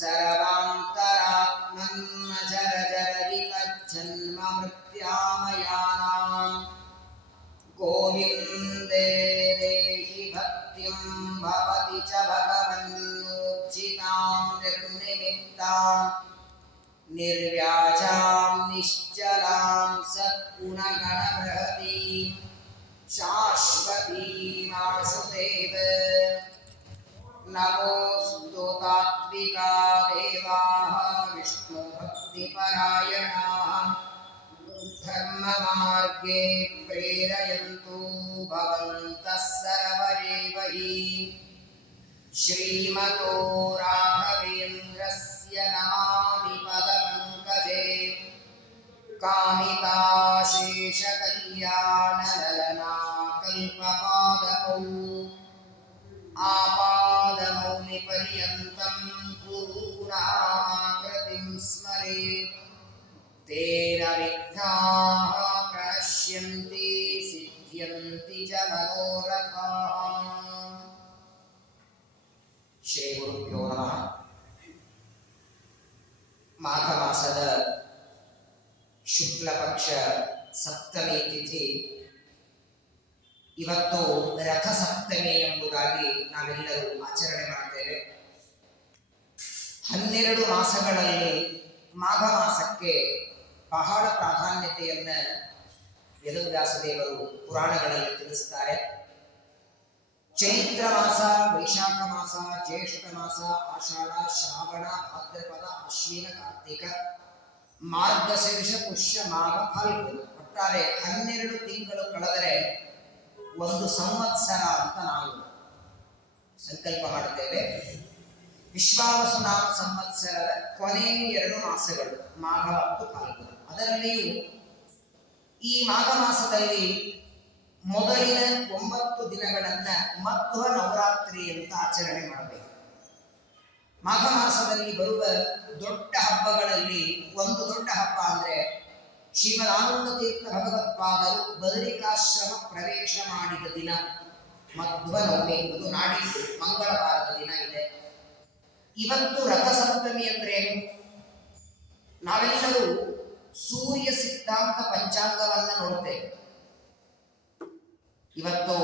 ಸರ್ವಾಂತರಾತ್ಮನ್ನ ಜರ ಜರದಿ ತಜ್ಜನ್ಮ ಮೃತ್ಯಾಮಯಾನಾಂ ಗೋವಿಂದೇ ದೇಹಿ ಭಕ್ತಿಂ ಭವತಿ ಚ ಭಗವನ್ನೋಜ್ಜಿತಾಂ ನಿರ್ನಿಮಿತ್ತಾಂ ನಿರ್ವ್ಯಾಜಾಂ ನಿಶ್ಚಲಾಂ ಸದ್ಗುಣಗಣಬೃಹತೀಂ ಶಾಶ್ವತೀಂ ಆಶುದೇವ ನಮೋऽस्तु ತಾತ್ವಿಕಾ ದೇವಾಃ ವಿಷ್ಣುಭಕ್ತಿಪರಾಯಣಾಃ ಧರ್ಮಮಾರ್ಗೇ ಪ್ರೇರಯन्तु ಭವಂತಃ ಸರ್ವರೇವ ಹಿ ಶ್ರೀಮತೋ ರಾಘವೇಂದ್ರಸ್ಯ ನಮಾಮಿ ಪದಪಂಕಜೇ ಕಾಮಿತಾಶೇಷಕಲ್ಯಾಣಲಲನಾ ಕಲ್ಪಪಾದಕೌ ಆಪಾದಮೌಲಿಪರ್ಯಂತಂ ಗುರುಣಾಕೃತಿಂ ಸ್ಮರೇತ್ ತೇನ ವಿಘ್ನಾಃ ಪ್ರಣಶ್ಯಂತಿ ಸಿದ್ಧ್ಯಂತಿ ಚ ಮನೋರಥಾಃ. ಶ್ರೀ ಗುರುಭ್ಯೋ ನಮಃ. ಮಾಘ ಮಾಸದ ಶುಕ್ಲ ಪಕ್ಷ ಸಪ್ತಮಿ ತಿಥಿ. ಇವತ್ತು ರಥ ಸಪ್ತಮಿ ಎಂಬುದಾಗಿ ನಾವೆಲ್ಲರೂ ಆಚರಣೆ ಮಾಡ್ತೇವೆ. 12 ಮಾಸಗಳಲ್ಲಿ ಮಾಘ ಮಾಸಕ್ಕೆ ಬಹಳ ಪ್ರಾಧಾನ್ಯತೆಯನ್ನು ವೇದವ್ಯಾಸದೇವರು ಪುರಾಣಗಳಲ್ಲಿ ತಿಳಿಸ್ತಾರೆ. ಚೈತ್ರ ಮಾಸ, ವೈಶಾಖ ಮಾಸ, ಜ್ಯೇಷ್ಠ ಮಾಸ, ಆಷಾಢ, ಶ್ರಾವಣ, ಭಾದ್ರಪದ, ಅಶ್ವಿನ, ಕಾರ್ತಿಕ, ಮಾರ್ಗಶೀರ್ಷ, ಪುಷ್ಯ, ಮಾಘ, ಫಾಲ್ಗುಣ. ಒಟ್ಟಾರೆ 12 ತಿಂಗಳು ಕಳೆದರೆ ಒಂದು ಸಂವತ್ಸರ ಅಂತ ನಾವು ಸಂಕಲ್ಪ ಮಾಡುತ್ತೇವೆ. ವಿಶ್ವಾವಸು ನಾಮ ಸಂವತ್ಸರದ ಕೊನೆಯ 2 ಮಾಸಗಳು ಮಾಘ ಮತ್ತು ಫಾಲ್ಗುಣ. ಅದರಲ್ಲಿಯೂ ಈ ಮಾಘ ಮಾಸದಲ್ಲಿ ಮೊದಲಿನ 9 ದಿನಗಳನ್ನ ಮಧ್ವ ನವರಾತ್ರಿ ಅಂತ ಆಚರಣೆ ಮಾಡಬೇಕು. ಮಾಘ ಮಾಸದಲ್ಲಿ ಬರುವ ದೊಡ್ಡ ಹಬ್ಬಗಳಲ್ಲಿ ಒಂದು ದೊಡ್ಡ ಹಬ್ಬ ಅಂದ್ರೆ ಶ್ರೀಮದಾನಂದ ತೀರ್ಥ ಭಗವತ್ಪಾದರು ಬದರಿಕಾಶ್ರಮ ಪ್ರವೇಶ ಮಾಡಿದ ದಿನ ಮಧ್ವ ನವಮಿ. ಅದು ನಾಡಿದ್ದು ಮಂಗಳವಾರದ ದಿನ ಇದೆ. ಇವತ್ತು ರಥಸಪ್ತಮಿ ಅಂದ್ರೇನು? ನಾವೆಲ್ಲರೂ ಸೂರ್ಯ ಸಿದ್ಧಾಂತ ಪಂಚಾಂಗವನ್ನ ನೋಡ್ತೇವೆ. ಇವತ್ತು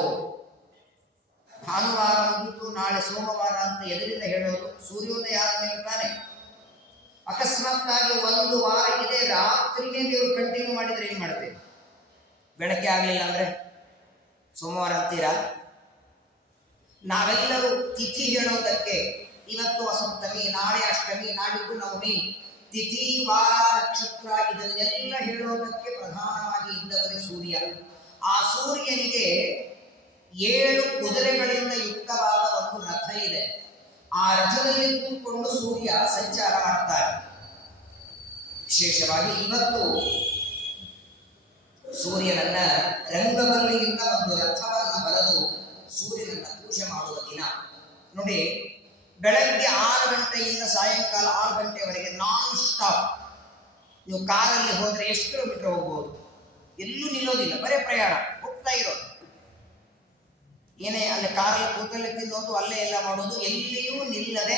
ಭಾನುವಾರ ಮುಗಿತು, ನಾಳೆ ಸೋಮವಾರ ಅಂತ ಎದರಿಂದ ಹೇಳೋದು? ಸೂರ್ಯೋದಯ ಆದ್ಮೇಲೆ ತಾನೆ. ಅಕಸ್ಮಾತ್ತಾಗಿ ಒಂದು ವಾರ ಇದೆ, ರಾತ್ರಿನೇ ದೇವರು ಕಂಟಿನ್ಯೂ ಮಾಡಿದ್ರೆ ಏನು ಮಾಡ್ತೇವೆ? ಬೆಳಗ್ಗೆ ಆಗಲಿಲ್ಲ ಅಂದ್ರೆ ಸೋಮವಾರ ಅಂತೀರಾ? ನಾವೆಲ್ಲರೂ ತಿಥಿ ಹೇಳೋದಕ್ಕೆ ಇವತ್ತು ಅಸಪ್ತಮಿ, ನಾಳೆ ಅಷ್ಟಮಿ, ನಾಡಿದ್ದು ನವಮಿ, ತಿಥಿ, ವಾರ, ನಕ್ಷತ್ರ ಇದನ್ನೆಲ್ಲ ಹೇಳೋದಕ್ಕೆ ಪ್ರಧಾನವಾಗಿ ಇದ್ದವನೇ ಸೂರ್ಯ. ಆ ಸೂರ್ಯನಿಗೆ 7 ಕುದುರೆಗಳಿಂದ ಯುಕ್ತವಾದ ಒಂದು ರಥ ಇದೆ. ಆ ರಥದಲ್ಲಿ ಕೂತ್ಕೊಂಡು ಸೂರ್ಯ ಸಂಚಾರ ಮಾಡ್ತಾರೆ. ವಿಶೇಷವಾಗಿ ಇವತ್ತು ಸೂರ್ಯನನ್ನ ರಂಗವಲ್ಲಿಯಿಂದ ಒಂದು ರಥವನ್ನು ಬರೆದು ಸೂರ್ಯನನ್ನ ಪೂಜೆ ಮಾಡುವ ದಿನ. ನೋಡಿ, ಬೆಳಗ್ಗೆ 6 ಗಂಟೆಯಿಂದ ಸಾಯಂಕಾಲ 6 ಗಂಟೆವರೆಗೆ ನಾನ್ ಸ್ಟಾಪ್. ನೀವು ಕಾರಲ್ಲಿ ಹೋದ್ರೆ ಎಷ್ಟು ಕಿಲೋಮೀಟರ್ ಹೋಗ್ಬೋದು? ಎಲ್ಲೂ ನಿಲ್ಲೋದಿಲ್ಲ, ಬರೇ ಪ್ರಯಾಣ, ಹೋಗ್ತಾ ಇರೋದು. ಏನೇ ಅಲ್ಲಿ ಕಾರಲ್ಲಿ ಕೂತಲ್ಲೇ ತಿನ್ನೋದು, ಅಲ್ಲೇ ಎಲ್ಲ ಮಾಡೋದು, ಎಲ್ಲಿಯೂ ನಿಲ್ಲದೆ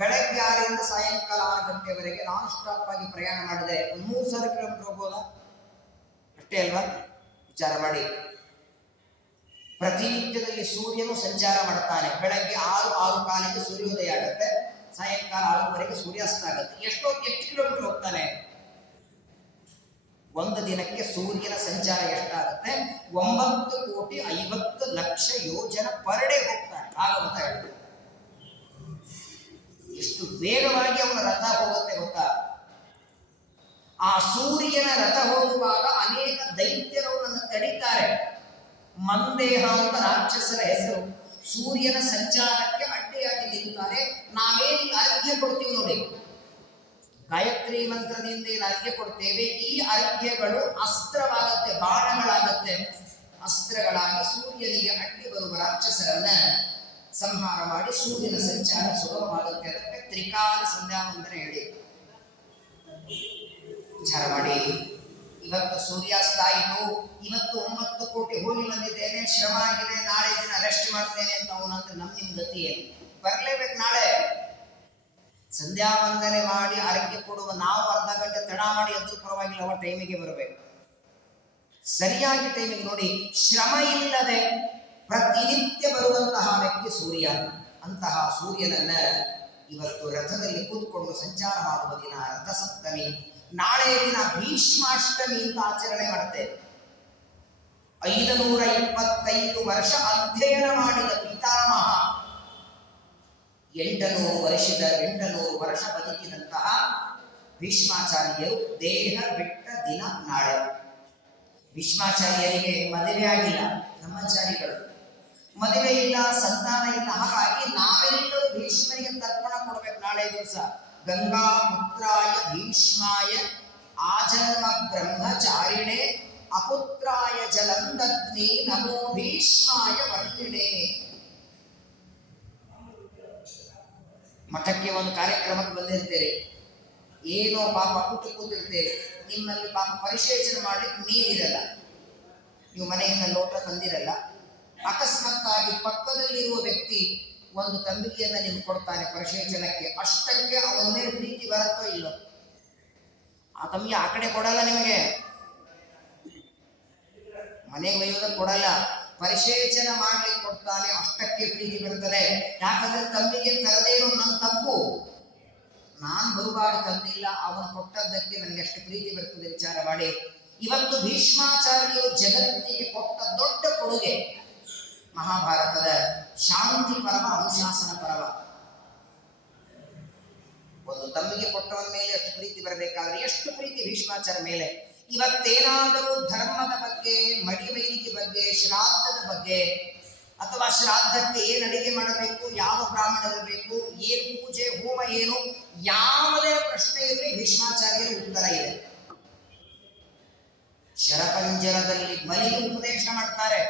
ಬೆಳಗ್ಗೆ 6ರಿಂದ ಸಾಯಂಕಾಲ 6 ಗಂಟೆವರೆಗೆ ನಾನ್ ಸ್ಟಾಪ್ ಆಗಿ ಪ್ರಯಾಣ ಮಾಡಿದರೆ 3000 ಕಿಲೋಮೀಟರ್ ಹೋಗ್ಬೋದಾ? ಅಷ್ಟೇ ಅಲ್ವಾ? ವಿಚಾರ ಮಾಡಿ. ಪ್ರತಿನಿತ್ಯದಲ್ಲಿ ಸೂರ್ಯನು ಸಂಚಾರ ಮಾಡ್ತಾನೆ. ಬೆಳಗ್ಗೆ 6:05 ಸೂರ್ಯೋದಯ ಆಗುತ್ತೆ, ಸಾಯಂಕಾಲ 6ವರೆಗೆ ಸೂರ್ಯಾಸ್ತ ಆಗುತ್ತೆ. ಎಷ್ಟು ಕಿಲೋಮೀಟರ್ ಹೋಗ್ತಾನೆ? ಒಂದು ದಿನಕ್ಕೆ ಸೂರ್ಯನ ಸಂಚಾರ ಎಷ್ಟಾಗುತ್ತೆ? 9,50,00,000 ಯೋಜನ ಪರ್ ಡೇ ಹೋಗ್ತಾನೆ. ಭಾಗವತ ಹೇಳ್ತಾರೆ. ಎಷ್ಟು ವೇಗವಾಗಿ ಅವನ ರಥ ಹೋಗುತ್ತೆ ಗೊತ್ತಾ? ಆ ಸೂರ್ಯನ ರಥ ಹೋಗುವಾಗ ಅನೇಕ ದೈತ್ಯರು ಅವನನ್ನು ತಡೀತಾರೆ. ಮಂದೇಹ ಅಂತ ರಾಕ್ಷಸರ ಹೆಸರು. ಸೂರ್ಯನ ಸಂಚಾರಕ್ಕೆ ಅಡ್ಡಿಯಾಗಿ ನಿಲ್ಲುತ್ತಾರೆ. ನಾವೇನಿಗೆ ಅರ್ಘ್ಯ ಕೊಡ್ತೀವಿ ನೋಡಿ, ಗಾಯತ್ರಿ ಮಂತ್ರದಿಂದ ಏನು ಅರ್ಘ್ಯ ಕೊಡ್ತೇವೆ, ಈ ಅರ್ಘ್ಯಗಳು ಅಸ್ತ್ರವಾಗತ್ತೆ, ಬಾಣಗಳಾಗತ್ತೆ. ಅಸ್ತ್ರಗಳಾಗಿ ಸೂರ್ಯನಿಗೆ ಅಡ್ಡಿ ಬರುವ ರಾಕ್ಷಸರನ್ನ ಸಂಹಾರ ಮಾಡಿ ಸೂರ್ಯನ ಸಂಚಾರ ಸುಗಮವಾಗುತ್ತೆ. ಅದಕ್ಕೆ ತ್ರಿಕಾಲ ಸಂಧ್ಯಾ ವಂದನೆ ಹೇಳಿ ವಿಚಾರ ಮಾಡಿ. ಇವತ್ತು ಸೂರ್ಯಾಸ್ತ ಆಯಿತು, ಇವತ್ತು 9 ಕೋಟಿ ಹೋಗಿ ಬಂದಿದ್ದೇನೆ, ಶ್ರಮ ಆಗಿದೆ, ನಾಳೆ ದಿನ ರೆಸ್ಟ್ ಮಾಡ್ತೇನೆ ಅಂತ ಅವನಂದ್ರೆ ನಿಮ್ಮ ಗತಿ ಏನು? ಬರಲೇಬೇಕು ನಾಳೆ. ಸಂಧ್ಯಾ ವಂದನೆ ಮಾಡಿ ಆರೋಗ್ಯ ಕೊಡುವ ನಾವು ಅರ್ಧ ಗಂಟೆ ತಡ ಮಾಡಿ ಎದ್ದು ಪರವಾಗಿಲ್ಲ, ಅವ ಟೈಮಿಗೆ ಬರಬೇಕು, ಸರಿಯಾಗಿ ಟೈಮಿಗೆ ನೋಡಿ. ಶ್ರಮ ಇಲ್ಲದೆ ಪ್ರತಿನಿತ್ಯ ಬರುವಂತಹ ವ್ಯಕ್ತಿ ಸೂರ್ಯ. ಅಂತಹ ಸೂರ್ಯನನ್ನ ಇವತ್ತು ರಥದಲ್ಲಿ ಕೂತ್ಕೊಂಡು ಸಂಚಾರ ಮಾಡುವ ದಿನ ರಥಸಪ್ತಮಿ. ನಾಳೆ ದಿನ ಭೀಷ್ಮಾಷ್ಟಮಿ ಅಂತ ಆಚರಣೆ ಮಾಡ್ತೇವೆ. 525 ವರ್ಷ ಅಧ್ಯಯನ ಮಾಡಿದ ಪಿತಾಮಹ, 800 ವರ್ಷ ಬದುಕಿದಂತಹ ಭೀಷ್ಮಾಚಾರ್ಯರು ದೇಹ ಬಿಟ್ಟ ದಿನ ನಾಳೆ. ಭೀಷ್ಮಾಚಾರ್ಯರಿಗೆ ಮದುವೆ ಆಗಿಲ್ಲ, ಬ್ರಹ್ಮಚಾರಿಗಳು, ಮದುವೆ ಇಲ್ಲ, ಸಂತಾನ ಇಲ್ಲ. ಹಾಗಾಗಿ ನಾವೆಲ್ಲರೂ ಭೀಷ್ಮರಿಗೆ ತರ್ಪಣ ಕೊಡಬೇಕು ನಾಳೆ ದಿವಸ. ಗಂಗಾ ಪುತ್ರಾಯ ಭೀಷ್ಮಾಯ ಆಜನ್ಮ ಬ್ರಹ್ಮಚಾರಿಣೆ ಅಪುತ್ರಾಯ ಜಲಂದಗ್ನಿ ನಮೋ ಭೀಷ್ಮಾಯ ವರ್ಣಿಣೆ. ಮಠಕ್ಕೆ ಒಂದು ಕಾರ್ಯಕ್ರಮಕ್ಕೆ ಬಂದಿರ್ತೇವೆ, ಏನೋ ಪಾಪ ಕೂತಿರ್ತೇವೆ, ನಿಮ್ಮಲ್ಲಿ ಪಾಪ ಪರಿಶೇಚನೆ ಮಾಡ್ಲಿಕ್ಕೆ ನೀರಿರಲ್ಲ, ನೀವು ಮನೆಯಿಂದ ಲೋಟ ತಂದಿರಲ್ಲ. ಅಕಸ್ಮಾತ್ತಾಗಿ ಪಕ್ಕದಲ್ಲಿರುವ ವ್ಯಕ್ತಿ ಒಂದು ತಂಬಿಗೆಯನ್ನು ನಿಮ್ಗೆ ಕೊಡ್ತಾನೆ ಪರಿಶೇಚನಕ್ಕೆ, ಅಷ್ಟಕ್ಕೆ ಅವನ ಮೇಲೆ ಪ್ರೀತಿ ಬರುತ್ತೋ ಇಲ್ಲೋ, ಆ ತಂಬಿಗೆ ಆ ಕಡೆ ಕೊಡಲ್ಲ, ನಿಮಗೆ ಮನೆಗೆ ಒಯ್ಯೋದಕ್ಕೆ ಕೊಡಲ್ಲ, ಪರಿಶೇಚನ ಮಾಡ್ಲಿಕ್ಕೆ ಕೊಡ್ತಾನೆ, ಅಷ್ಟಕ್ಕೆ ಪ್ರೀತಿ ಬರ್ತದೆ. ಯಾಕಂದ್ರೆ ತಂಬಿಗೆ ತರದೇನು ನನ್ನ ತಪ್ಪು, ನಾನು ಬರುವಾಗ ತಂದಿಲ್ಲ, ಅವನು ಕೊಟ್ಟದ್ದಕ್ಕೆ ನನಗೆ ಅಷ್ಟು ಪ್ರೀತಿ ಬರ್ತದೆ ವಿಚಾರ ಮಾಡಿ. ಇವತ್ತು ಭೀಷ್ಮಾಚಾರ್ಯರು ಜಗತ್ತಿಗೆ ಕೊಟ್ಟ ದೊಡ್ಡ ಕೊಡುಗೆ ಮಹಾಭಾರತದ ಶಾಂತಿ ಪರ್ವ, ಅನುಶಾಸನ ಪರ್ವ. ಒಂದು ತಂಬಿಗೆ ಕೊಟ್ಟವನ ಮೇಲೆ ಎಷ್ಟು ಪ್ರೀತಿ ಬರಬೇಕಾದ್ರೆ ಎಷ್ಟು ಪ್ರೀತಿ ಭೀಷ್ಮಾಚಾರ್ಯ ಮೇಲೆ. ಇವತ್ತೇನಾದರೂ ಧರ್ಮದ ಬಗ್ಗೆ, ಮಡಿವೈರಿಕೆ ಬಗ್ಗೆ, ಶ್ರಾದ್ದದ ಬಗ್ಗೆ, ಅಥವಾ ಶ್ರಾದ್ದಕ್ಕೆ ಏನು ಅಡಿಗೆ ಮಾಡಬೇಕು, ಯಾವ ಬ್ರಾಹ್ಮಣರಿರಬೇಕು, ಏನು ಪೂಜೆ ಹೋಮ ಏನು, ಯಾವುದೇ ಪ್ರಶ್ನೆ ಇರಲಿ ಭೀಷ್ಮಾಚಾರ್ಯರ ಉತ್ತರ ಇದೆ. ಶರಪಂಜರದಲ್ಲಿ ಬಲಿಗೆ ಉಪದೇಶ ಮಾಡ್ತಾರೆ.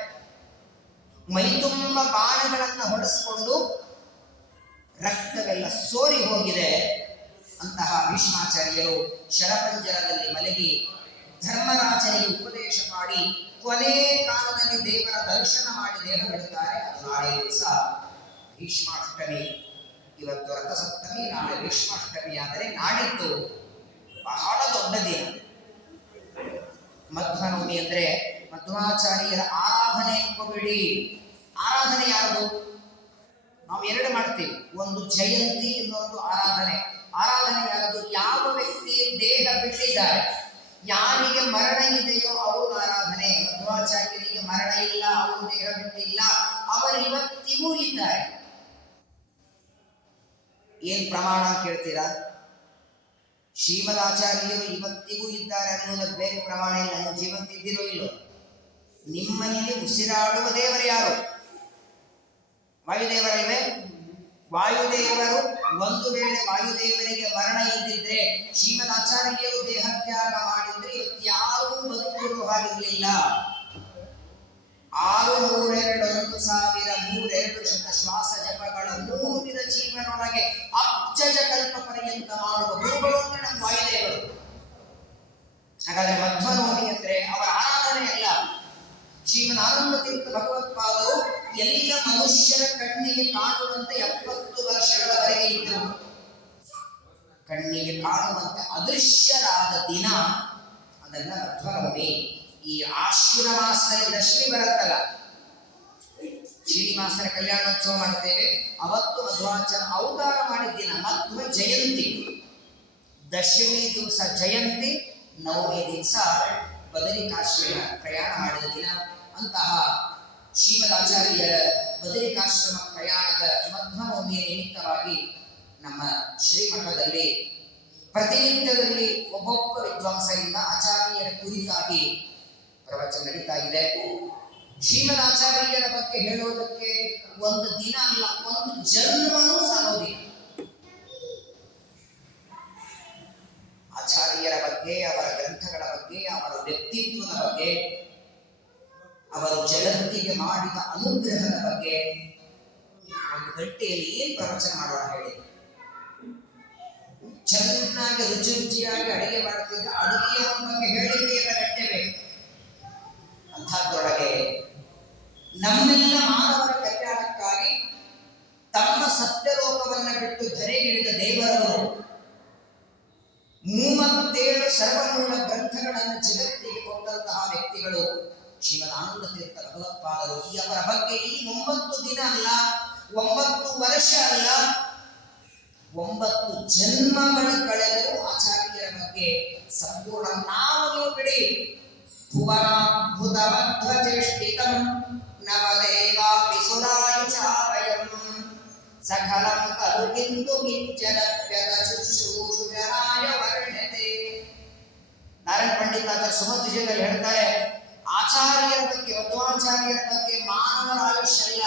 ಮೈತುಂಬ ಬಾಣಗಳನ್ನು ಹೊಡೆಸ್ಕೊಂಡು ರಕ್ತವೆಲ್ಲ ಸೋರಿ ಹೋಗಿದೆ. ಅಂತಹ ಭೀಷ್ಮಾಚಾರ್ಯರು ಶರಪಂಜರದಲ್ಲಿ ಮಲಗಿ ಧರ್ಮರಾಜನಿಗೆ ಉಪದೇಶ ಮಾಡಿ ಕೊನೆ ಕಾಲದಲ್ಲಿ ದೇವರ ದರ್ಶನ ಮಾಡಿ ದೇಹ ಬಿಡುತ್ತಾರೆ. ಅದು ನಾಳೆ ದಿವಸ ಭೀಷ್ಮಾಷ್ಟಮಿ. ಇವತ್ತು ರಥಸಪ್ತಮಿ, ನಾಳೆ ಭೀಷ್ಮಾಷ್ಟಮಿ. ಆದರೆ ನಾಡಿದ್ದು ಬಹಳ ದೊಡ್ಡ ದಿನ ಮಧ್ವನವಮಿ. ಅಂದ್ರೆ ಮಧ್ವಾಚಾರ್ಯರ ಆರಾಧನೆ ಅನ್ಕೋಬೇಡಿ. ಆರಾಧನೆ ಯಾವುದು? ನಾವು ಎರಡು ಮಾಡ್ತೀವಿ, ಒಂದು ಜಯಂತಿ, ಇನ್ನೊಂದು ಆರಾಧನೆ. ಆರಾಧನೆ ಯಾವುದು? ಯಾವ ವ್ಯಕ್ತಿ ದೇಹ ಬಿಟ್ಟಿದ್ದಾರೆ, ಯಾರಿಗೆ ಮರಣ ಇದೆಯೋ ಅವರು ಆರಾಧನೆ. ಮಧ್ವಾಚಾರ್ಯರಿಗೆ ಮರಣ ಇಲ್ಲ, ಅವರು ದೇಹ ಬಿಟ್ಟಿಲ್ಲ, ಅವರು ಇವತ್ತಿಗೂ ಇದ್ದಾರೆ. ಏನ್ ಪ್ರಮಾಣ ಕೇಳ್ತೀರಾ? ಶ್ರೀಮದಾಚಾರ್ಯರು ಇವತ್ತಿಗೂ ಇದ್ದಾರೆ ಅನ್ನೋದಕ್ಕೆ ಬೇರೆ ಪ್ರಮಾಣ ಇಲ್ಲ. ನೀವು ಜೀವಂತಿದ್ದೀರೋ ಇಲ್ಲೋ? ನಿಮ್ಮಲ್ಲಿ ಉಸಿರಾಡುವ ದೇವರು ಯಾರು? ವಾಯುದೇವರಲ್ವೇ? ವಾಯುದೇವರು ಒಂದು ವೇಳೆ ವಾಯುದೇವರಿಗೆ ಮರಣ ಇದ್ದಿದ್ರೆ, ಶ್ರೀಮದಾಚಾರ್ಯರು ದೇಹತ್ಯಾಗ ಮಾಡಿದ್ರೆ ಯಾರೂ ಬದುಕಿರುವ ಹಾಗಿರಲಿಲ್ಲ. 632,1,032 ಶ್ವಾಸ ಜಪಗಳ 3 ವಿಧ ಜೀವನೊಳಗೆ ಅಬ್ಜಜ ಕಲ್ಪ ಪರ್ಯಂತ ಮಾಡುವ ಗುರುಗಳು ಅಂದ್ರೆ ನಮ್ಮ ವಾಯುದೇವರು. ಹಾಗಾದ್ರೆ ಮಧ್ವನವಮಿ ಅಂದ್ರೆ ಅವರ ಆರಾಧನೆ ಅಲ್ಲ. ಶ್ರೀಮನ್ ಆನಂದ ತೀರ್ಥ ಭಗವತ್ಪಾದರು ಎಲ್ಲ ಮನುಷ್ಯರ ಕಣ್ಣಿಗೆ ಕಾಣುವಂತೆ 70 ವರ್ಷಗಳವರೆಗೆ ಇದ್ದರು. ಕಣ್ಣಿಗೆ ಕಾಣುವಂತೆ ಅದೃಶ್ಯರಾದ ದಿನ ಅದನ್ನ ಮಧ್ವನವಮಿ. ಈ ಆಶ್ವಿನ ಮಾಸದಲ್ಲಿ ದಶಮಿ ಬರುತ್ತಲ್ಲ, ಶ್ರೀನಿವಾಸನ ಕಲ್ಯಾಣೋತ್ಸವ ಮಾಡ್ತೇವೆ, ಅವತ್ತು ಮಧ್ವಾಚಾರ್ಯ ಅವತಾರ ಮಾಡಿದ ದಿನ ಮಧ್ವ ಜಯಂತಿ. ದಶಮಿ ದಿವಸ ಜಯಂತಿ, ನವಮಿ ದಿವಸ ಬದರಿಕಾಶ್ರಮ ಪ್ರಯಾಣ ಮಾಡಿದ ದಿನ. ಅಂತಹ ಶ್ರೀಮದಾಚಾರ್ಯರ ಬದರಿಕಾಶ್ರಮ ಪ್ರಯಾಣದ ಮಧ್ವನವಮಿಯ ನಿಮಿತ್ತವಾಗಿ ನಮ್ಮ ಶ್ರೀಮಠದಲ್ಲಿ ಪ್ರತಿನಿತ್ಯದಲ್ಲಿ ಒಬ್ಬೊಬ್ಬ ವಿದ್ವಾಂಸರಿಂದ ಆಚಾರ್ಯರ ಕುರಿತಾಗಿ ಪ್ರವಚನ ನಡೀತಾ ಇದೆ. ಶ್ರೀಮದಾಚಾರ್ಯರ ಬಗ್ಗೆ ಹೇಳೋದಕ್ಕೆ ಒಂದು ದಿನ ಅಲ್ಲ, ಒಂದು ಜನ್ಮನೂ ಸಾಲೋದಿಲ್ಲ. ಆಚಾರ್ಯರ ಬಗ್ಗೆ, ಅವರ ಗ್ರಂಥಗಳ ಬಗ್ಗೆ, ಅವರ ವ್ಯಕ್ತಿತ್ವದ ಬಗ್ಗೆ, ಅವರು ಜಗತ್ತಿಗೆ ಮಾಡಿದ ಅನುಗ್ರಹದ ಬಗ್ಗೆ ಒಂದು ಗಂಟೆಯಲ್ಲಿ ಏನು ಪ್ರವಚನ ಮಾಡೋಣ ಹೇಳಿ? ಚೆನ್ನಾಗಿ ರುಚಿ ರುಚಿಯಾಗಿ ಅಡಿಗೆ ಮಾಡ್ತಿದ್ದ ಅಡುಗೆಯ ಬಗ್ಗೆ ಹೇಳಿದ್ರೆ ಎಲ್ಲ ಗಂಟೆ ಬೇಕು. ಅಂಥದ್ರೊಳಗೆ ನಮ್ಮೆಲ್ಲ ಮಾನವರ ಕಲ್ಯಾಣಕ್ಕಾಗಿ ತಮ್ಮ ಸತ್ಯಲೋಕವನ್ನು ಬಿಟ್ಟು ಧರೆಗಿಳಿದ ದೇವರವರು ಸರ್ವಮೂಲ ಗ್ರಂಥಗಳನ್ನು ಜಗತ್ತಿಗೆ ಕೊಟ್ಟಂತಹ ವ್ಯಕ್ತಿಗಳು ಶ್ರೀಮದ್ ಆನಂದ ತೀರ್ಥ ಭಗವತ್ಪಾದರು. ಅವರ ಬಗ್ಗೆ ಈ 9 ದಿನ ಅಲ್ಲ, 9 ವರ್ಷ ಅಲ್ಲ, 9 ಜನ್ಮಗಳು ಕಳೆದರೂ ಆಚಾರ್ಯರ ಬಗ್ಗೆ ಸಂಪೂರ್ಣ ನಾವು ಬಿಡಿ. ಭುವನಾದ್ಭುತಮಧ್ವಚೇಷ್ಟಿತಂ ನವದೇವಾ ವಿಸುರಾಯುಷಾವಯಂ ಸಕಲಂ ಖಲು ಕಿಂತು ಕಿಂಚನಪ್ಯತ ಶುಶ್ರೂಷುಜನಾಯ ವರ್ಣ್ಯತೆ. ನಾರಾಯಣ ಪಂಡಿತಾಚಾರ್ಯ ಸುಮಧ್ವಿಜಯದಲ್ಲಿ ಹೇಳ್ತಾರೆ, ಆಚಾರ್ಯರ ಬಗ್ಗೆ, ಮಧ್ವಾಚಾರ್ಯರ ಬಗ್ಗೆ ಮಾನವರ ಆಯುಷ್ಯ ಅಲ್ಲ,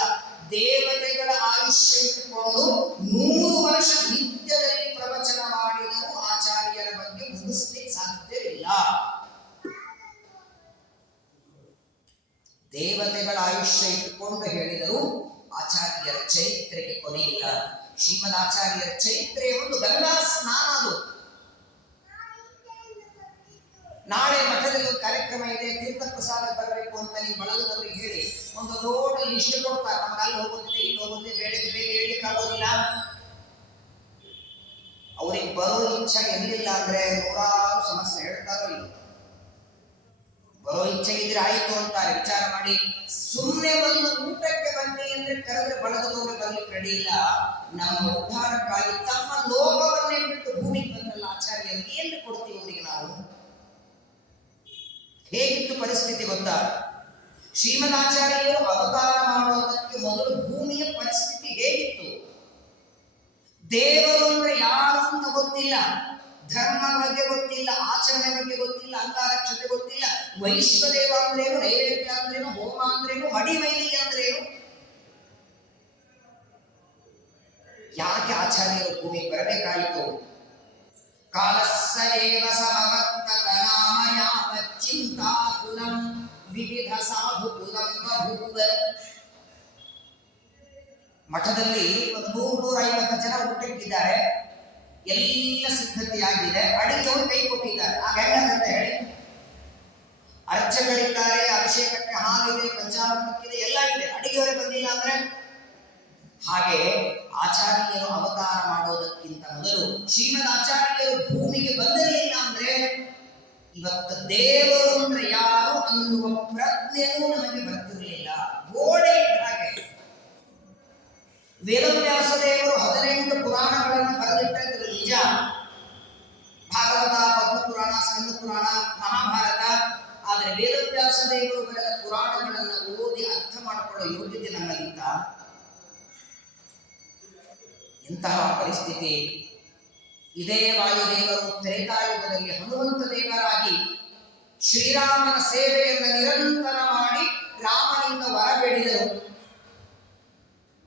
ದೇವತೆಗಳ ಆಯುಷ್ಯ ಇಟ್ಟುಕೊಂಡು 100 ವರ್ಷ ನಿತ್ಯದಲ್ಲಿ ಪ್ರವಚನ ಮಾಡಿದರೂ ಆಚಾರ್ಯರ ಬಗ್ಗೆ ಮುಗಿಸ್ಲಿಕ್ಕೆ ಸಾಧ್ಯವಿಲ್ಲ. ದೇವತೆಗಳ ಆಯುಷ್ಯ ಇಟ್ಟುಕೊಂಡು ಹೇಳಿದರೂ ಆಚಾರ್ಯರ ಚರಿತ್ರೆಗೆ ಕೊನೆಯಿಲ್ಲ. ಶ್ರೀಮದ್ ಆಚಾರ್ಯರ ಚರಿತ್ರೆ ಒಂದು ಗಂಗಾ ಸ್ನಾನ. ಅದು ನಾಳೆ ಮಠದಲ್ಲಿ ಒಂದು ಕಾರ್ಯಕ್ರಮ ಇದೆ, ತೀರ್ಥ ಪ್ರಸಾದ ಬರಬೇಕು ಅಂತ ನೀವು ಬಳಗದವರಿಗೆ ಹೇಳಿ ಒಂದು ದೊಡ್ಡ ಲಿಸ್ಟ್ ಕೊಡ್ತಾರೆ. ನಮ್ಗೆ ಅಲ್ಲಿ ಹೋಗೋದಿದೆ, ಇಲ್ಲಿ ಹೋಗೋದಿದೆ, ಬೇಡಗೆ ಬೇಗ ಹೇಳಲಿಕ್ಕೆ ಆಗೋದಿಲ್ಲ. ಅವ್ರಿಗೆ ಬರೋ ಇಚ್ಛೆ ಎಲ್ಲಿಲ್ಲ ಅಂದ್ರೆ 100 ಸಮಸ್ಯೆ ಹೇಳ್ತಾರೋ ಇಲ್ಲ. ಬರೋ ಇಚ್ಛೆ ಇದ್ರೆ ಆಯಿತು ಅಂತಾರೆ, ವಿಚಾರ ಮಾಡಿ. ಸುಮ್ಮನೆ ಬಂದು ಊಟಕ್ಕೆ ಬನ್ನಿ ಅಂದ್ರೆ ಕರೆದ್ರೆ ಬಳಗದವರು ಬರ್ಲಿಕ್ಕೆ ರೆಡಿ ಇಲ್ಲ. ನಮ್ಮ ಉದ್ಧಾರಕ್ಕಾಗಿ ತಮ್ಮ ಲೋಕವನ್ನೇ ಬಿಟ್ಟು ಭೂಮಿಗೆ ಬಂದಲ್ಲ ಆಚಾರ್ಯರು, ಏನು ಕೊಡ್ತೀವಿ ಅವರಿಗೆ ನಾವು? ಹೇಗಿತ್ತು ಪರಿಸ್ಥಿತಿ ಗೊತ್ತಾ? ಶ್ರೀಮದ್ ಆಚಾರ್ಯರು ಅವತಾರ ಮಾಡೋದಕ್ಕೆ ಮೊದಲು ಭೂಮಿಯ ಪರಿಸ್ಥಿತಿ ಹೇಗಿತ್ತು? ದೇವರು ಅಂದ್ರೆ ಯಾರು ಅಂತ ಗೊತ್ತಿಲ್ಲ, ಧರ್ಮ ಬಗ್ಗೆ ಗೊತ್ತಿಲ್ಲ, ಆಚರಣೆ ಬಗ್ಗೆ ಗೊತ್ತಿಲ್ಲ, ಅಂಗಾರಕ್ಷತೆ ಗೊತ್ತಿಲ್ಲ, ವೈಶ್ವದೇವ ಅಂದ್ರೇನು, ನೈವೇದ್ಯ ಅಂದ್ರೇನು, ಹೋಮ ಅಂದ್ರೇನು, ಮಡಿಮೈಲಿಗೆ ಅಂದ್ರೇನು. ಯಾಕೆ ಆಚಾರ್ಯರು ಭೂಮಿಗೆ ಬರಬೇಕಾಯಿತು? ಕಾಲಸ್ಸೇವ ಸಮವರ್ತಕ ನಾಮಯಾವ ಚಿಂತಾಕುಲಂ ವಿವಿಧ ಸಾಧು ಕುಲಂ ಬಭೂವ. ಮಠದಲ್ಲಿ ಒಂದು 150 ಜನ ಊಟಕ್ಕಿದ್ದಾರೆ, ಎಲ್ಲ ಸಿದ್ಧತೆಯಾಗಿದೆ, ಅಡಿಗೆಯವರು ಕೈ ಕೊಟ್ಟಿದ್ದಾರೆ. ಆ ಗಂಡನಂತ ಹೇಳಿ ಅರ್ಚಕರಿದ್ದಾರೆ, ಅಭಿಷೇಕಕ್ಕೆ ಹಾಲಿದೆ, ಪಂಚಾಮೃತಕ್ಕಿದೆ, ಎಲ್ಲ ಇದೆ, ಅಡಿಗೆಯವರೇ ಬಂದಿಲ್ಲ ಅಂದ್ರೆ. ಹಾಗೆ ಆಚಾರ್ಯರು ಅವತಾರ ಮಾಡೋದಕ್ಕಿಂತ ಮೊದಲು ಶ್ರೀಮದ್ ಆಚಾರ್ಯರು ಭೂಮಿಗೆ ಬಂದಿರಲಿಲ್ಲ ಅಂದ್ರೆ ಇವತ್ತು ದೇವರು ಅಂದ್ರೆ ಯಾರು ಅನ್ನುವ ಪ್ರಜ್ಞೆಯೂ ನಮಗೆ ಬರ್ತಿರಲಿಲ್ಲ. ಗೋಡೆ ಹಾಗೆ ವೇದವ್ಯಾಸ ದೇವರು 18 ಪುರಾಣಗಳನ್ನು ಬರೆದಿಟ್ಟದ್ದು ನಿಜ. ಭಾಗವತ, ಪದ್ಮಪುರಾಣ, ಸ್ಕಂದ ಪುರಾಣ, ಮಹಾಭಾರತ. ಆದರೆ ವೇದವ್ಯಾಸ ದೇವರು ಬರೆದ ಪುರಾಣಗಳನ್ನು ಓದಿ ಅರ್ಥ ಮಾಡಿಕೊಳ್ಳೋ ಯೋಗ್ಯತೆ ನಮ್ಮಲ್ಲಿತ್ತ? ಇಂತಹ ಪರಿಸ್ಥಿತಿ. ಇದೇ ವಾಯುದೇವರು ತ್ರೇತಾಯುಗದಲ್ಲಿ ಹನುಮಂತ ದೇವರಾಗಿ ಶ್ರೀರಾಮನ ಸೇವೆಯನ್ನು ನಿರಂತರ ಮಾಡಿ ರಾಮನಿಂದ ವರ ಬೇಡಿದರು.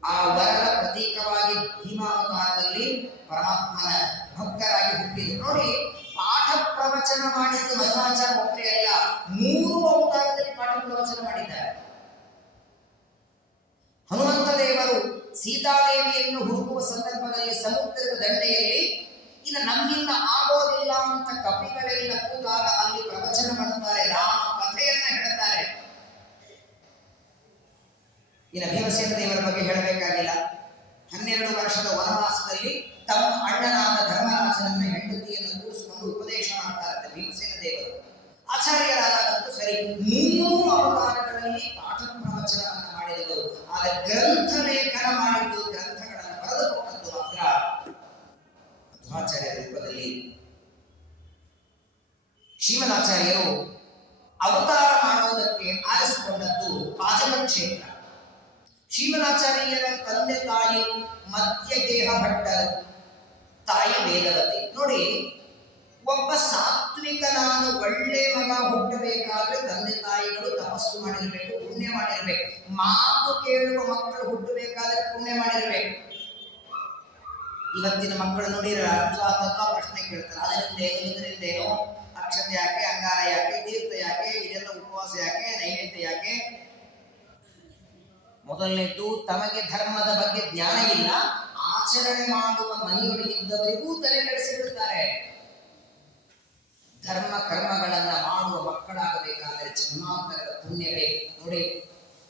ಆ ವರದ ಪ್ರತೀಕವಾಗಿ ಭೀಮಾವತಾರದಲ್ಲಿ ಪರಮಾತ್ಮನ ಭಕ್ತರಾಗಿ ಹುಟ್ಟಿದರು. ನೋಡಿ, ಪಾಠ ಪ್ರವಚನ ಮಾಡಿದ್ದು ಮಧ್ವಾಚಾರ್ಯ ಒಬ್ಬರೇ ಅಲ್ಲ, 3 ಅವತಾರದಲ್ಲಿ ಪಾಠ ಪ್ರವಚನ ಮಾಡಿದ್ದಾರೆ. ಹನುಮಂತ ದೇವರು ಸೀತಾದೇವಿಯನ್ನು ಹುಡುಕುವ ಸಂದರ್ಭದಲ್ಲಿ ಸಮುದ್ರದ ದಂಡೆಯಲ್ಲಿ ಇನ್ನು ನಮ್ಮಿಂದ ಆಗೋದಿಲ್ಲ ಅಂತ ಕಪಿಗಳೆಲ್ಲ ಕೂತಾಗ ಅಲ್ಲಿ ಪ್ರವಚನ ಮಾಡುತ್ತಾರೆ, ರಾಮ ಕಥೆಯನ್ನ ಹೇಳ್ತಾರೆ. ಇನ್ನು ಭೀಮಸೇನ ದೇವರ ಬಗ್ಗೆ ಹೇಳಬೇಕಾಗಿಲ್ಲ. 12 ವರ್ಷದ ವನವಾಸದಲ್ಲಿ ತಮ್ಮ ಅಣ್ಣನಾದ ಧರ್ಮರಾಜನನ್ನ ಹೆಂಡತಿಯನ್ನು ಕೂರಿಸಿಕೊಂಡು ಉಪದೇಶ ಮಾಡ್ತಾರೆ ಭೀಮಸೇನ ದೇವರು. ಆಚಾರ್ಯರಾದಂತೂ ಸರಿ 3 ಅವತಾರಗಳಲ್ಲಿ ಪಾಠ ಪ್ರವಚನವನ್ನು ಮಾಡಿದರು. ಆದರೆ ಗ್ರಂಥ ಲೇಖನ ಮಾಡಿದ್ದು, ಗ್ರಂಥಗಳನ್ನು ಬರೆದುಕೊಟ್ಟದ್ದು ಮಾತ್ರ ಮಧ್ವಾಚಾರ್ಯರ ರೂಪದಲ್ಲಿ. ಶ್ರೀಮದಾಚಾರ್ಯರು ಅವತಾರ ಮಾಡುವುದಕ್ಕೆ ಆರಿಸಿಕೊಂಡದ್ದು ಪಾಜಕ ಕ್ಷೇತ್ರ. ಶ್ರೀಮದಾಚಾರ್ಯರ ತಂದೆ ತಾಯಿ ಮಧ್ಯಗೇಹ ಭಟ್ಟರು, ತಾಯಿ ವೇದವತಿ. ನೋಡಿ, ಒಬ್ಬ ಸಾತ್ವಿಕನಾದ ಒಳ್ಳೆ ಮಗ ಹುಟ್ಟಬೇಕಾದ್ರೆ ತಂದೆ ತಾಯಿಗಳು ತಪಸ್ಸು ಮಾಡಿರ್ಬೇಕು, ಪುಣ್ಯ ಮಾಡಿರ್ಬೇಕು. ಮಾತು ಕೇಳುವ ಮಕ್ಕಳು ಹುಟ್ಟಬೇಕಾದ್ರೆ ಪುಣ್ಯ ಮಾಡಿರ್ಬೇಕು. ಇವತ್ತಿನ ಮಕ್ಕಳು ನೋಡಿರ ತತ್ವ ಪ್ರಶ್ನೆ ಕೇಳ್ತಾರೆ, ಅದರಿಂದೇನು, ಇದರಿಂದೇನು, ಅಕ್ಷತೆ ಯಾಕೆ, ಅಂಗಾರ ಯಾಕೆ, ತೀರ್ಥ ಯಾಕೆ, ಇದೆಲ್ಲ ಉಪವಾಸ ಯಾಕೆ, ನೈವೇದ್ಯ ಯಾಕೆ. ಮೊದಲನೇದು, ತಮಗೆ ಧರ್ಮದ ಬಗ್ಗೆ ಜ್ಞಾನ ಇಲ್ಲ, ಆಚರಣೆ ಮಾಡುವ ಮನೆಯೊಳಗಿದ್ದವರಿಗೂ ತಲೆ ಕೆಡಿಸಿಬಿಡುತ್ತಾರೆ. ಧರ್ಮ ಕರ್ಮಗಳನ್ನ ಮಾಡುವ ಮಕ್ಕಳಾಗಬೇಕಾದರೆ ಜನ್ಮಾಂತರದ ಪುಣ್ಯವೇ. ನೋಡಿ,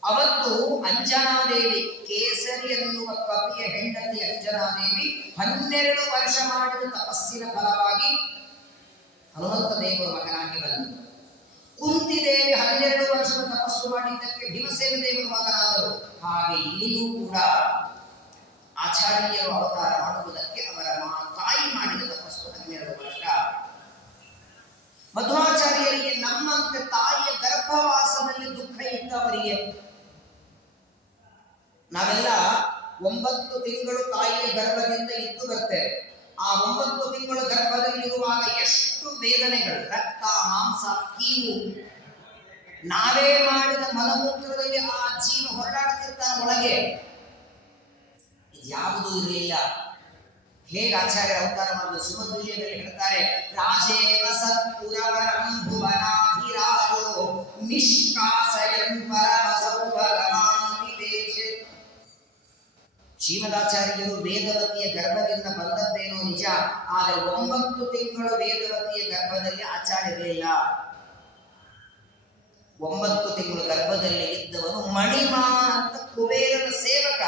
ಅವತ್ತು ಅಂಜನಾದೇವಿ, ಕೇಸರಿ ಎನ್ನುವ ಕವಿಯ ಹೆಂಡತಿ ಅಂಜನಾದೇವಿ 12 ವರ್ಷ ಮಾಡಿದ ತಪಸ್ಸಿನ ಫಲವಾಗಿ ಹನುಮಂತ ದೇವರ ಮಗನಾಗಿ ಬಂದರು. ಕುಂತಿದೇವಿ 12 ವರ್ಷದ ತಪಸ್ಸು ಮಾಡಿದ್ದಕ್ಕೆ ಭೀಮಸೇನ ದೇವರ ಮಗನಾದರು. ಹಾಗೆ ಇಲ್ಲಿಯೂ ಕೂಡ ಆಚಾರ್ಯರು ಅವತಾರ ಮಾಡುವುದಕ್ಕೆ ಅವರ ತಾಯಿ ಮಾಡಿದ ತಪಸ್ಸು 12 ವರ್ಷ. ಮಧ್ವಾಚಾರ್ಯರಿಗೆ ನಮ್ಮಂತೆ ತಾಯಿಯ ಗರ್ಭವಾಸದಲ್ಲಿ ದುಃಖ ಇದ್ದವರಿಗೆ, ನಾವೆಲ್ಲ 9 ತಿಂಗಳು ತಾಯಿಯ ಗರ್ಭದಿಂದ ಇದ್ದು ಬರ್ತೇವೆ. ಆ 9 ತಿಂಗಳು ಗರ್ಭದಲ್ಲಿರುವಾಗ ಎಷ್ಟು ವೇದನೆಗಳು, ರಕ್ತ ಮಾಂಸ ಕೀವು, ನಾವೇ ಮಾಡಿದ ಮಲಮೂತ್ರದಲ್ಲಿ ಆ ಜೀವ ಹೊರಡಾಡ್ತಿರ್ತಾನೆ ಒಳಗೆ. ಯಾವುದೂ ಇರಲಿಲ್ಲ. ಹೇಗೆ ಆಚಾರ್ಯರ ಅವತಾರ ಮಾಡಿದ ಸುಮಧ್ವಿಜಯದಲ್ಲಿ ಹೇಳ್ತಾರೆ, ರಾಜೇವ ಸತ್ಪುರವರಂ ಭುವನಾಧಿರಾಜೋ ನಿಷ್ಕಾಸಯನ್ ಪರಮಸೌ ಭಗವಾನ್ ವಿದೇಶೆ. ಶ್ರೀಮದಾಚಾರ್ಯರು ವೇದವತಿಯ ಗರ್ಭದಿಂದ ಬಂದದ್ದೇನೋ ನಿಜ, ಆದರೆ 9 ತಿಂಗಳು ವೇದವತಿಯ ಗರ್ಭದಲ್ಲಿ ಆಚಾರ್ಯರಿರಲಿಲ್ಲ. 9 ತಿಂಗಳು ಗರ್ಭದಲ್ಲಿ ಇದ್ದವನು ಮಣಿಮಾನ್ ಅಂತ ಕುಬೇರನ ಸೇವಕ.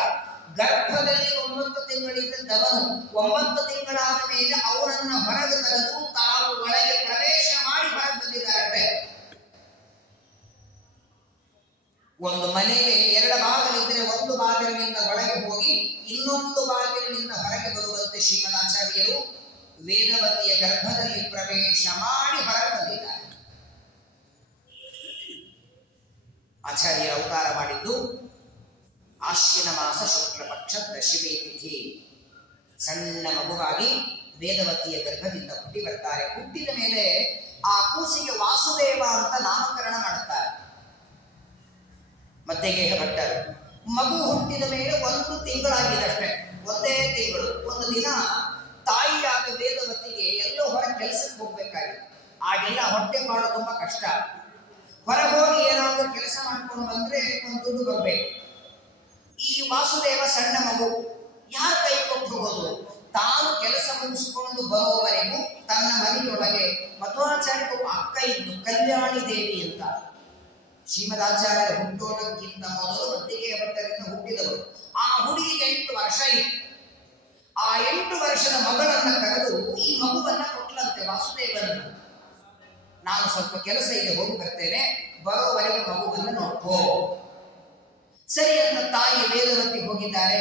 ಗರ್ಭದಲ್ಲಿ 9 ತಿಂಗಳಿದ್ದವನು 9 ತಿಂಗಳಾದ ಮೇಲೆ ಅವನನ್ನ ಹೊರಗೆ ತೆಗೆದು ತಾವು ಒಳಗೆ ಪ್ರವೇಶ ಮಾಡಿ ಹೊರಗೆ ಬಂದಿದ್ದಾರೆ. ಒಂದು ಮನೆಗೆ 2 ಬಾಗಿಲಿದ್ದರೆ ಒಂದು ಬಾಗಿಲಿನಿಂದ ಒಳಗೆ ಹೋಗಿ ಇನ್ನೊಂದು ಬಾಗಿಲಿನಿಂದ ಹೊರಗೆ ಬರುವಂತೆ ಶ್ರೀಮದಾಚಾರ್ಯರು ವೇದವತಿಯ ಗರ್ಭದಲ್ಲಿ ಪ್ರವೇಶ ಮಾಡಿ ಹೊರಗೆ ಬಂದಿದ್ದಾರೆ. ಆಚಾರ್ಯರ ಅವತಾರ ಮಾಡಿದ್ದು ಆಶ್ವಿನ ಮಾಸ ಶುಕ್ಲ ಪಕ್ಷ ದಶಮಿ ತಿಥಿ. ಸಣ್ಣ ಮಗುವಾಗಿ ವೇದವತಿಯ ಗರ್ಭದಿಂದ ಹುಟ್ಟಿ ಬರ್ತಾರೆ. ಹುಟ್ಟಿದ ಮೇಲೆ ಆ ಕೂಸಿಗೆ ವಾಸುದೇವ ಅಂತ ನಾಮಕರಣ ಮಾಡುತ್ತಾರೆ ಮಧ್ಯಗೇಹ ಭಟ್ಟರು. ಮಗು ಹುಟ್ಟಿದ ಮೇಲೆ 1 ತಿಂಗಳಾಗಿದಷ್ಟೇ, 1 ತಿಂಗಳು. ಒಂದು ದಿನ ತಾಯಿಯಾದ ವೇದವತಿಗೆ ಎಲ್ಲೋ ಹೊರ ಕೆಲಸಕ್ಕೆ ಹೋಗ್ಬೇಕಾಗಿತ್ತು. ಆಗೆಲ್ಲ ಹೊಟ್ಟೆ ಪಾಡು ತುಂಬಾ ಕಷ್ಟ. ಹೊರಗೋಗಿ ಏನಾದರೂ ಕೆಲಸ ಮಾಡ್ಕೊಂಡು ಬಂದ್ರೆ ಒಂದು ದುಡ್ಡು ಬರಬೇಕು. ಈ ವಾಸುದೇವ ಸಣ್ಣ ಮಗು, ಯಾರ ಕೈ ಕೊಟ್ಟು ಹೋಗೋದು? ತಾನು ಕೆಲಸ ಮುಗಿಸ್ಕೊಂಡು ಬರುವವರೆಗೂ ತನ್ನ ಮನೆಯೊಳಗೆ ಮಧ್ವಾಚಾರ್ಯರಿಗೂ ಅಕ್ಕ ಇದ್ದು ಕಲ್ಯಾಣಿ ದೇವಿ ಅಂತ. ಶ್ರೀಮದಾಚಾರ್ಯರ ಹುಟ್ಟೋದಕ್ಕಿಂತ ಮೊದಲು ಮಧ್ಯಗೇಹ ಭಟ್ಟರಿಂದ ಹುಟ್ಟಿದವರು. ಆ ಹುಡುಗಿಗೆ 8 ವರ್ಷ ಇತ್ತು. ಆ 8 ವರ್ಷದ ಮಗಳನ್ನ ಕರೆದು ಈ ಮಗುವನ್ನ ಕೊಟ್ಲಂತೆ ವಾಸುದೇವನನ್ನು. ನಾನು ಸ್ವಲ್ಪ ಕೆಲಸ ಇದೆ, ಹೋಗಿ ಬರ್ತೇನೆ, ಬರೋವರೆಗೆ ಮಗುವನ್ನು ನೋಡ್ಕೋ. ಸರಿ ಅಂತ ತಾಯಿ ವೇದವತಿ ಹೋಗಿದ್ದಾರೆ.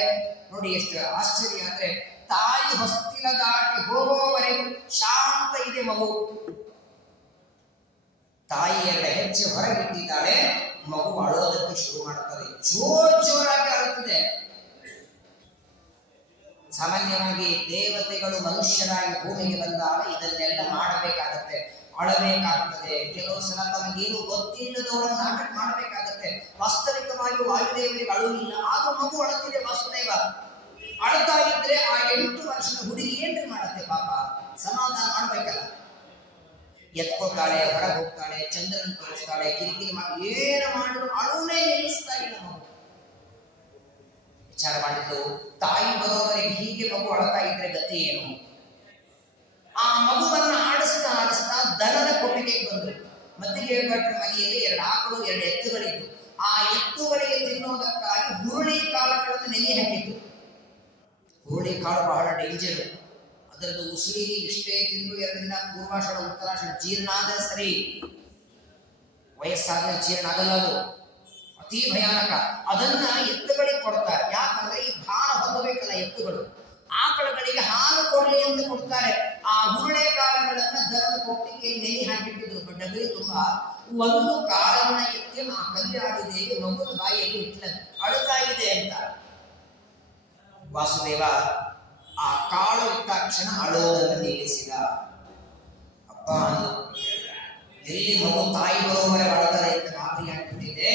ನೋಡಿ ಎಷ್ಟು ಆಶ್ಚರ್ಯ ಅಂದ್ರೆ, ತಾಯಿ ಹೊಸ್ತಿಲ ದಾಟಿ ಹೋಗೋವರೆಗೂ ಶಾಂತ ಇದೆ ಮಗು. ತಾಯಿ 2 ಹೆಜ್ಜೆ ಹೊರಗಿಟ್ಟಿದ್ದಾಳೆ, ಮಗು ಅಳೋದಕ್ಕೆ ಶುರು ಮಾಡುತ್ತದೆ. ಜೋರಾಗಿ ಅಳುತ್ತಿದೆ. ಸಾಮಾನ್ಯವಾಗಿ ದೇವತೆಗಳು ಮನುಷ್ಯರಾಗಿ ಭೂಮಿಗೆ ಬಂದಾಗ ಇದನ್ನೆಲ್ಲ ಮಾಡಬೇಕಾಗತ್ತೆ, ಅಳಬೇಕಾಗ್ತದೆ. ಕೆಲವು ಸಲ ತಮಗೇನು ಗೊತ್ತಿಲ್ಲದವರನ್ನು ನಾಟಕ ಮಾಡಬೇಕಾಗತ್ತೆ. ವಾಸ್ತವಿಕವಾಗಿ ವಾಯುದೇವರಿಗೆ ಅಳುವಿಲ್ಲ, ಆಗ ಮಗು ಅಳುತ್ತಿದೆ. ವಾಸುದೇವ ಅಳ್ತಾ ಇದ್ರೆ ಆ 8 ವರ್ಷದ ಹುಡುಗಿ ಏನ್ರಿ ಮಾಡತ್ತೆ? ಪಾಪ ಸಮಾಧಾನ ಮಾಡ್ಬೇಕಲ್ಲ. ಎತ್ಕೊತಾಳೆ, ಹೊರಗೆ ಹೋಗ್ತಾಳೆ, ಚಂದ್ರನ ತೋರಿಸ್ತಾಳೆ, ಕಿರಿಕಿರಿ ಮಾಡಿ ಏನು ಮಾಡಿದ್ರು ಅಳುನೇ ನಿಲ್ಲಿಸ್ತಾ ಇಲ್ಲ ಮಗು. ವಿಚಾರ ಮಾಡಿದ್ದು, ತಾಯಿ ಬರೋವರೆಗೆ ಹೀಗೆ ಮಗು ಅಳ್ತಾ ಇದ್ರೆ ಗತಿ ಏನು? ಆ ಮಗುವನ್ನ ಆಡಿಸ್ತಾ ಆಡಿಸ್ತಾ ದನದ ಕೊಟ್ಟಿಗೆಗೆ ಬಂದ್ರು. ಮಧ್ಯಗೇಹ ಭಟ್ಟರ ಮನೆಯಲ್ಲಿ 2 ಆಕಳು 2 ಎತ್ತುಗಳಿದ್ದು, ಆ ಎತ್ತುಗಳಿಗೆ ತಿನ್ನೋದಕ್ಕಾಗಿ ಹುರುಳಿ ಕಾಳುಗಳನ್ನು ನೆನೆ ಹಾಕಿದ್ರು. ಹುರುಳಿ ಕಾಳು ಬಹಳ ಡೇಂಜರ್. ಅದರದ್ದು ಉಸಿರಿಗೆ ಇಷ್ಟೇ ತಿಂದು 2 ದಿನ ಪೂರ್ವಾಷಾಢ ಉತ್ತರಾಷಾಢ ಜೀರ್ಣ ಆದ್ರೆ ಸರಿ, ವಯಸ್ಸಾದ ಜೀರ್ಣ ಆಗಲ್ಲ, ಅದು ಅತಿ ಭಯಾನಕ. ಅದನ್ನ ಎತ್ತುಗಳಿಗೆ ಕೊಡ್ತಾರೆ. ಯಾಕಂದ್ರೆ ಈ ಭಾರ ಹೊಂದಬೇಕಲ್ಲ ಎತ್ತುಗಳು. ಆಕಳುಗಳಿಗೆ ಹಾಲು ಕೊಡಲಿ ಅಂತ ಕೊಡ್ತಾರೆ. ಆ ಹುರುಳೆ ಕಾಳುಗಳನ್ನ ದನದ ಕೊಟ್ಟಿಗೆಯಲ್ಲಿ ನೆನೆ ಹಾಕಿಟ್ಟಿದ್ರು ಡಗರಿ ತುಂಬಾ. ಒಂದು ಕಾಳನ್ನ ಎತ್ತಿ ಆ ಕಲ್ಯಾಣಿ ದೇವಿ ಮಗುನ ಬಾಯಿಯಲ್ಲಿ ಇಟ್ಲಂತೆ, ಅಳುತ್ತಾ ಇದೆ ಅಂತ. ವಾಸುದೇವ ಆ ಕಾಳು ಇಟ್ಟ ತಕ್ಷಣ ಅಳೋದನ್ನು ನಿಲ್ಲಿಸಿದ. ಅಪ್ಪ ಅಂದು, ಎಲ್ಲಿ ಮಗು ತಾಯಿ ಬರೋವರೆ ಅಳತಾರೆ ಅಂತ ಗಾಬರಿ ಆಗ್ಬಿಟ್ಟಿದೆ.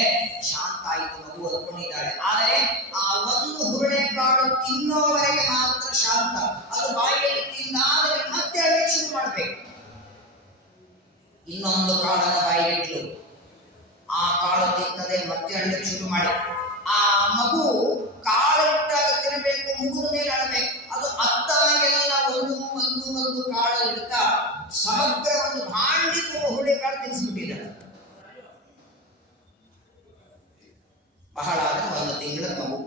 ಶಾಂತ ಆಯಿತು ಮಗು ಅಂದ್ಕೊಂಡಿದ್ದಾಳೆ. ಆದರೆ ಆ ಒಂದು ಹುರುಳೆ ಕಾಳು ತಿನ್ನೋವರೆಗೆ ಮಾತ್ರ ಶಾಂತ. ಅದು ಬಾಯಿಯಲ್ಲಿ ತಿಂದಾದರೆ ಮತ್ತೆ ಅಳಕ್ಕೆ ಶುರು ಮಾಡ್ಬೇಕು. ಇನ್ನೊಂದು ಕಾಳನ್ನು ಬಾಯಿಗಿಟ್ಲು. ಆ ಕಾಳು ತಿಂತದೆ, ಮತ್ತೆ ಅಳಕ್ಕೆ ಶುರು ಮಾಡಿ. ಆ ಮಗು ಕಾಳು ಇಟ್ಟಾಗ ತಿನ್ನಬೇಕು, ಮುಗಿದ ಮೇಲೆ ಅಳಬೇಕು. ಅದು ಅತ್ತಾಗೆಲ್ಲ ಒಂದು ಕಾಳು ಇಡ್ತಾ ಸಮಗ್ರ ಒಂದು ಭಾಂಡಿ ತುಂಬ ಹುಳಿ ಕಾಳು ತಿನ್ನಿಸ್ಬಿಟ್ಟಿದ್ದಾಳೆ. ಬಹಳ ಆದ್ರೆ 1 ತಿಂಗಳ ಮಗು.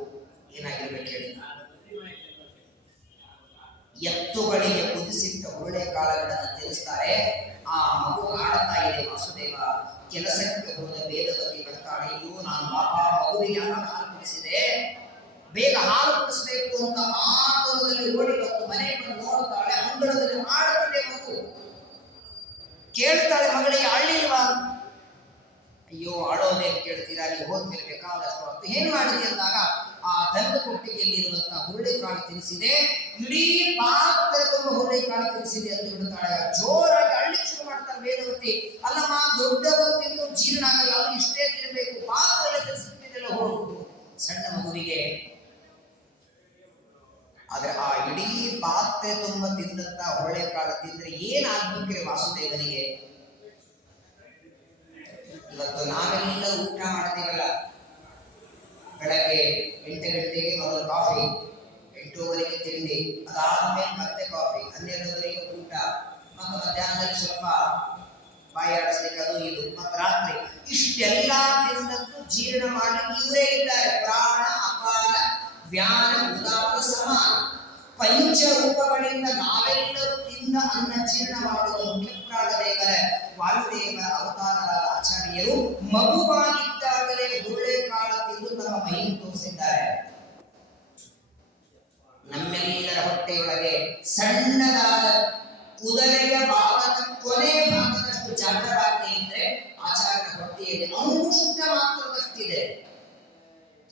ಏನಾಗಿರ್ಬೇಕು ಹೇಳಿ? ಎತ್ತುಗಳಿಗೆ ಕುದಿಸಿಟ್ಟ ಹುರುಳೆ ಕಾಳುಗಳನ್ನು ತಿನ್ನಿಸ್ತಾರೆ. ಆ ಮಗುವಿಗೆ ಯಾವಾಗ ಹಾಲು ಕುಡಿಸಿದೆ, ಬೇಗ ಹಾಲು ಕುಡಿಸಬೇಕು ಅಂತ ಆತುರದಲ್ಲಿ ಓಡಿ ಬಂದು ಮನೆಗೆ ಬಂದು ನೋಡುತ್ತಾಳೆ. ಅಂಗಳದಲ್ಲಿ ಆಡುತ್ತಿದೆ ಮಗು. ಕೇಳ್ತಾಳೆ ಮಗಳಿಗೆ, ಅಳ್ಳಿಲ್ವಾ? ಅಯ್ಯೋ ಆಡೋದೇ ಕೇಳ್ತೀರಾ, ನೀವು ಹೋದ್ಮೇಲೆ ಬೇಕಾದಷ್ಟು ಅಂತ ಏನ್ ಮಾಡಿದೆ ಅಂದಾಗ ಆ ತಂದ ಕೊಟ್ಟಿಗೆಯಲ್ಲಿರುವಂತಹ ಹುರುಳಿಕಾಳು ತಿನ್ನಿಸಿದೆ, ಇಡೀ ಪಾತ್ರೆ ತುಂಬ ಹುರುಳಿಕಾಳು ತಿನ್ನಿಸಿದೆ ಅಂತ ಬಿಡುತ್ತಾಳೆ. ಜೋರಾಗಿ ಅಳ್ಳಿಕ್ಕೆ ಶುರು ಮಾಡ್ತಾಳೆ ವೇದವತಿ. ಅಲ್ಲಮ್ಮ, ದೊಡ್ಡವರು ತಿಂದು ಜೀರ್ಣ ಆಗಲ್ಲ, ಅದು ಇಷ್ಟೇ ತಿನ್ನಬೇಕು, ಪಾತ್ರೆ ತಿನ್ನಿಸ್ಬಿಟ್ಟಿದೆಲ್ಲ ಹುಡುಗ ಸಣ್ಣ ಮಗುವಿಗೆ. ಆದ್ರೆ ಆ ಇಡೀ ಪಾತ್ರೆ ತುಂಬ ತಿಂದಂತ ಹುರುಳಿಕಾಳು ತಿಂದ್ರೆ ಏನಾಗ್ಬೇಕ್ರಿ ವಾಸುದೇವನಿಗೆ? ಇವತ್ತು ನಾವೆಲ್ಲ ಊಟ ಮಾಡ್ತೀವಲ್ಲ, ಬೆಳಗ್ಗೆ 8 ಗಂಟೆಗೆ ಮೊದಲು ಕಾಫಿ, 8:30ಗೆ ತಿಂಡಿ, ಅದಾದ್ಮೇಲೆ ಮತ್ತೆ ಕಾಫಿ, 12:30ಗೆ ಊಟ, ಮತ್ತು ಮಧ್ಯಾಹ್ನದಲ್ಲಿ ಸ್ವಲ್ಪ ಬಾಯಾಡಿಸ್ಲಿಕ್ಕೆ ಅದು ಇದು, ಮತ್ತು ರಾತ್ರಿ ಇಷ್ಟೆಲ್ಲ ತಿಂದದ್ದು ಜೀರ್ಣ ಮಾಡಲಿಕ್ಕೆ ಇವರೇ ಇದ್ದಾರೆ. ಪ್ರಾಣ ಅಪಾನ ವ್ಯಾನ ಉದಾನ ಸಮಾನ ಪಂಚರೂಪಗಳಿಂದ ನಾವೆಲ್ಲರೂ ತಿಂದ ಅನ್ನ ಜೀರ್ಣ ಮಾಡುವ ಮುಖ್ಯಪ್ರಾಣದೇವರ ವಾಯುದೇವರ ಅವತಾರರಾದ ಆಚಾರ್ಯರು ಮಗುವಾಗಿದ್ದಾಗಲೇ ಹುರುಳಿಕಾಳು ತಿಂದು ತಮ್ಮ ಮೈಯನ್ನು ತೋರಿಸಿದ್ದಾರೆ. ನಮ್ಮೆಲ್ಲರ ಹೊಟ್ಟೆಯೊಳಗೆ ಸಣ್ಣದಾದ ಉದರೆಯ ಭಾಗದ ಕೊನೆ ಭಾಗದಷ್ಟು ಜಾಗರಾಜ್ಞೆ ಇದ್ರೆ ಆಚಾರ್ಯರ ಹೊಟ್ಟೆಯಲ್ಲಿ ಅಂಗುಷ್ಟ ಮಾತ್ರದಷ್ಟಿದೆ.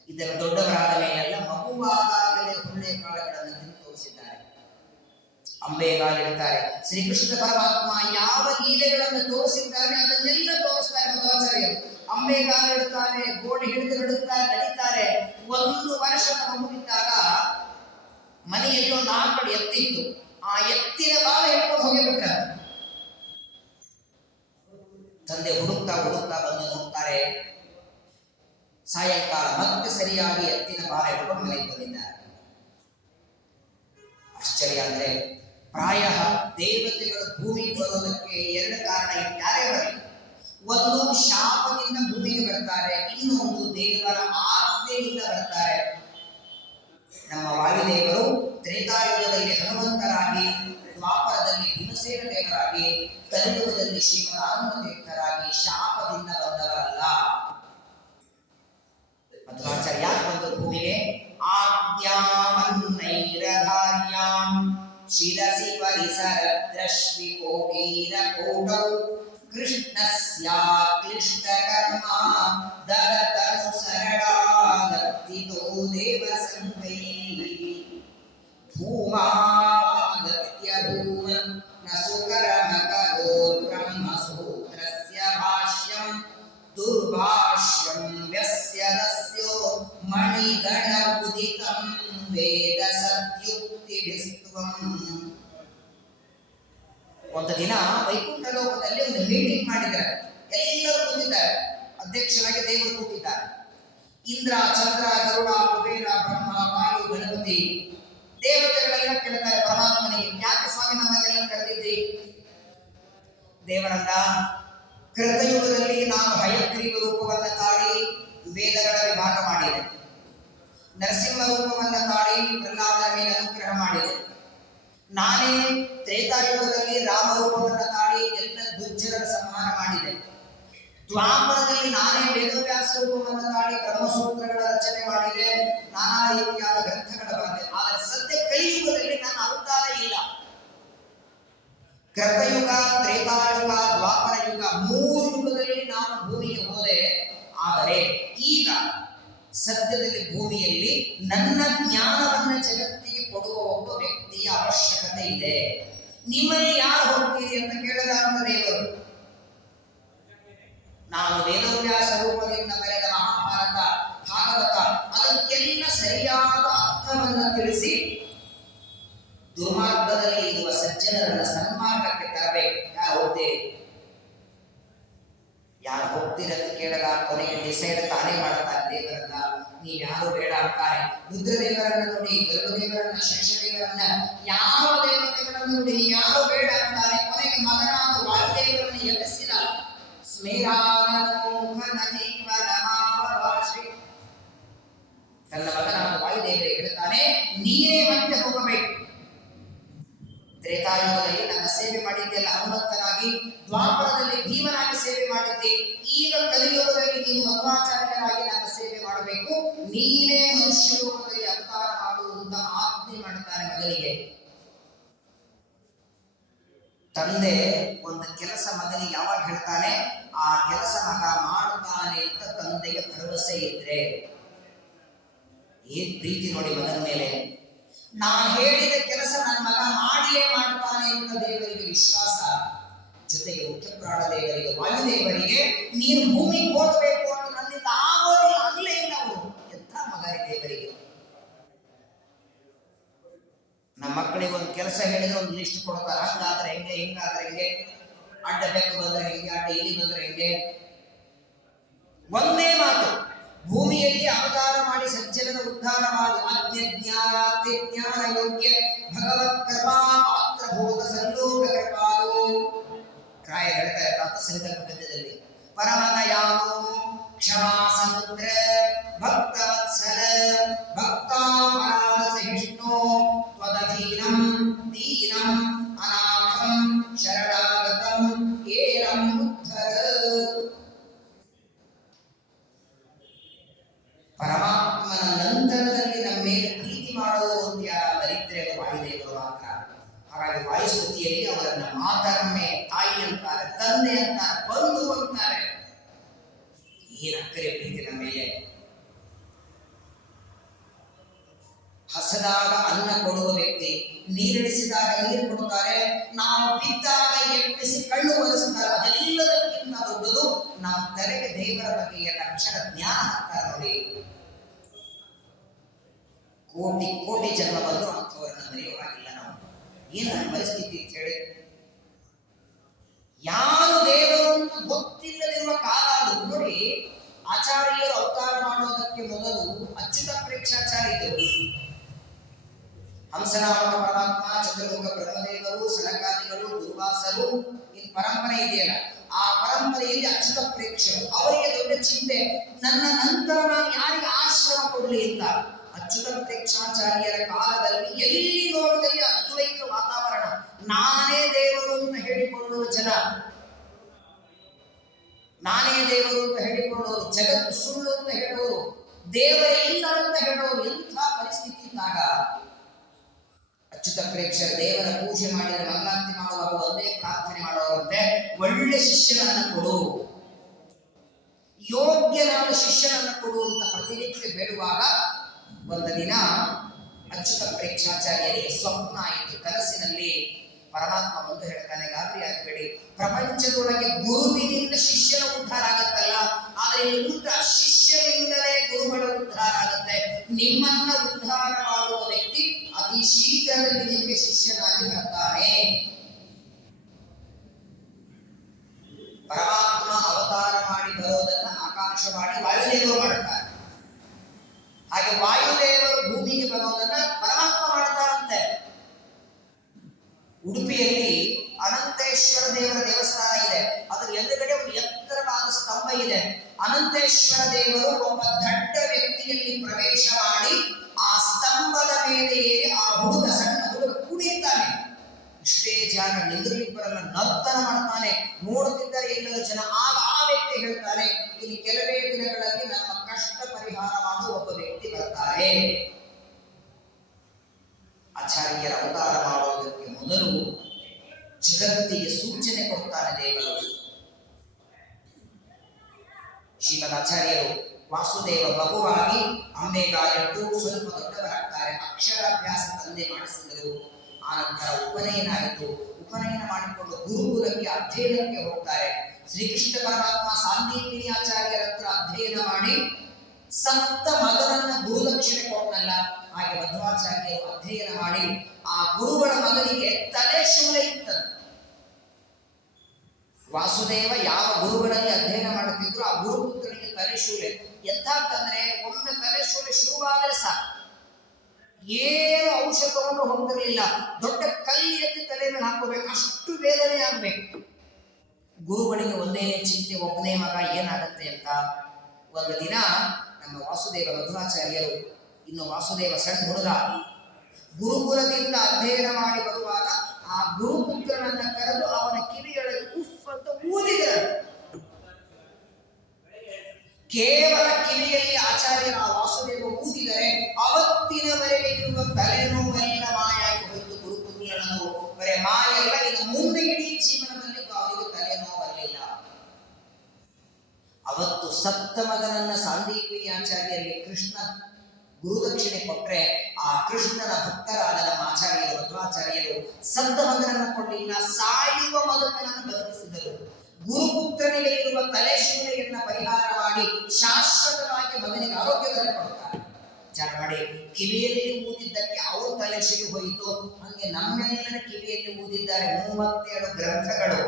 ಇದರ ದೊಡ್ಡವರಾದ ಮೇಲೆಲ್ಲ ಮಗುವಾದಾಗಲೇ ಹುರುಳಿಕಾಳುಗಳನ್ನು ತಿಂದು ತೋರಿಸಿದ್ದಾರೆ. ಅಂಬೆಗಾಲು ಹೇಳ್ತಾರೆ, ಶ್ರೀಕೃಷ್ಣ ಪರಮಾತ್ಮ ಯಾವ ಲೀಲೆಗಳನ್ನು ತೋರಿಸಿದ್ದಾರೆ ಅದನ್ನೆಲ್ಲ ತೋರಿಸ್ತಾರೆ ಮಧ್ವಾಚಾರ್ಯರು. ಅಂಬೆಗಾಲು ಹೇಳ್ತಾರೆ, ಗೋಡೆ ಹಿಡಿದು ನಡೀತಾರೆ. 1 ವರ್ಷದ ಮಗುವಿದ್ದಾಗ ಮನೆಯಲ್ಲಿ ಒಂದು 4 ಎತ್ತಿತ್ತು. ಆ ಎತ್ತಿನ ಬಾಲ ಹಿಡ್ಕೊಂಡು ಹೋಗಿಬಿಟ್ಟ. ತಂದೆ ಹುಡುಕ್ತಾ ಬಂದು ನೋಡ್ತಾರೆ. ಸಾಯಂಕಾಲ ಮತ್ತೆ ಸರಿಯಾಗಿ ಎತ್ತಿನ ಬಾಲ ಹಿಡ್ಕೊಂಡು ಮನೆಗೆ ಬಂದಿದ್ದಾರೆ. ಆಶ್ಚರ್ಯ ಅಂದ್ರೆ, ಪ್ರಾಯ ದೇವತೆಗಳು ಭೂಮಿಗೆ ಬರೋದಕ್ಕೆ 2 ಕಾರಣ ಯಾರೇ ಬರಲಿ. ಒಂದು ಶಾಪದಿಂದ ಭೂಮಿಗೆ ಬರ್ತಾರೆ, ಇನ್ನೊಂದು ದೇವರ ಆಜ್ಞೆಯಿಂದ ಬರ್ತಾರೆ. ನಮ್ಮ ವಾಯುದೇವರು ತ್ರೇತಾಯುಗದಲ್ಲಿ ಹನುಮಂತರಾಗಿ, ದ್ವಾಪರದಲ್ಲಿ ಭೀಮಸೇನ ದೇವರಾಗಿ, ಕಲಿಯುಗದಲ್ಲಿ ಶ್ರೀಮದ್ ಆನಂದ ತೀರ್ಥರಾಗಿ ಶಾಪದಿಂದ ಬಂದವರಲ್ಲ. ಮಧ್ವಾಚಾರ್ಯ ಯಾಕೆ ಬಂದರು ಭೂಮಿಗೆ? ಆಜ್ಞಾಮನ್ನೈರಧಾರ್ಯಾಂ ಶಿರಸಿ ಪರಿಸರದ್ರಶ್ವಿ ಕೋಟೀರ ಕೋಟೌ ಕೃಷ್ಣಸ್ಯಾಕ್ಲಿಷ್ಟಕರ್ಮ ದರತನುಸರಣಾಗತ್ತಿತೋ ದೇವಸಂಗೈಃ ಭೂಮಾಗತ್ಯ ಭೂಮನ್ ನ ಸುಕರಮಕರೋರ್ ಬ್ರಹ್ಮಸೂತ್ರಸ್ಯ ಭಾಷ್ಯಂ ದುರ್ಭಾಷ್ಯಂ ವ್ಯಸ್ಯದಸ್ಯೋ ಮಣಿಗಣ ಉದಿತಂ ವೇದ ಸದ್ಯುಕ್ತಿಭಿಸ್ತ್ವಂ. ಒಂದು ದಿನ ವೈಕುಂಠ ಲೋಕದಲ್ಲಿ ಒಂದು ಮೀಟಿಂಗ್ ಮಾಡಿದ್ದಾರೆ. ಎಲ್ಲರೂ ಕೂತಿದ್ದಾರೆ. ಅಧ್ಯಕ್ಷರಾಗಿ ದೇವರು ಕೂತಿದ್ದಾರೆ. ಇಂದ್ರ, ಚಂದ್ರ, ಗರುಡ, ಕುಬೇರ, ಬ್ರಹ್ಮ, ವಾಯು, ಗಣಪತಿ ದೇವತೆಗಳೆಲ್ಲ ಕೇಳ್ತಾರೆ ಪರಮಾತ್ಮನಿಗೆ, ಯಾಕೆ ಸ್ವಾಮಿ ನಮ್ಮನ್ನೆಲ್ಲ ಕರೆದಿದ್ರಿ? ದೇವರನ್ನ, ಕೃತಯುಗದಲ್ಲಿ ನಾನು ಹಯಗ್ರೀವ ರೂಪವನ್ನ ತಾಳಿ ವೇದಗಳ ವಿಭಾಗ ಮಾಡಿದೆ. ನರಸಿಂಹ ರೂಪವನ್ನ ತಾಳಿ ಪ್ರಹ್ಲಾದನ ಮೇಲೆ ಅನುಗ್ರಹ ಮಾಡಿದೆ. ನಾನೇ ತ್ರೇತಾಯುಗದಲ್ಲಿ ರಾಮರೂಪವನ್ನು ತಾಳಿ ಎಲ್ಲ ದುರ್ಜನರ ಸಂಹಾರ ಮಾಡಿದೆ. ದ್ವಾಪರದಲ್ಲಿ ನಾನೇ ವೇದವ್ಯಾಸ ರೂಪವನ್ನು ತಾಳಿ ಬ್ರಹ್ಮಸೂತ್ರಗಳ ರಚನೆ ಮಾಡಿದೆ. ನಾನಾ ರೀತಿಯಾದ ಗ್ರಂಥಗಳ ಬರೆದೆ. ಆದರೆ ಸದ್ಯ ಕಲಿಯುಗದಲ್ಲಿ ನನ್ನ ಅವತಾರ ಇಲ್ಲ. ಕೃತಯುಗ, ತ್ರೇತಾಯುಗ, ದ್ವಾಪರ ಯುಗ 3 ಯುಗದಲ್ಲಿ ನಾನು ಭೂಮಿಗೆ ಹೋದೆ. ಆದರೆ ಈಗ ಸದ್ಯದಲ್ಲಿ ಭೂಮಿಯಲ್ಲಿ ನನ್ನ ಜ್ಞಾನವನ್ನು ಜಗತ್ತಿಗೆ ಕೊಡುವ ಒಬ್ಬ ವ್ಯಕ್ತಿಯ ಅವಶ್ಯಕತೆ ಇದೆ. ನಿಮ್ಮಲ್ಲಿ ಯಾರು ಹೋಗ್ತೀರಿ ಅಂತ ಕೇಳಿದಾಗ ದೇವರು, ನಾನು ವೇದವ್ಯಾಸ ರೂಪದಿಂದ ಬರೆದ ಮಹಾಭಾರತ, ಭಾಗವತ ಅದಕ್ಕೆಲ್ಲ ಸರಿಯಾದ ಅರ್ಥವನ್ನು ತಿಳಿಸಿ ದುರ್ಮಾರ್ಗದಲ್ಲಿ ಇರುವ ಸಜ್ಜನರನ್ನ ಸನ್ಮಾರ್ಗಕ್ಕೆ ತರಬೇಕು. ಯಾರು ಹೋಗ್ತೀರಿ? ಯಾರು ಹೋಗ್ತೀರಂತ ಕೇಳಿದಾಗ ಕೊನೆಗೆ ಡಿಸೈಡ್ ತಾನೇ ಮಾಡ್ತಾರೆ ದೇವರನ್ನ. ನೀವ್ಯಾರು ಬೇಡ ಅಂತಾರೆ. ರುದ್ರದೇವರನ್ನ ನೋಡಿ, ಗರುಡದೇವರನ್ನ, ಶೇಷದೇವರನ್ನ, ಯಾವ ದೇವತೆಗಳನ್ನು ನೋಡಿ ನೀವ್ಯಾರು ಬೇಡ ಅಂತಾರೆ. ಕೊನೆಗೆ ಮಗನಾದ ವಾಯುದೇವರನ್ನು ಎಬ್ಬಿಸಿದ ಸ್ಮೇರಾನಮೋಹನ ಜೀವನಮಾವಭಾಷೆ. ತನ್ನ ಮಗನಾದ ವಾಯುದೇವರಿಗೆ ಹೇಳ್ತಾನೆ, ನೀನೇ ಮತ್ತೆ ಹೋಗಬೇಕು. ತ್ರೇತಾಯುಗದಲ್ಲಿ ನನ್ನ ಸೇವೆ ಮಾಡಿದ್ದೆಲ್ಲ ಹನುಮಂತನಾಗಿ, ದ್ವಾಪರದಲ್ಲಿ ಭೀಮನಾಗಿ ಸೇವೆ ಮಾಡಿದ್ದೆ. ಈಗ ಕಲಿಯುಗದಲ್ಲಿ ನೀನು ಮಧ್ವಾಚಾರ್ಯರಾಗಿ ನನ್ನ ಸೇವೆ ಮಾಡಬೇಕು. ಮಾಡಬೇಕು, ನೀನೇ ಮನುಷ್ಯ ಲೋಕದಲ್ಲಿ ಅವತಾರ ಮಾಡುವಂತ ಆಜ್ಞೆ ಮಾಡ್ತಾರೆ ಮಗನಿಗೆ. ತಂದೆ ಒಂದು ಕೆಲಸ ಮಗನಿಗೆ ಯಾವಾಗ ಹೇಳ್ತಾನೆ, ಆ ಕೆಲಸ ಮಗ ಮಾಡುತ್ತಾನೆ ಅಂತ ತಂದೆಗೆ ಭರವಸೆ ಇದ್ರೆ, ಏನ್ ಪ್ರೀತಿ ನೋಡಿ ಮಗನ ಮೇಲೆ. ನಾನು ಹೇಳಿದ ಕೆಲಸ ನನ್ನ ಮಗ ಮಾಡಿಯೇ ಮಾಡ್ತಾನೆ ಅಂತ ದೇವರಿಗೆ ವಿಶ್ವಾಸ. ಜೊತೆಗೆ ಮುಖ್ಯ ಪ್ರಾಣ ದೇವರಿಗೆ, ವಾಯುದೇವರಿಗೆ, ನೀನು ಭೂಮಿಗೆ ಹೋಗಬೇಕು ಅಂತ ನನ್ನಿಂದ ಆಗೋದಿಲ್ಲ ಅಲ್ಲೇ ಇಲ್ಲ ಅವರು. ಎಂಥ ಮಗ ದೇವರಿಗೆ. ನಮ್ಮ ಮಕ್ಕಳಿಗೆ ಒಂದು ಕೆಲಸ ಹೇಳಿದ್ರೆ ಒಂದು ಲಿಸ್ಟ್ ಕೊಡ್ತಾರೆ, ಹಂಗಾದ್ರೆ ಹೆಂಗೆ, ಹಿಂಗಾದ್ರೆ ಹೆಂಗೆ, ಅಡ್ಡ ಬೆಕ್ಕು ಬಂದ್ರೆ ಹೆಂಗೆ, ಅಡ್ಡ ಇಲಿ ಬಂದ್ರೆ ಹೆಂಗೆ. ಒಂದೇ ಮಾತು, ಭೂಮಿಯಲ್ಲಿ ಅವತಾರ ಮಾಡಿ ಸಜ್ಜನದ ಉದ್ಧಾರ ಮಾಡಿ ಆಜ್ಞೆ ಜ್ಞಾನಾತಿ ಜ್ಞಾನ ಯೋಗ್ಯ ಭಗವತ್ ಕೃಪಾ ಪಾತ್ರ ಭೂತ ಸಂಲೋಕ ಕೃಪಾಲು. ರಾಯ ಹೇಳ್ತಾರೆ ಪ್ರಾಪ್ತ ಸಂಕಲ್ಪ ಗದ್ಯದಲ್ಲಿ, ಪರಮದಯಾಳು ಕ್ಷಮಾ ಸಮುದ್ರ ಭಕ್ತವತ್ಸಲ ಭಕ್ತಾಮರಾಧ ಸಹಿಷ್ಣು ತ್ವದಧೀನಂ ದೀನಂ ಅನಾಥಂ ಶರಣಾಗತಂ ಏನಂ ಉದ್ಧರ. ಪರಮಾತ್ಮನ ನಂತರದಲ್ಲಿ ನಮ್ಮ ಮೇಲೆ ಪ್ರೀತಿ ಮಾಡುವಂತ ದರಿದ್ರರು ವಾಯುದೇವರು ಮಾತ್ರ. ಹಾಗಾಗಿ ವಾಯುಸ್ತುತಿಯಲ್ಲಿ ಅವರನ್ನ ಮಾತರಮ್ಮೆ, ತಾಯಿ ಅಂತಾರೆ, ತಂದೆ ಅಂತಾರೆ, ಬಂಧು ಅಂತಾರೆ. ಏನ್ ಅಕ್ಕರೆ ಪ್ರೀತಿ ನಮ್ಮ ಮೇಲೆ. ಹಸದಾಗ ಅನ್ನ ಕೊಡುವ ವ್ಯಕ್ತಿ, ನೀರಿಳಿಸಿದಾಗ ನೀರು ಕೊಡುತ್ತಾರೆ, ನಾವು ಬಿದ್ದಾಗ ಎಬ್ಬಿಸಿ ಕಣ್ಣು ಒಲಿಸುತ್ತಾರೆ. ಅದೆಲ್ಲದಕ್ಕಿಂತ ದೊಡ್ಡದು ನಮ್ಮ ತಲೆಗೆ ದೇವರ ಬಗೆಯ ಅಕ್ಷರ ಜ್ಞಾನ ಹಾಕ್ತಾರೆ ನೋಡಿ. ಕೋಟಿ ಕೋಟಿ ಜನ್ಮ ಬಂದು ಅಂಥವರನ್ನ ಮರೆಯುವಾಗಿಲ್ಲ ನಾವು. ಏನ ಪರಿಸ್ಥಿತಿ ಅಂತ ಹೇಳಿ, ಯಾರು ದೇವರು ಅಂತ ಗೊತ್ತಿಲ್ಲದಿರುವ ಕಾಲ ಅದು ನೋಡಿ. ಆಚಾರ್ಯರು ಅವತಾರ ಮಾಡೋದಕ್ಕೆ ಮೊದಲು ಅಚ್ಯುತ ಪ್ರೇಕ್ಷಾಚಾರ್ಯ ಇದ್ದರು. ಹಂಸನಾಮಕ ಪರಮಾತ್ಮ, ಚತುರ್ಮುಖ ಬ್ರಹ್ಮದೇವರು, ಸನಕಾದಿಗಳು, ದುರ್ವಾಸರು, ಈ ಪರಂಪರೆ ಇದೆಯಲ್ಲ, ಆ ಪರಂಪರೆಯಲ್ಲಿ ಅಚ್ಯುತ ಪ್ರೇಕ್ಷರು. ಅವರಿಗೆ ದೊಡ್ಡ ಚಿಂತೆ, ನನ್ನ ನಂತರ ನಾನು ಯಾರಿಗೆ ಆಶ್ರಮ ಕೊಡಲಿ ಅಂತ. ಅಚ್ಯುತ ಪ್ರೇಕ್ಷಾಚಾರ್ಯರ ಕಾಲದಲ್ಲಿ ಎಲ್ಲಿ ನೋಡಿದಲ್ಲಿ ಅದ್ವೈತ ವಾತಾವರಣ. ನಾನೇ ದೇವರು ಅಂತ ಹೇಳಿಕೊಳ್ಳುವ ಜನ, ನಾನೇ ದೇವರು ಅಂತ ಹೇಳಿಕೊಳ್ಳೋರು, ಜಗತ್ತು ಸುಳ್ಳು ಅಂತ ಹೇಳೋರು, ದೇವರೇ ಇಲ್ಲ ಅಂತ ಹೇಳೋರು. ಎಂಥ ಪರಿಸ್ಥಿತಿ ಇದ್ದಾಗ ಅಚ್ಯುತ ಪ್ರೇಕ್ಷರು ದೇವರ ಪೂಜೆ ಮಾಡಿದರೆ ಮಂಗಳಾರತಿ ಮಾಡುವಾಗ ಒಂದೇ ಪ್ರಾರ್ಥನೆ ಮಾಡುವಂತೆ, ಒಳ್ಳೆ ಶಿಷ್ಯನನ್ನ ಕೊಡು, ಯೋಗ್ಯನಾದ ಶಿಷ್ಯನನ್ನ ಕೊಡು ಅಂತ ಪ್ರತಿನಿತ್ಯ ಬೇಡುವಾಗ ಒಂದು ದಿನ ಅಚ್ಯುತ ಪ್ರೇಕ್ಷಾಚಾರ್ಯರಿಗೆ ಸ್ವಪ್ನ ಆಯಿತು. ಕನಸಿನಲ್ಲಿ ಪರಮಾತ್ಮ ಬಂದು ಹೇಳ್ತಾನೆ, ಗಾಬರಿ ಆಗಬೇಡಿ, ಪ್ರಪಂಚದೊಳಗೆ ಗುರುವಿನಿಂದ ಶಿಷ್ಯನ ಉದ್ಧಾರ ಆಗತ್ತಲ್ಲ, ಆದರೆ ಉಲ್ಟಾ ಶಿಷ್ಯನಿಂದಲೇ ಗುರುಗಳ ಉದ್ಧಾರ ಆಗುತ್ತೆ. ನಿಮ್ಮನ್ನ ಉದ್ಧಾರ ಮಾಡುವ ವ್ಯಕ್ತಿ ಅತಿ ಶೀಘ್ರದಲ್ಲಿ ನಿಮಗೆ ಶಿಷ್ಯನಾಗಿ ಬರ್ತಾನೆ. ಪರಮಾತ್ಮ ಅವತಾರ ಮಾಡಿ ಬರೋದನ್ನ ಆಕಾಶವಾಣಿ ವಾಯುದೇವರು ಮಾಡ್ತಾರೆ. ಹಾಗೆ ವಾಯುದೇವರು ಭೂಮಿಗೆ ಬರೋದನ್ನ ಪರಮಾತ್ಮ ಮಾಡ್ತಾರಂತೆ. ಉಡುಪಿಯಲ್ಲಿ ಅನಂತೇಶ್ವರ ದೇವರ ದೇವಸ್ಥಾನ ಇದೆ. ಅದರ ಎದುರುಗಡೆ ಒಂದು ಎತ್ತರವಾದ ಸ್ತಂಭ ಇದೆ. ಅನಂತೇಶ್ವರ ದೇವರು ಒಬ್ಬ ದಡ್ಡ ವ್ಯಕ್ತಿಯಲ್ಲಿ ಪ್ರವೇಶ ಮಾಡಿ ಆ ಸ್ತಂಭದ ಮೇಲೆ ಏರಿ ಆ ಹುಡುಗ, ಸಣ್ಣ ಹುಡುಗ ಕುಣಿತಾನೆ. ಇಷ್ಟೇ ಜಾಗ ನಿಂದಿರ್ಲಿಕ್ಕೆ ಬರಲ್ಲ, ನರ್ತನ ಮಾಡ್ತಾನೆ. ನೋಡುತ್ತಿದ್ದರೆ ಎಲ್ಲರ ಜನ. ಆಗ ಆ ವ್ಯಕ್ತಿ ಹೇಳ್ತಾನೆ, ಇಲ್ಲಿ ಕೆಲವೇ ದಿನಗಳಲ್ಲಿ ನಮ್ಮ ಕಷ್ಟ ಪರಿಹಾರ ಮಾಡುವ ಒಬ್ಬ ವ್ಯಕ್ತಿ ಬರ್ತಾರೆ. ಆಚಾರ್ಯರ ಅವತಾರ ಮಾಡುವುದಕ್ಕೆ ಮೊದಲು ಜಗತ್ತಿಗೆ ಸೂಚನೆ ಕೊಡ್ತಾನೆ ದೇವರು. ಶ್ರೀಮದ್ ಆಚಾರ್ಯರು ವಾಸುದೇವ ಮಗುವಾಗಿ ಅಂಬೆಗಾಲಿಟ್ಟು ಸ್ವಲ್ಪ ದೊಡ್ಡವರಾಗ್ತಾರೆ. ಅಕ್ಷರಾಭ್ಯಾಸ ತಂದೆ ಮಾಡಿಸಿದರು. ಆನಂತರ ಉಪನಯನ ಆಯಿತು. ಉಪನಯನ ಮಾಡಿಕೊಂಡು ಗುರುಕುಲಕ್ಕೆ ಅಧ್ಯಯನಕ್ಕೆ ಹೋಗ್ತಾರೆ. ಶ್ರೀಕೃಷ್ಣ ಪರಮಾತ್ಮ ಸಾಂದೀಪಿನಿ ಆಚಾರ್ಯರ ಹತ್ರ ಅಧ್ಯಯನ ಮಾಡಿ ಸತ್ತ ಮಗನನ್ನ ಗುರುದಕ್ಷಿಣೆ ಕೊಟ್ಟನಲ್ಲ, ಹಾಗೆ ಮಧ್ವಾಚಾರ್ಯರು ಅಧ್ಯಯನ ಮಾಡಿ ಆ ಗುರುಗಳ ಮಗನಿಗೆ ತಲೆ ಶೂಲೆ ಇತ್ತಂತೆ. ವಾಸುದೇವ ಯಾವ ಗುರುಗಳಲ್ಲಿ ಅಧ್ಯಯನ ಮಾಡುತ್ತಿದ್ರು ಆ ಗುರುಪುತ್ರನಿಗೆ ತಲೆ ಶೂಲೆ. ಎಂತಂದ್ರೆ ಒಮ್ಮೆ ತಲೆ ಶೂಲೆ ಶುರುವಾದರೆ ಸಾಕು, ಏನು ಔಷಧ ತಗೊಂಡು ಹೋಗ್ತಿರ್ಲಿಲ್ಲ. ದೊಡ್ಡ ಕಲ್ಲು ಎತ್ತಿ ತಲೆ ಮೇಲೆ ಹಾಕೋಬೇಕು, ಅಷ್ಟು ವೇದನೆ ಆಗ್ಬೇಕು. ಗುರುಗಳಿಗೆ ಒಂದೇ ಚಿಂತೆ, ಒಬ್ಬನೇ ಮಗ ಏನಾಗತ್ತೆ ಅಂತ. ಒಂದು ದಿನ ನಮ್ಮ ವಾಸುದೇವ ಮಧ್ವಾಚಾರ್ಯರು, ಇನ್ನು ವಾಸುದೇವ ಸಣ್ಣ ಹುಡುಗ, ಗುರುಕುಲದಿಂದ ಅಧ್ಯಯನ ಮಾಡಿ ಬರುವಾಗ ಆ ಗುರುಪುತ್ರನನ್ನ ಕರೆದು ಅವನ ಕಿವಿಯೊಳಗೆ ಉಫ್ ಅಂತ ಊದಿದರು. ಕೇವಲ ಕಿವಿಯಲ್ಲಿ ಆಚಾರ್ಯರ ತಲೆನೋವೆಲ್ಲ ಮಾಯಾಗಿ ಹೋಯಿತು. ಗುರುಪುತ್ರನದು ಬರೇ ಮಾಯೆಲ್ಲ. ಇನ್ನು ಮುಂದೆ ಇಡೀ ಜೀವನದಲ್ಲಿ ಅವರಿಗೆ ತಲೆನೋವಲ್ಲಿಲ್ಲ. ಅವತ್ತು ಸತ್ತ ಮಗನನ್ನ ಸಾಂದೀಪಿನಿ ಆಚಾರ್ಯರಿಗೆ ಕೃಷ್ಣ ಗುರುದಕ್ಷಿಣೆ ಕೊಟ್ರೆ, ಆ ಕೃಷ್ಣನ ಭಕ್ತರಾದ ನಮ್ಮ ಆಚಾರ್ಯರು ಮಧ್ವಾಚಾರ್ಯರು ಸತ್ತ ಮಗನನ್ನ ಕೊಡಲಿಲ್ಲ, ಸಾಯುವ ಮಗನನ್ನು ಬದುಕಿಸಿದರು. ಗುರುಪುತ್ರನಿಗೆ ಇರುವ ತಲೆಶೂಲೆಯನ್ನ ಪರಿಹಾರ ಮಾಡಿ ಶಾಶ್ವತವಾಗಿ ಮಗನಿಗೆ ಆರೋಗ್ಯದಲ್ಲಿ ಕೊಡ್ತಾರೆ. ವಿಚಾರ ಮಾಡಿ, ಕಿವಿಯಲ್ಲಿ ಊದಿದ್ದಕ್ಕೆ ಅವ್ರ ತಲೆ ಸಿಗಿ ಹೋಯಿತು. ಹಂಗೆ ನಮ್ಮೆಲ್ಲರ ಕಿವಿಯಲ್ಲಿ ಊದಿದ್ದಾರೆ 37 ಗ್ರಂಥಗಳು.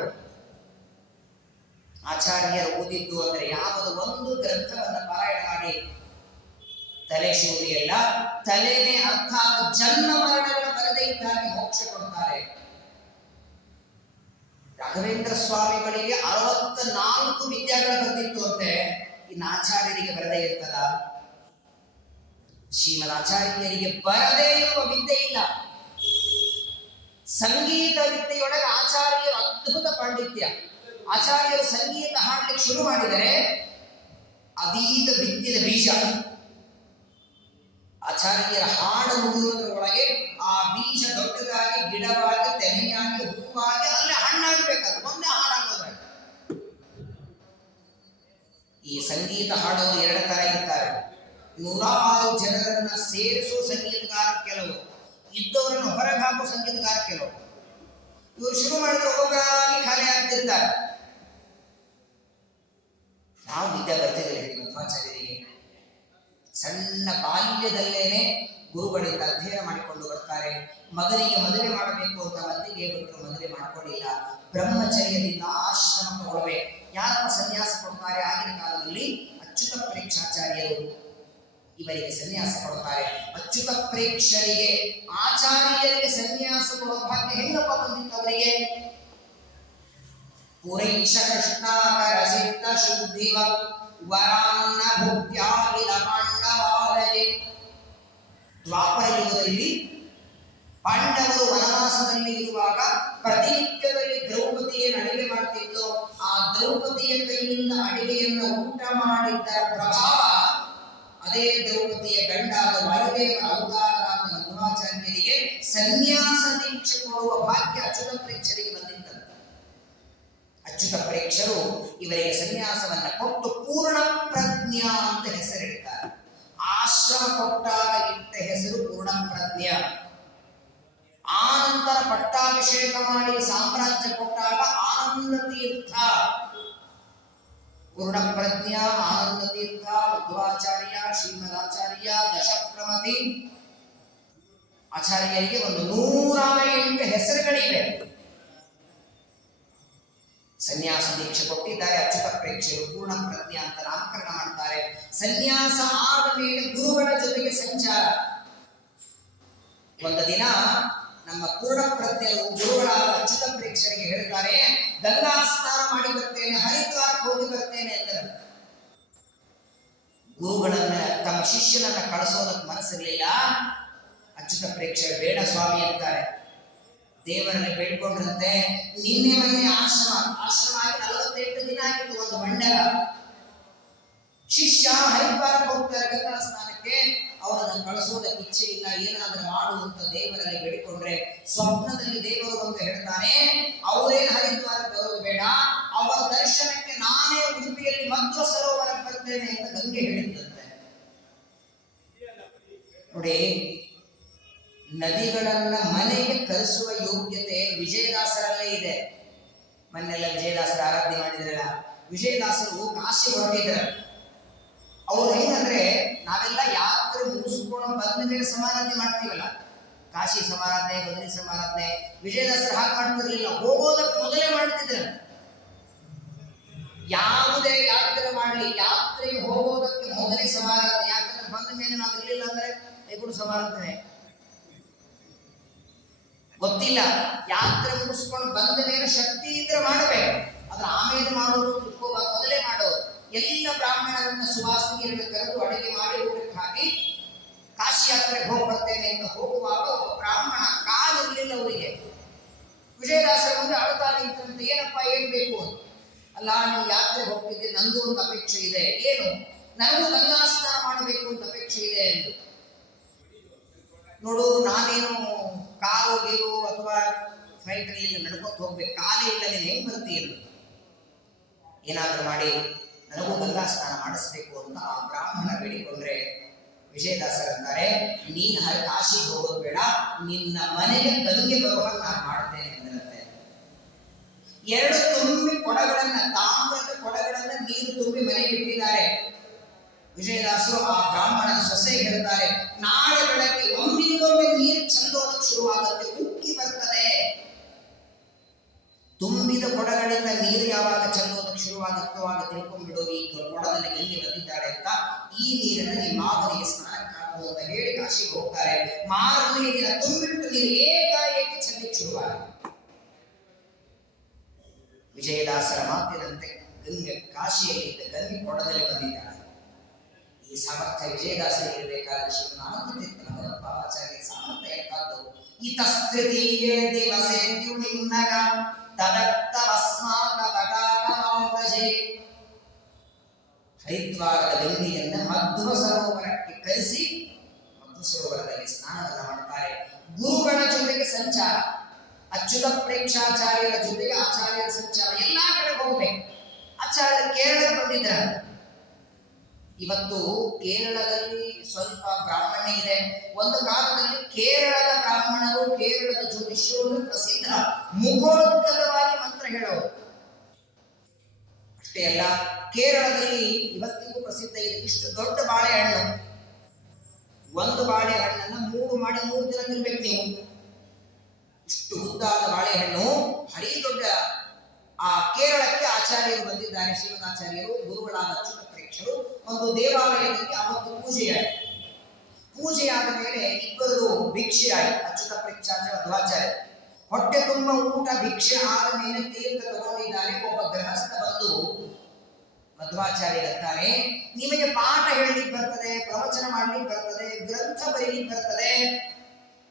ಆಚಾರ್ಯರು ಓದಿದ್ದು ಅಂದ್ರೆ ಯಾವುದು ಒಂದು ಗ್ರಂಥವನ್ನು ಪಾರಾಯಣ ಮಾಡಿ ತಲೆ ಶೂಲಿಯಲ್ಲ, ತಲೆನೇ ಅರ್ಥಾತ್ ಜನ್ಮ ಮರಣಗಳ ಬರದೇ ಇದ್ದಾಗಿ ಮೋಕ್ಷ ಕೊಡ್ತಾರೆ. ರಾಘವೇಂದ್ರ ಸ್ವಾಮಿಗಳಿಗೆ 64 ವಿದ್ಯಾಗಳು ಬರೆದಿತ್ತು ಅಂತೆ, ಇನ್ನು ಆಚಾರ್ಯರಿಗೆ ಬರದೇ ಇರ್ತದ? ಶ್ರೀಮದ್ ಆಚಾರ್ಯರಿಗೆ ಬರದೇ ಇರುವ ವಿದ್ಯೆ ಇಲ್ಲ. ಸಂಗೀತ ವಿದ್ಯೆಯೊಳಗೆ ಆಚಾರ್ಯರು ಅದ್ಭುತ ಪಾಂಡಿತ್ಯ. ಆಚಾರ್ಯರು ಸಂಗೀತ ಹಾಡಲಿಕ್ಕೆ ಶುರು ಮಾಡಿದರೆ ಅದೀಗ ಬಿತ್ತಿದ ಬೀಜ. ಆಚಾರ್ಯರ ಹಾಡು ಮುಗಿಯುವುದರೊಳಗೆ ಆ ಬೀಜ ದೊಡ್ಡದಾಗಿ ಗಿಡವಾಗಿ ತೆನೆಯಾಗಿ ಹೂವಾಗಿ ಅಲ್ಲೇ ಹಣ್ಣಾಗಬೇಕಾದ್ರೆ ಒಂದೇ ಹಾಡಾಗೋದ್ರೆ. ಈ ಸಂಗೀತ ಹಾಡೋರು 2 ತರ ಇರ್ತಾರೆ. 106 ಜನರನ್ನ ಸೇರಿಸುವ ಸಂಗೀತಗಾರ ಕೆಲವರು, ಇದ್ದವರನ್ನು ಹೊರಗೆ ಹಾಕುವ ಸಂಗೀತಗಾರ ಕೆಲವರು. ಇವರು ಶುರು ಮಾಡಿದ್ರೆ ಒಬ್ಬೊಬ್ಬರಾಗಿ ಖಾಲಿ ಆಗ್ತಿರ್ತಾರೆ. ನಾವು ವಿದ್ಯೆ ಬರ್ತಿದ್ರೆ ಮಧ್ವಾಚಾರ್ಯರಿಗೆ ಸಣ್ಣ ಬಾಲ್ಯದಲ್ಲೇನೆ ಗುರುಗಳಿಂದ ಅಧ್ಯಯನ ಮಾಡಿಕೊಂಡು ಬರ್ತಾರೆ. ಮಗನಿಗೆ ಮದುವೆ ಮಾಡಬೇಕು ಅಂತ ಮದ್ದಿಗೆ ಬಿಟ್ಟರು, ಮದುವೆ ಮಾಡಿಕೊಳ್ಳಿಲ್ಲ. ಬ್ರಹ್ಮಚರ್ಯದಿಂದ ಆಶ್ರಮ ತಗೊಳ್ಬೇಕು. ಯಾರಪ್ಪ ಸನ್ಯಾಸ ಕೊಡ್ತಾರೆ? ಆಗಿನ ಕಾಲದಲ್ಲಿ ಅಚ್ಯುತ ಪ್ರೇಕ್ಷಾಚಾರ್ಯರು ಇವರಿಗೆ ಸನ್ಯಾಸ ಕೊಡ್ತಾರೆ. ಅಚ್ಯುತ ಪ್ರೇಕ್ಷರಿಗೆ ಆಚಾರ್ಯರಿಗೆ ಸನ್ಯಾಸ ಕೊಡೋ ಭಾಗ್ಯ ಹೆಂಗಪ್ಪ ಬಂದಿತ್ತು ಅವರಿಗೆ? ಪುರೈಷ ಕೃಷ್ಣಾಕರ ಸಿದ್ಧ ಶುದ್ಧಿವ ವರಾನ್ನ ಭುಕ್ತ್ಯಾಗಿಲ ಪಾಂಡವಾಲಯೇ. ದ್ವಾಪರ ಯುಗದಲ್ಲಿ ಪಾಂಡವರು ವನವಾಸದಲ್ಲಿ ಇರುವಾಗ ಪ್ರತಿನಿತ್ಯದಲ್ಲಿ ದ್ರೌಪದಿಯನ್ನು ಅಡಿಗೆ ಮಾಡ್ತಿದ್ದು, ಆ ದ್ರೌಪದಿಯ ಕೈಯಿಂದ ಅಡಿಗೆಯನ್ನು ಊಟ ಮಾಡಿದ್ದರ ಪ್ರಭಾವ ಅದೇ ದ್ರೌಪದಿಯ ಗಂಡಾದ ವಾಯುದೇವರ ಅವತಾರರಾದ ಮಧ್ವಾಚಾರ್ಯರಿಗೆ ಸನ್ಯಾಸ ದೀಕ್ಷೆ ಕೊಡುವ ಭಾಗ್ಯ ಅಚ್ಯುತ ಪ್ರೇಕ್ಷರಿಗೆ ಬಂದಿದ್ದಂತೆ. ಅಚ್ಯುತ ಪ್ರೇಕ್ಷರು ಇವರಿಗೆ ಸನ್ಯಾಸವನ್ನ ಕೊಟ್ಟು ಪೂರ್ಣ ಪ್ರಜ್ಞಾ ಅಂತ ಹೆಸರಿಡ್ತಾರೆ. ಆಶ್ರಮ ಕೊಟ್ಟಾಗ ಇಟ್ಟ ಹೆಸರು ಪೂರ್ಣ ಪ್ರಜ್ಞಾ. ಆನಂತರ ಪಟ್ಟಾಭಿಷೇಕ ಮಾಡಿ ಸಾಮ್ರಾಜ್ಯ ಕೊಟ್ಟಾಗ ಆನಂದ ತೀರ್ಥ. ಪೂರ್ಣ ಪ್ರಜ್ಞಾ, ಆನಂದ ತೀರ್ಥ, ಮಧ್ವಾಚಾರ್ಯ, ಶ್ರೀಮದಾಚಾರ್ಯ, ದಶಪ್ರಮತಿ. ಆಚಾರ್ಯರಿಗೆ ಒಂದು 108 ಹೆಸರುಗಳಿವೆ. ಸನ್ಯಾಸ ದೀಕ್ಷೆ ಕೊಟ್ಟಿದ್ದಾರೆ ಅಚ್ಯುತ ಪ್ರೇಕ್ಷರು. ಪೂರ್ಣ ಪ್ರಜ್ಞಾ ಅಂತ ನಾಮಕರಣ ಮಾಡ್ತಾರೆ. ಸನ್ಯಾಸ ಆದ ಮೇಲೆ ಗುರುಗಳ ಜೊತೆಗೆ ಸಂಚಾರ. ಒಂದು ದಿನ ನಮ್ಮ ಪೂರ್ಣ ಪ್ರಜ್ಞರು ಗುರುಗಳಾದ ಅಚ್ಯುತ ಪ್ರೇಕ್ಷರಿಗೆ ಹೇಳ್ತಾರೆ, ಗಂಗಾ ಸ್ನಾನ ಮಾಡಿ ಬರ್ತೇನೆ, ಹರಿದ್ವಾರಕ್ಕೆ ಹೋಗಿ ಬರ್ತೇನೆ ಅಂತಾರೆ. ಗುರುಗಳನ್ನ ತಮ್ಮ ಶಿಷ್ಯನನ್ನ ಕಳಿಸೋದಕ್ಕೆ ಮನಸ್ಸಿರಲಿಲ್ಲ. ಅಚ್ಯುತ ಪ್ರೇಕ್ಷರು ಬೇಡ ಸ್ವಾಮಿ ಅಂತಾರೆ. ದೇವರಲ್ಲಿ ಬೇಡ್ಕೊಂಡ್ರಂತೆ. ನಿನ್ನೆ ಮೊನ್ನೆ ಆಶ್ರಮ ಆಗಿ 48 ದಿನ ಆಗಿತ್ತು. ಒಂದು ಮಂಡಲ ಶಿಷ್ಯ ಹರಿದ್ವಾರಕ್ಕೆ ಹೋಗ್ತಾರೆ ಗಂಗಾ ಸ್ನಾನಕ್ಕೆ. ಅವರನ್ನು ಕಳಿಸೋದಕ್ಕೆ ಇಚ್ಛೆ ಇಲ್ಲ, ಏನಾದರೂ ಮಾಡುವಂತ ದೇವರಲ್ಲಿ ಬೇಡಿಕೊಂಡ್ರೆ ಸ್ವಪ್ನದಲ್ಲಿ ದೇವರು ಬಂದು ಹೇಳ್ತಾನೆ, ಅವರೇನು ಹರಿದ್ವಾರಕ್ಕೆ ಬರೋದು ಬೇಡ, ಅವರ ದರ್ಶನಕ್ಕೆ ನಾನೇ ಉಡುಪಿಯಲ್ಲಿ ಮಧ್ವ ಸರೋವರಕ್ಕೆ ಬರ್ತೇನೆ ಅಂತ ಗಂಗೆ ಹೇಳಿದ್ದಂತೆ. ನೋಡಿ, ನದಿಗಳನ್ನ ಮನೆಗೆ ಕರೆಸುವ ಯೋಗ್ಯತೆ ವಿಜಯದಾಸರಲ್ಲೇ ಇದೆ. ಮೊನ್ನೆಲ್ಲ ವಿಜಯದಾಸರ ಆರಾಧನೆ ಮಾಡಿದ್ರಲ್ಲ, ವಿಜಯದಾಸರು ಕಾಶಿ ಹೊರಟಿದ್ರ. ಅವ್ರು ಹೆಂಗಂದ್ರೆ, ನಾವೆಲ್ಲ ಯಾತ್ರೆ ಮುಗಿಸ್ಕೊಂಡು ಬಂದ ಮೇಲೆ ಸಮಾರಾಧನೆ ಮಾಡ್ತೀವಲ್ಲ, ಕಾಶಿ ಸಮಾರಾಧನೆ, ಬದರಿ ಸಮಾರಾಧನೆ, ವಿಜಯದಾಸರು ಹಾಗೆ ಮಾಡ್ತಿರ್ಲಿಲ್ಲ. ಹೋಗೋದಕ್ಕೆ ಮೊದಲೇ ಮಾಡ್ತಿದ್ರ. ಯಾವುದೇ ಯಾತ್ರೆ ಮಾಡಲಿ, ಯಾತ್ರೆಗೆ ಹೋಗೋದಕ್ಕೆ ಮೊದಲೇ ಸಮಾರಾಧನೆ. ಯಾಕಂದ್ರೆ ಬಂದ ಮೇಲೆ ನಾವು ಇರ್ಲಿಲ್ಲ ಅಂದ್ರೆ ಕೂಡ ಸಮಾರಾಧನೆ ಗೊತ್ತಿಲ್ಲ. ಯಾತ್ರೆ ಮುಗಿಸ್ಕೊಂಡು ಬಂದ ಮೇಲೆ ಶಕ್ತಿ ಇದ್ರೆ ಮಾಡಬೇಕು, ಅದ್ರ ಆಮೇಲೆ ಮಾಡೋದು, ತುಟ್ಕೋಬಾರ್ದು, ಮೊದಲೇ ಮಾಡೋದು. ಎಲ್ಲ ಬ್ರಾಹ್ಮಣರನ್ನ ಸುವಾಸಿನಿಯರನ್ನು ಕರೆದು ಅಡಿಗೆ ಮಾಡಿ ಊಟಕ್ಕೆ ಹಾಕಿ ಕಾಶಿ ಯಾತ್ರೆಗೆ ಹೋಗಿ ಬರ್ತೇನೆ ಅಂತ ಹೋಗುವಾಗ ಒಬ್ಬ ಬ್ರಾಹ್ಮಣ ಕಾಲಿರಲಿಲ್ಲ ಅವರಿಗೆ. ವಿಜಯದಾಸರ ಮುಂದೆ ಅಳ್ತಾ ನಿಂತಂತೆ, ಏನಪ್ಪ ಏನ್ ಬೇಕು ಅಂತ. ಅಲ್ಲ, ನೀವು ಯಾತ್ರೆಗೆ ಹೋಗ್ತಿದ್ದೆ, ನಂದು ಒಂದು ಅಪೇಕ್ಷೆ ಇದೆ. ಏನು? ನನಗೂ ಗಂಗಾ ಸ್ನಾನ ಮಾಡಬೇಕು ಅಂತ ಅಪೇಕ್ಷೆ ಇದೆ ಎಂದು. ನೋಡು ನಾನೇನು ಕಾಲು ಗೀರು ಅಥವಾ ಫ್ಲೈಟಲ್ಲಿ ನಡ್ಕೊತ ಹೋಗ್ಬೇಕು, ಕಾಲೇ ಇಲ್ಲ, ನೀನು ಹೆಂಗೆ ಬರ್ತೀಯ? ಏನಾದರೂ ಮಾಡಿ ನನಗೂ ಗಂಗಾ ಸ್ನಾನ ಮಾಡಿಸ್ಬೇಕು ಅಂತ ಆ ಬ್ರಾಹ್ಮಣ ಬೇಡಿಕೊಂಡ್ರೆ ವಿಜಯದಾಸರಂತಾರೆ, ನೀನು ಕಾಶಿಗೆ ಹೋಗೋದು ಬೇಡ, ನಿನ್ನ ಮನೆಗೆ ಗಂಗೆ ಬರುವ ನಾನು ಮಾಡ್ತೇನೆ ಎಂದರಂತೆ. 2 ತುಂಬಿ ಕೊಡಗಳನ್ನ, ತಾಮ್ರದ ಕೊಡಗಳನ್ನ ನೀರು ತುಂಬಿ ಮನೆಗೆ ಇಟ್ಟಿದ್ದಾರೆ. ವಿಜಯದಾಸರು ಆ ಬ್ರಾಹ್ಮಣನ ಸೊಸೆಗೆ ಹೇಳ್ತಾರೆ, ನಾಳೆ ಬೆಳಗ್ಗೆ ಒಮ್ಮಿಂದೊಮ್ಮೆ ನೀರು ಚೆಲ್ಲೋದಕ್ಕೆ ಶುರುವಾಗುತ್ತೆ, ಉಕ್ಕಿ ಬರ್ತದೆ. ತುಂಬಿದ ಕೊಡಗಳಿಂದ ನೀರು ಯಾವಾಗ ಚೆಲ್ಲೋದಕ್ಕೆ ಶುರುವಾಗುತ್ತೋ ಆಗ ತಿಳ್ಕೊಂಡ್ಬಿಡು, ಈಗ ಕೊಡದಲ್ಲಿ ಗಂಗೆ ಬಂದಿದ್ದಾಳೆ ಅಂತ, ಈ ನೀರನ್ನು ನಿಮ್ಮ ಮಾವನಿಗೆ ಸ್ನಾನಕ್ಕೆ ಹಾಕುವುದು ಅಂತ ಹೇಳಿ ಕಾಶಿಗೆ ಹೋಗ್ತಾರೆ. ಮಾರನೇ ದಿನ ತುಂಬಿಟ್ಟು ನೀರು ಏಕಾಏಕಿ ಚೆಲ್ಲಿಕ್ಕೆ ಶುರುವಾಗುತ್ತೆ. ವಿಜಯದಾಸರ ಮಾತಿನಂತೆ ಗಂಗೆ ಕಾಶಿಯಲ್ಲಿದ್ದ ಗಂಗೆ ಕೊಡದಲ್ಲಿ ಬಂದಿದ್ದಾಳೆ. ಈ ಸಾಮರ್ಥ್ಯ ವಿಜಯದಾಸರಿಗೆ ಇರಬೇಕಾದ ಶ್ರೀನಾರಾಯಣ ತೀರ್ಥ ಭಗವತ್ಪಾದಾಚಾರ್ಯ ಸಾಮರ್ಥ್ಯ ಎಂತಾದ್ದು. ಇತಸ್ತೃತೀಯೇ ದಿವಸೇದ್ಯು ನಿನ್ನಗ ತದತ್ತವಸ್ಮಾಕ ತಟಾಕಮಾಂಬಜೆ. ಹರಿದ್ವಾರದ ಗಂಗೆಯನ್ನು ಮಧ್ವ ಸರೋವರಕ್ಕೆ ಕರೆಸಿ ಮಧ್ವ ಸರೋವರದಲ್ಲಿ ಸ್ನಾನವನ್ನು ಮಾಡ್ತಾರೆ. ಗುರುಗಳ ಜೊತೆಗೆ ಸಂಚಾರ, ಅಚ್ಯುತ ಪ್ರೇಕ್ಷಾಚಾರ್ಯರ ಜೊತೆಗೆ ಆಚಾರ್ಯರ ಸಂಚಾರ, ಎಲ್ಲಾ ಕಡೆ ಹೋಗ್ಬೇಕು. ಆಚಾರ್ಯ ಕೇರಳಕ್ಕೆ ಬಂದಿದ್ರ. ಇವತ್ತು ಕೇರಳದಲ್ಲಿ ಸ್ವಲ್ಪ ಬ್ರಾಹ್ಮಣ್ಯ ಇದೆ. ಒಂದು ಕಾಲದಲ್ಲಿ ಕೇರಳದ ಬ್ರಾಹ್ಮಣರು, ಕೇರಳದ ಜ್ಯೋತಿಷ್ಯರು ಪ್ರಸಿದ್ಧ, ಮುಖೋದ್ಗತವಾಗಿ ಮಂತ್ರ ಹೇಳೋರು. ಅಷ್ಟೇ ಅಲ್ಲ, ಕೇರಳದಲ್ಲಿ ಇವತ್ತಿಗೂ ಪ್ರಸಿದ್ಧ ಇದೆ ಇಷ್ಟು ದೊಡ್ಡ ಬಾಳೆಹಣ್ಣು. ಒಂದು ಬಾಳೆಹಣ್ಣನ್ನು 3 ಮಾಡಿ 3 ದಿನ ತಿನ್ಬೇಕು ನೀವು. ಇಷ್ಟು ಉದ್ದಾದ ಬಾಳೆಹಣ್ಣು, ಹರಿ ದೊಡ್ಡ. ಆ ಕೇರಳಕ್ಕೆ ಆಚಾರ್ಯರು ಬಂದಿದ್ದಾರೆ, ಶ್ರೀಮದಾಚಾರ್ಯರು, ಗುರುಗಳಾದ ಅಚ್ಯುತ ಪ್ರೇಕ್ಷರು. ಒಂದು ದೇವಾಲಯದಲ್ಲಿ ಅವತ್ತು ಪೂಜೆಯಾದ ಮೇಲೆ ಇಬ್ಬರದು ಭಿಕ್ಷೆ ಆಯಿತು. ಅಚ್ಯುತ ಪ್ರೇಕ್ಷಾಚಾರ್ಯ, ಮಧ್ವಾಚಾರ್ಯ ಹೊಟ್ಟೆ ತುಂಬ ಊಟ ಭಿಕ್ಷೆ ಆದ ಮೇಲೆ ತೀರ್ಥ ತಗೊಂಡಿದ್ದಾರೆ. ಒಬ್ಬ ಗೃಹಸ್ಥ ಬಂದು ಮಧ್ವಾಚಾರ್ಯರಂತಾರೆ, ನಿಮಗೆ ಪಾಠ ಹೇಳಲಿಕ್ಕೆ ಬರ್ತದೆ, ಪ್ರವಚನ ಮಾಡ್ಲಿಕ್ಕೆ ಬರ್ತದೆ, ಗ್ರಂಥ ಬರೀಲಿಕ್ಕೆ ಬರ್ತದೆ,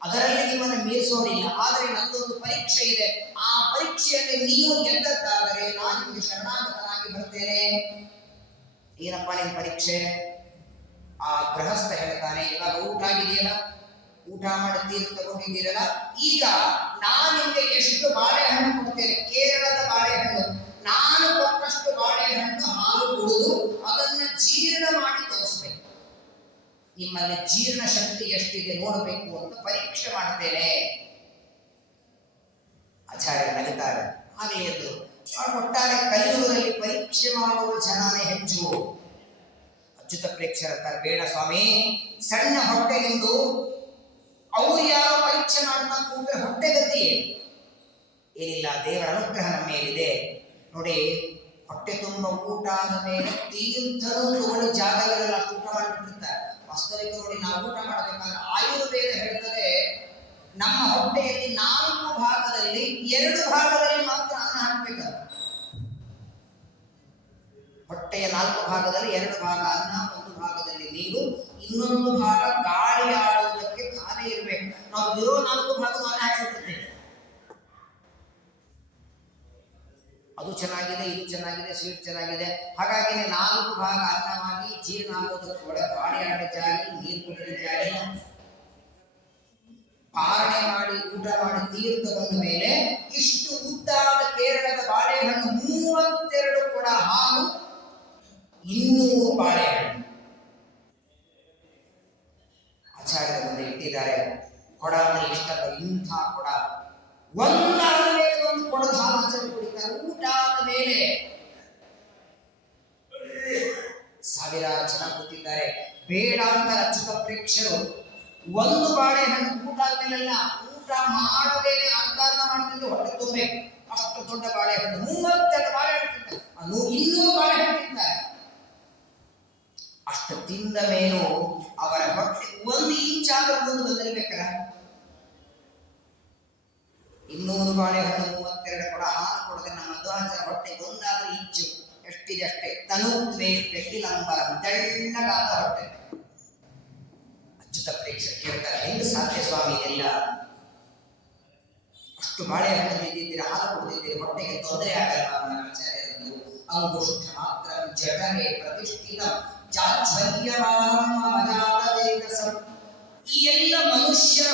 ಅದರಲ್ಲಿ ನಿಮ್ಮನ್ನು ಮೀರಿಸೋರಿಲ್ಲ. ಆದರೆ ನನ್ನೊಂದು ಪರೀಕ್ಷೆ ಇದೆ, ಆ ಪರೀಕ್ಷೆಯಲ್ಲಿ ನೀವು ಗೆದ್ದದ್ದಾದರೆ ನಾನು ನಿಮಗೆ ಶರಣಾಗತನಾಗಿ ಬರ್ತೇನೆ. ಏನಪ್ಪ ನಿಮ್ಮ ಪರೀಕ್ಷೆ? ಆ ಗೃಹಸ್ಥ ಹೇಳ್ತಾನೆ, ಇವಾಗ ಊಟ ಆಗಿದೆಯಲ್ಲ, ಊಟ ಮಾಡಿ ತೀರ್ಥ ತಗೊಂಡಿದ್ದೀರಲ್ಲ, ಈಗ ನಾನು ನಿಮಗೆ ಎಷ್ಟು ಬಾಳೆಹಣ್ಣು ಕೊಡ್ತೇನೆ, ಕೇರಳದ ಬಾಳೆಹಣ್ಣು, ನಾನು ಕೊಟ್ಟಷ್ಟು ಬಾಳೆಹಣ್ಣು ಹಾಲು ಕುಡಿದು ಅದನ್ನು ಜೀರ್ಣ ಮಾಡಿ ತೋರಿಸ್ಬೇಕು. ನಿಮ್ಮಲ್ಲಿ ಜೀರ್ಣ ಶಕ್ತಿ ಎಷ್ಟಿದೆ ನೋಡಬೇಕು ಅಂತ ಪರೀಕ್ಷೆ ಮಾಡ್ತೇನೆ. ಆಚಾರ್ಯ ನಗುತ್ತಾರೆ. ಆಗಲಿ ಎಂದು ಒಟ್ಟಾರೆ ಕಲಿಯುಗದಲ್ಲಿ ಪರೀಕ್ಷೆ ಮಾಡುವ ಜನನೇ ಹೆಚ್ಚು. ಅಚ್ಯುತ ಪ್ರೇಕ್ಷರಂತಾರೆ, ಬೇಡ ಸ್ವಾಮಿ, ಸಣ್ಣ ಹೊಟ್ಟೆ ನಿಂದು, ಅವ್ರು ಯಾರೋ ಪರೀಕ್ಷೆ ಮಾಡ್ತಾ ಕೂತ್ರೆ ಹೊಟ್ಟೆ ಗತಿ ಏನಿಲ್ಲ, ದೇವರ ಅನುಗ್ರಹ ನಮ್ಮ ಮೇಲಿದೆ. ನೋಡಿ, ಹೊಟ್ಟೆ ತುಂಬ ಊಟ ಆದ ಮೇಲೆ ತೀರ್ಥನೂ ತಗೊಳ್ಳಿ ಜಾಗ ಇರಲ್ಲ, ಊಟ ಮಾಡಿಬಿಟ್ಟಿರ್ತಾರೆ. ವಾಸ್ತವಿಕ ನೋಡಿ, ನಾವು ಊಟ ಮಾಡಬೇಕಾದ್ರೆ ಆಯುರ್ವೇದ ಹೇಳ್ತದೆ, ನಮ್ಮ ಹೊಟ್ಟೆಯಲ್ಲಿ 4 ಭಾಗದಲ್ಲಿ 2 ಭಾಗದಲ್ಲಿ ಮಾತ್ರ ಅನ್ನ ಹಾಕಬೇಕು. ಹೊಟ್ಟೆಯ 4 ಭಾಗದಲ್ಲಿ 2 ಭಾಗ ಅನ್ನ, 1 ಭಾಗದಲ್ಲಿ ನೀರು, ಇನ್ನೊಂದು ಭಾಗ ಗಾಳಿ ಆಡುವುದಕ್ಕೆ ಖಾಲಿ ಇರಬೇಕು. ನಾವು ಇರೋ 4 ಭಾಗ ಅನ್ನ ಹಾಕಿಬಿಡ್ತೇವೆ. ಅದು ಚೆನ್ನಾಗಿದೆ, ಇದು ಚೆನ್ನಾಗಿದೆ, ಸ್ವೀಟ್ ಚೆನ್ನಾಗಿದೆ, ಹಾಗಾಗಿ 4 ಭಾಗ ಅನ್ನವಾಗಿ ಜೀರ್ಣ ಆಗೋದಕ್ಕೆ ಒಳಗೆ ಗಾಳಿ ಆಡೋ ಜಾಗ, ನೀರು ಕುಡಿದ ಜಾಗ, ಪಾರಣೆ ಮಾಡಿ ಊಟ ಮಾಡಿ ತೀರ್ಥ ಬಂದ ಮೇಲೆ ಇಷ್ಟು ಉದ್ದಾದ ಕೇರಳದ ಬಾಳೆಹಣ್ಣು 32 ಕೊಡ ಹಾಲು, 200 ಬಾಳೆಹಣ್ಣು ಆಚಾರ್ಯರ ಮುಂದೆ ಇಟ್ಟಿದ್ದಾರೆ. ಕೊಡ ಅಂದ್ರೆ ಇಷ್ಟ, ಇಂಥ ಕೊಡ ಒಂದಾದ ಮೇಲೆ ಒಂದು ಕೊಡದ ಹಾಲು ಆಚಾರ್ಯ ಕುಡಿತಾರೆ. ಊಟ ಆದ ಮೇಲೆ ಸಾವಿರಾರು ಜನ ಕೂತಿದ್ದಾರೆ. ಬೇಡ ಅಂತ ಅಚ್ಯುತ ಪ್ರೇಕ್ಷರು ಒಂದು ಬಾಳೆಹಣ್ಣು ಊಟ ಆದ್ಮೇಲೆಲ್ಲ, ಊಟ ಮಾಡದೇನೆ ಅರ್ಧ ಮಾಡ್ತಿದ್ದು ಹೊಟ್ಟೆ ತುಂಬಬೇಕು. ಅಷ್ಟು ದೊಡ್ಡ ಬಾಳೆಹಣ್ಣು, 32 ಬಾಳೆಹಣ್ಣು ತಿಂತಾರೆ, 200 ಬಾಳೆಹಣ್ಣು ತಿಂತಾರೆ. ಅಷ್ಟು ತಿಂದ ಮೇಲೂ ಅವರ ಹೊಟ್ಟೆ 1 ಇಂಚಾದ್ರೂ ಮುಂದೆ ಬಂದಿರ್ಬೇಕಲ್ಲ. 200 ಬಾಳೆಹಣ್ಣು, 32 ಕೊಡ ಹಾಲು ಕೊಡದೆ ನಮ್ಮ ಮಧ್ವಾಚಾರ್ಯ ಹೊಟ್ಟೆ ಒಂದಾದ್ರೂ ಇಂಚು ಎಷ್ಟಿದೆ ಅಷ್ಟೇ. ತನುತ್ವೇ ಬೆಕಿಲಂಬರಂ, ತೆಳ್ಳಗಾದ ಹೊಟ್ಟೆ. ಅಚ್ಯುತ ಪ್ರೇಕ್ಷಕ ಕೇಳ್ತಾರೆ, ಹೆಂಗೆ ಸಾಧ್ಯ ಸ್ವಾಮಿ ಇದೆಲ್ಲ? ಅಷ್ಟು ಬಾಳೆಹಣ್ಣು ತಿಂದಿದ್ದೀರಿ, ಹಾಲು ಕುಡಿದಿದ್ದೀರಿ, ಹೊಟ್ಟೆಗೆ ತೊಂದರೆ ಆಗಲ್ವಾ? ಆಚಾರ್ಯರದ್ದು ಅಂಗುಷ್ಠ ಮಾತ್ರ ಜಠರೇ ಪ್ರತಿಷ್ಠಿತ ಜಾಜ್ವಲ್ಯಮಾನಂ ಅಜಾತದೇಕಸಂ. ಈ ಎಲ್ಲ ಮನುಷ್ಯರ